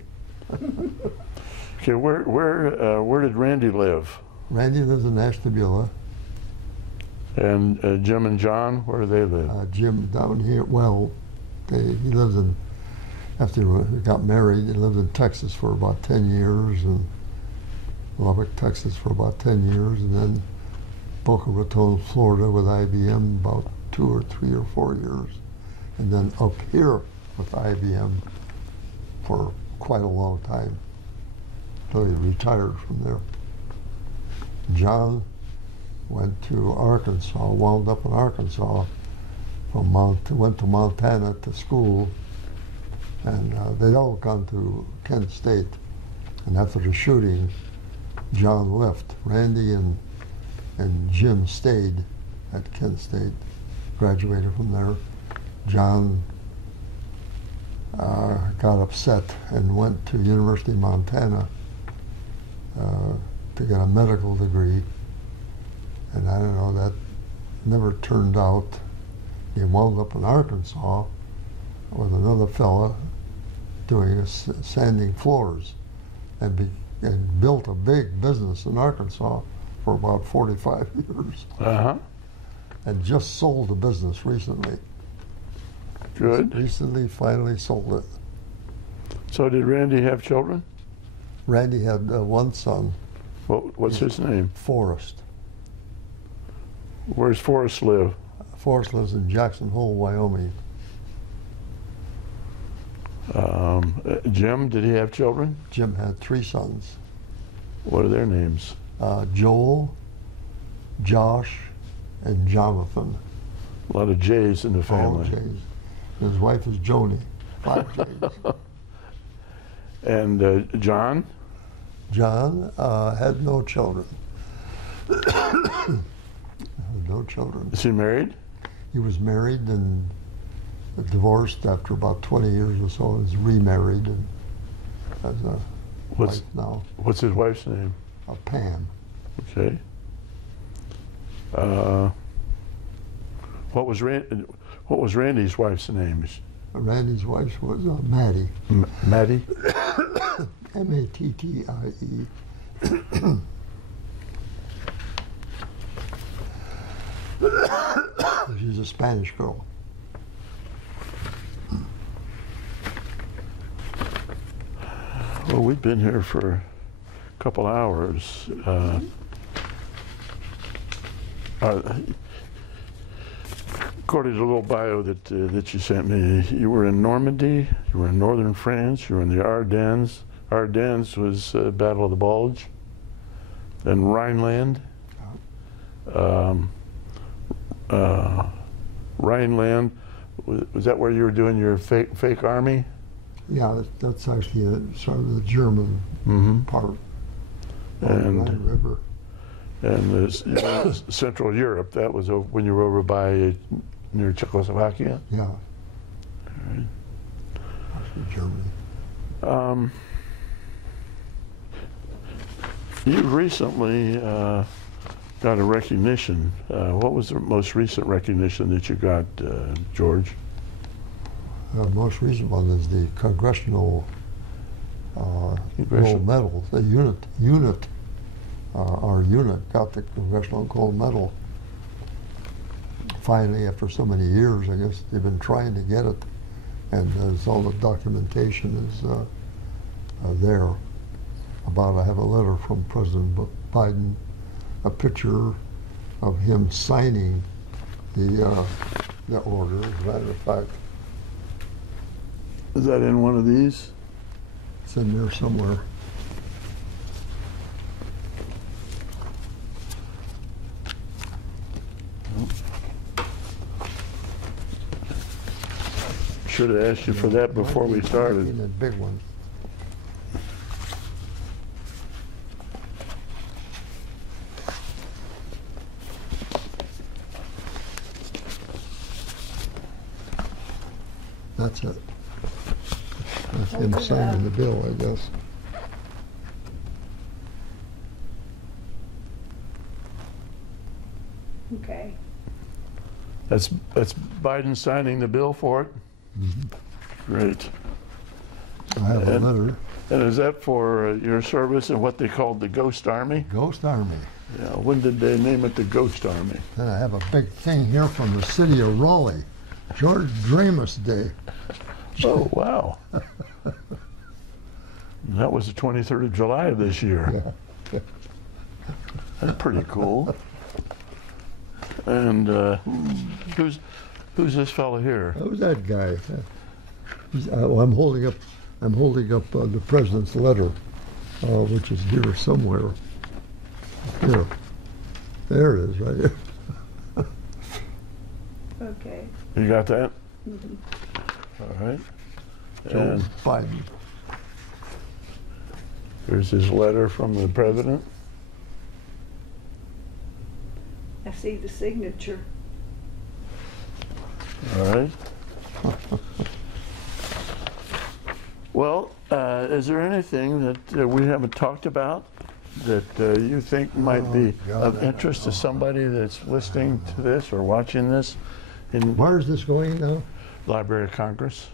Okay, where did Randy live? Randy lives in Ashtabula. And Jim and John, where do they live? Jim down here. Well, he lives in. After we got married, he lived in Texas for about 10 years, and Lubbock, Texas for about 10 years, and then Boca Raton, Florida with IBM about 2 or 3 or 4 years, and then up here with IBM for quite a long time, until he retired from there. John went to Arkansas, wound up in Arkansas, went to Montana to school, and they'd all gone to Kent State. And after the shooting, John left. Randy and Jim stayed at Kent State, graduated from there. John got upset and went to University of Montana to get a medical degree. And I don't know, that never turned out. He wound up in Arkansas with another fella doing sanding floors, and built a big business in Arkansas for about 45 years. Uh-huh. And just sold the business recently. Good. Recently, finally sold it. So did Randy have children? Randy had one son. What's his name? Forrest. Where's Forrest live? Forrest lives in Jackson Hole, Wyoming. Jim, did he have children? Jim had 3 sons. What are their names? Joel, Josh, and Jonathan. A lot of J's in the family. All J's. His wife is Joni. 5 J's. And John? John had no children. No children. Is he married? He was married and divorced after about 20 years or so. He was remarried and has a What's wife now, what's his wife's name? Pam. Okay. What was Randy's wife's name? Randy's wife was Mattie. Maddie? M-A-T-T-I-E. She's a Spanish girl. Well, we've been here for a couple hours. According to the little bio that you sent me, you were in Normandy, you were in northern France, you were in the Ardennes. Ardennes was Battle of the Bulge. Then Rhineland. Rhineland, was that where you were doing your fake army? Yeah, that's actually sort of the German part of the Rhine River. And Central Europe, that was when you were over by near Czechoslovakia? Yeah. All right. Actually Germany. You recently got a recognition. What was the most recent recognition that you got, George? The most recent one is the Congressional Gold Medal. The our unit got the Congressional Gold Medal. Finally, after so many years, I guess they've been trying to get it, and all the documentation is there. I have a letter from President Biden, a picture of him signing the order. As a matter of fact, is that in one of these? it's in there somewhere. Should have asked you for that before we started. A big one. That's it. That's him signing the bill, I guess. Okay. That's Biden signing the bill for it? Great. I have a letter. And is that for your service in what they called the Ghost Army? Ghost Army. Yeah. When did they name it the Ghost Army? Then I have a big thing here from the city of Raleigh. George Dramis Day. Oh, wow. That was the 23rd of July of this year. Yeah. That's pretty cool. And who's this fellow here? Who's that guy? I'm holding up the president's letter, which is here somewhere. Here, there it is, right here. Okay. You got that? Mhm. All right. Joe And Biden. here's his letter from the president. I see the signature. All right. Well, is there anything that we haven't talked about that you think might be of interest to somebody that's listening to this or watching this in Where is this going now? Library of Congress?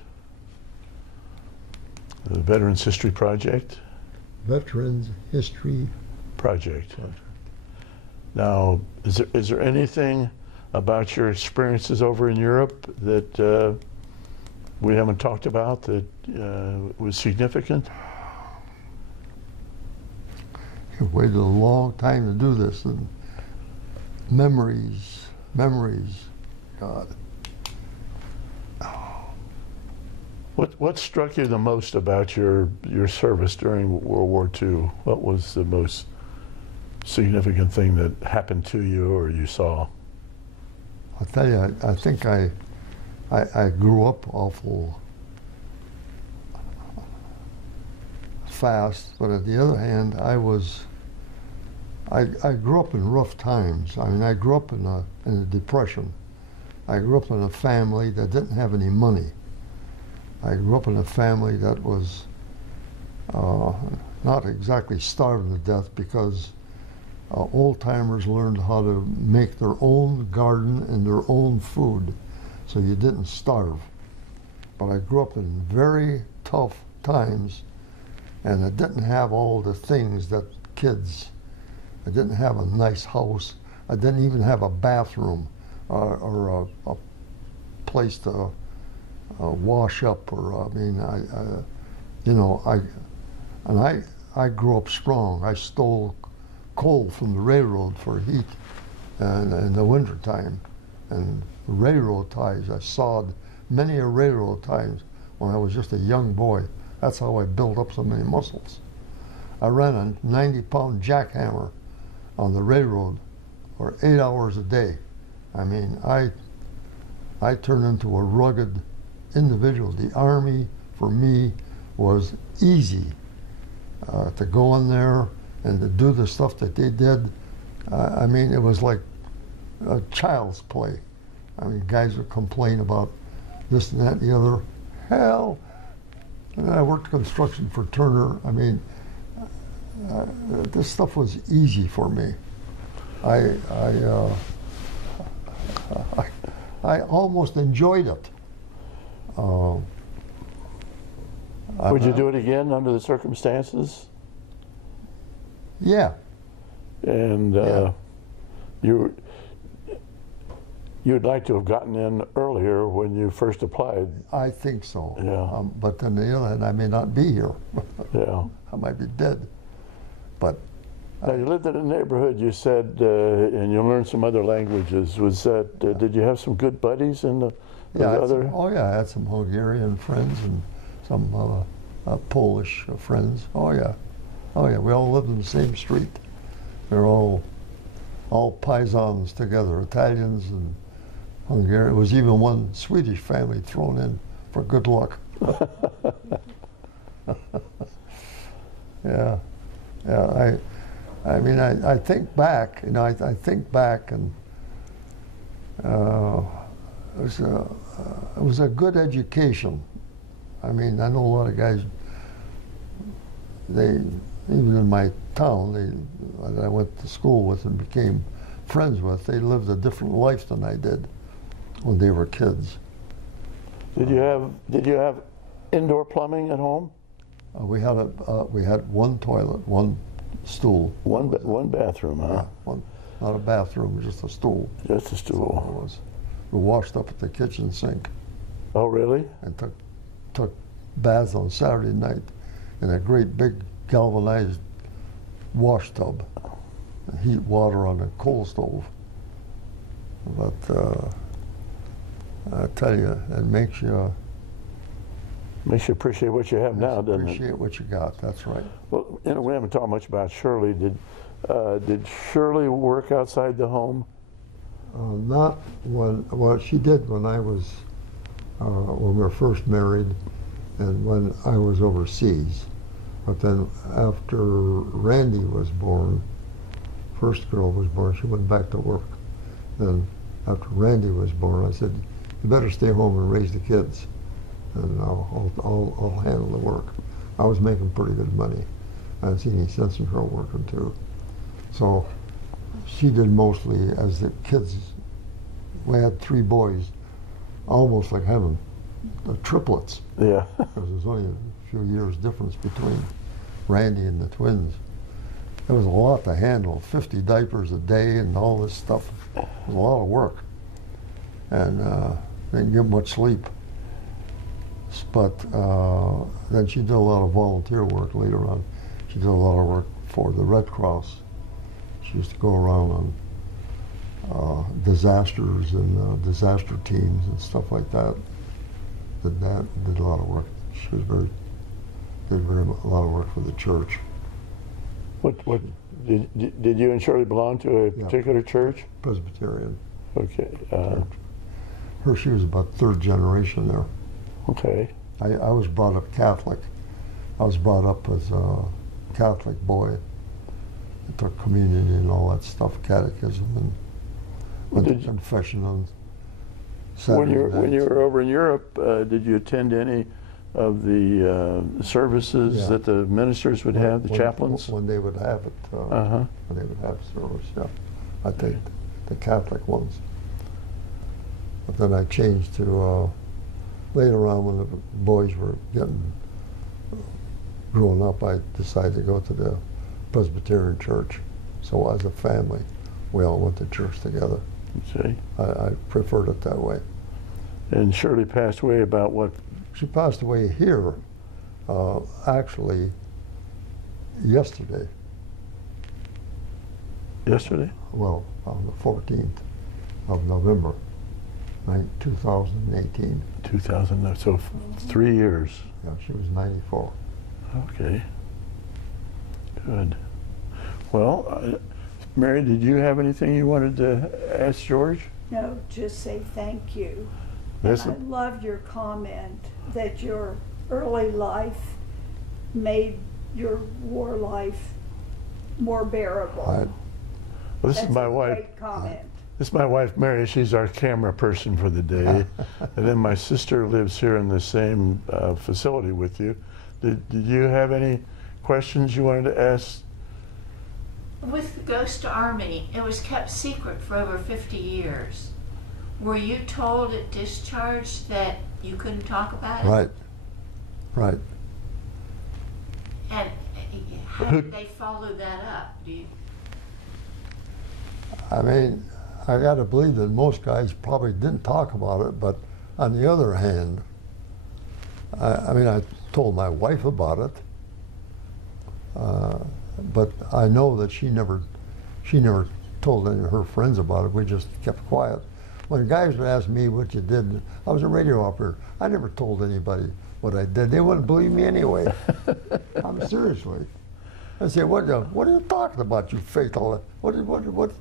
The Veterans History Project? Veterans History Project. Now, is there anything about your experiences over in Europe that we haven't talked about that was significant? I've waited a long time to do this, and memories, God. What struck you the most about your service during World War II? What was the most significant thing that happened to you or you saw? I'll tell you, I think I grew up awful fast, but on the other hand, I grew up in rough times. I mean, I grew up in a depression. I grew up in a family that didn't have any money. I grew up in a family that was not exactly starving to death, because old timers learned how to make their own garden and their own food, so you didn't starve. But I grew up in very tough times, and I didn't have all the things that kids. I didn't have a nice house. I didn't even have a bathroom or a place to wash up. Or I mean, I grew up strong. I stole coal from the railroad for heat and in the winter time, and railroad ties. I sawed many a railroad ties when I was just a young boy. That's how I built up so many muscles. I ran a 90-pound jackhammer on the railroad for 8 hours a day. I mean, I turned into a rugged individual. The Army, for me, was easy. To go in there and to do the stuff that they did, I mean, it was like a child's play. I mean, guys would complain about this and that and the other. Hell, and then I worked construction for Turner. I mean, this stuff was easy for me. I almost enjoyed it. Would you do it again under the circumstances? Yeah. And you'd like to have gotten in earlier when you first applied. I think so. Yeah. But then the other hand, I may not be here. Yeah. I might be dead. But now, you lived in a neighborhood, you said, and you learned some other languages. Was that, did you have some good buddies in the other? I had some Hungarian friends and some Polish friends. Oh yeah. We all lived in the same street. They're all paisans together, Italians and Hungarian. There was even one Swedish family thrown in for good luck. Yeah. I mean, I think back, I think back, and it was a good education. I mean, I know a lot of guys, even in my town, that I went to school with and became friends with, they lived a different life than I did when they were kids. Did you have indoor plumbing at home? We had one toilet, one stool. One bathroom, huh? Yeah, not a bathroom, just a stool. Just a stool. So we washed up at the kitchen sink. Oh, really? And took baths on Saturday night in a great big galvanized wash tub and heat water on a coal stove. But I tell you, it makes you appreciate what you have now, doesn't it? Appreciate what you got. That's right. Well, we haven't talked much about Shirley. Did Shirley work outside the home? Not when. Well, she did when I was when we were first married, and when I was overseas. But then after Randy was born, first girl was born, she went back to work. Then after Randy was born, I said, "You better stay home and raise the kids, and I'll handle the work." I was making pretty good money. I didn't see any sense in her working too. So she did mostly as the kids. We had 3 boys, almost like having triplets. Yeah. Because there's only a few years difference between Randy and the twins. There was a lot to handle, 50 diapers a day and all this stuff. It was a lot of work. And didn't get much sleep. But then she did a lot of volunteer work later on. She did a lot of work for the Red Cross. She used to go around on disasters and disaster teams and stuff like that. Did a lot of work. She was did a lot of work for the church. What did you and Shirley belong to a particular church? Presbyterian. Okay. She was about 3rd generation there. Okay. I was brought up Catholic. I was brought up as a Catholic boy. I took communion and all that stuff, catechism, and went to confession on Saturday nights. When you were over in Europe, did you attend any of the services Yeah. that the ministers would have, the When- chaplains? When they would have it, Uh-huh. when they would have service, yeah. I think the Catholic ones. But then I changed to, later on when the boys were getting growing up, I decided to go to the Presbyterian church. So as a family, we all went to church together. See? I preferred it that way. And Shirley passed away about what? She passed away here, actually, yesterday. Yesterday? Well, on the 14th of November, 2018. 2000, so 3 years. Yeah, she was 94. Okay. Good. Well, Mary, did you have anything you wanted to ask George? No, just say thank you. Yes. And I love your comment that your early life made your war life more bearable. Right. Well, this That's is my a wife. great comment. This is my wife, Mary. She's our camera person for the day. And then my sister lives here in the same facility with you. Did you have any questions you wanted to ask? With the Ghost Army, it was kept secret for over 50 years. Were you told at discharge that you couldn't talk about it? Right, right. And how did they follow that up? Do you? I mean, I got to believe that most guys probably didn't talk about it, but on the other hand, I mean, I told my wife about it, but I know that she never told any of her friends about it. We just kept quiet. When guys would ask me what you did, I was a radio operator. I never told anybody what I did. They wouldn't believe me anyway. I'm seriously. I say, what are you talking about, you fatal? What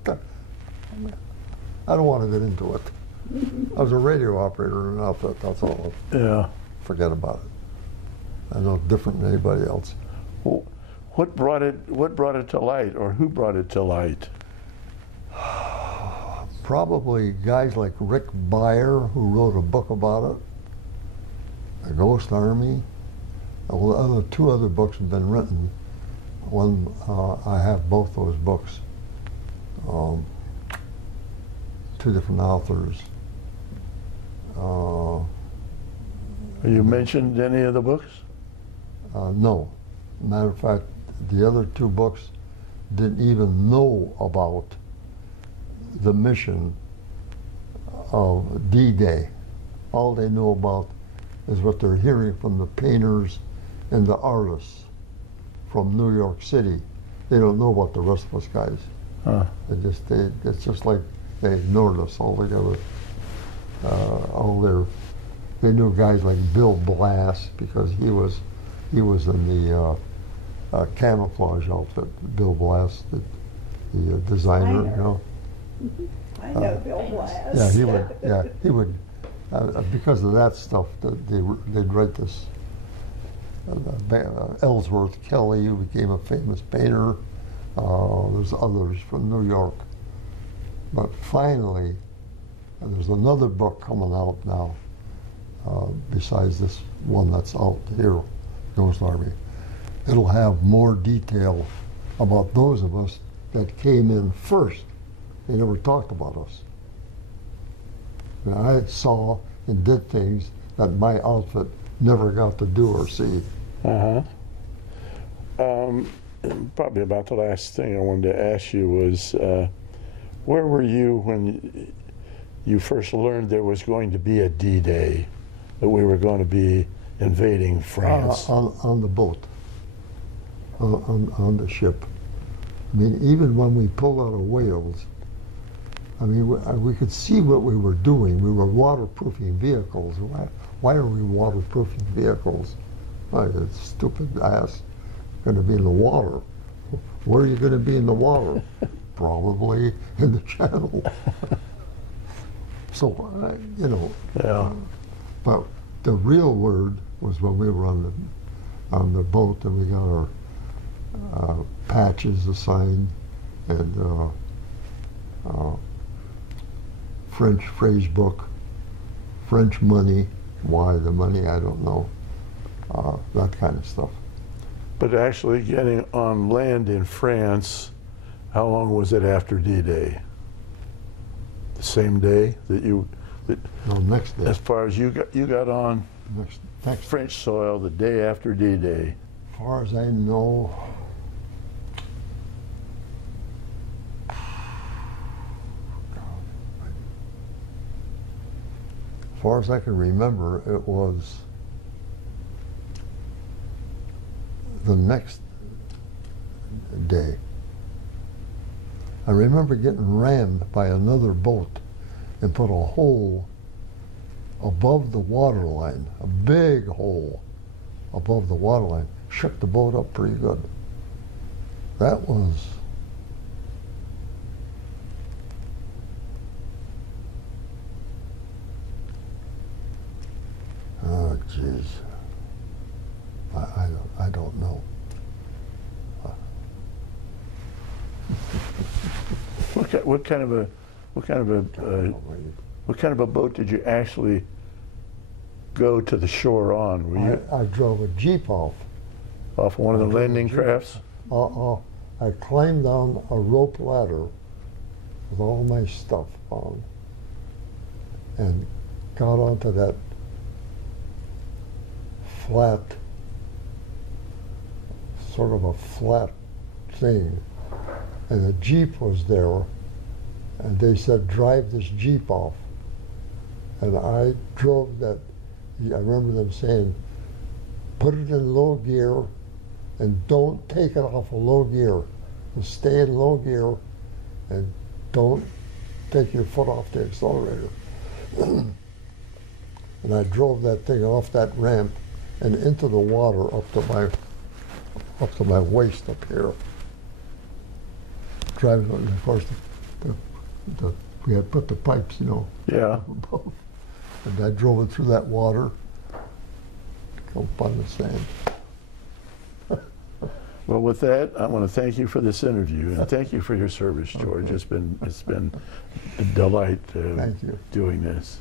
the? I don't want to get into it. I was a radio operator in an outfit, that's all. Yeah. Forget about it. I'm no different than anybody else. Well, what brought it to light, or who brought it to light? Probably guys like Rick Beyer, who wrote a book about it, The Ghost Army. Well, two other books have been written. One, I have both those books. Two different authors. You mentioned any of the books? No. Matter of fact, the other two books didn't even know about the mission of D-Day. All they know about is what they're hearing from the painters and the artists from New York City. They don't know about the rest of us guys. Huh. It's just like they ignored us altogether. They knew guys like Bill Blass because he was in the camouflage outfit. Bill Blass, the designer, you know. I know Bill Blass. Yeah, he would. Because of that stuff, they'd write this. Ellsworth Kelly, who became a famous painter. There's others from New York. But finally, there's another book coming out now, besides this one that's out here, Ghost Army. It'll have more detail about those of us that came in first. They never talked about us. And I saw and did things that my outfit never got to do or see. Uh-huh. Probably about the last thing I wanted to ask you was, where were you when you first learned there was going to be a D-Day, that we were going to be invading France? On the boat, on the ship. I mean, even when we pulled out of Wales, I mean, we could see what we were doing. We were waterproofing vehicles. Why are we waterproofing vehicles? That stupid ass going to be in the water. Where are you going to be in the water? Probably in the channel. So, you know. Yeah. But the real word was when we were on the boat and we got our patches assigned and French phrase book, French money. Why the money, I don't know. that kind of stuff. But actually getting on land in France, how long was it after D-Day? The same day that No, next day. as far as you got on Next. French soil the day after D-Day? As far as I know, as far as I can remember, it was the next day. I remember getting rammed by another boat and put a hole above the water line, a big hole above the water line. Shook the boat up pretty good. That was oh jeez. I don't know. What kind of a boat did you actually go to the shore on? Were you I drove a Jeep off one of the landing crafts? I climbed down a rope ladder with all my stuff on and got onto that flat, sort of a flat thing, and the Jeep was there, and they said, drive this Jeep off. And I drove that. I remember them saying, put it in low gear and don't take it off of low gear. Just stay in low gear and don't take your foot off the accelerator. And I drove that thing off that ramp and into the water up to my waist up here. Driving, and of course, we had put the pipes, Yeah. above. And I drove it through that water, come up on the sand. Well, with that, I want to thank you for this interview and thank you for your service, George. Okay. It's been a delight Thank you. doing this.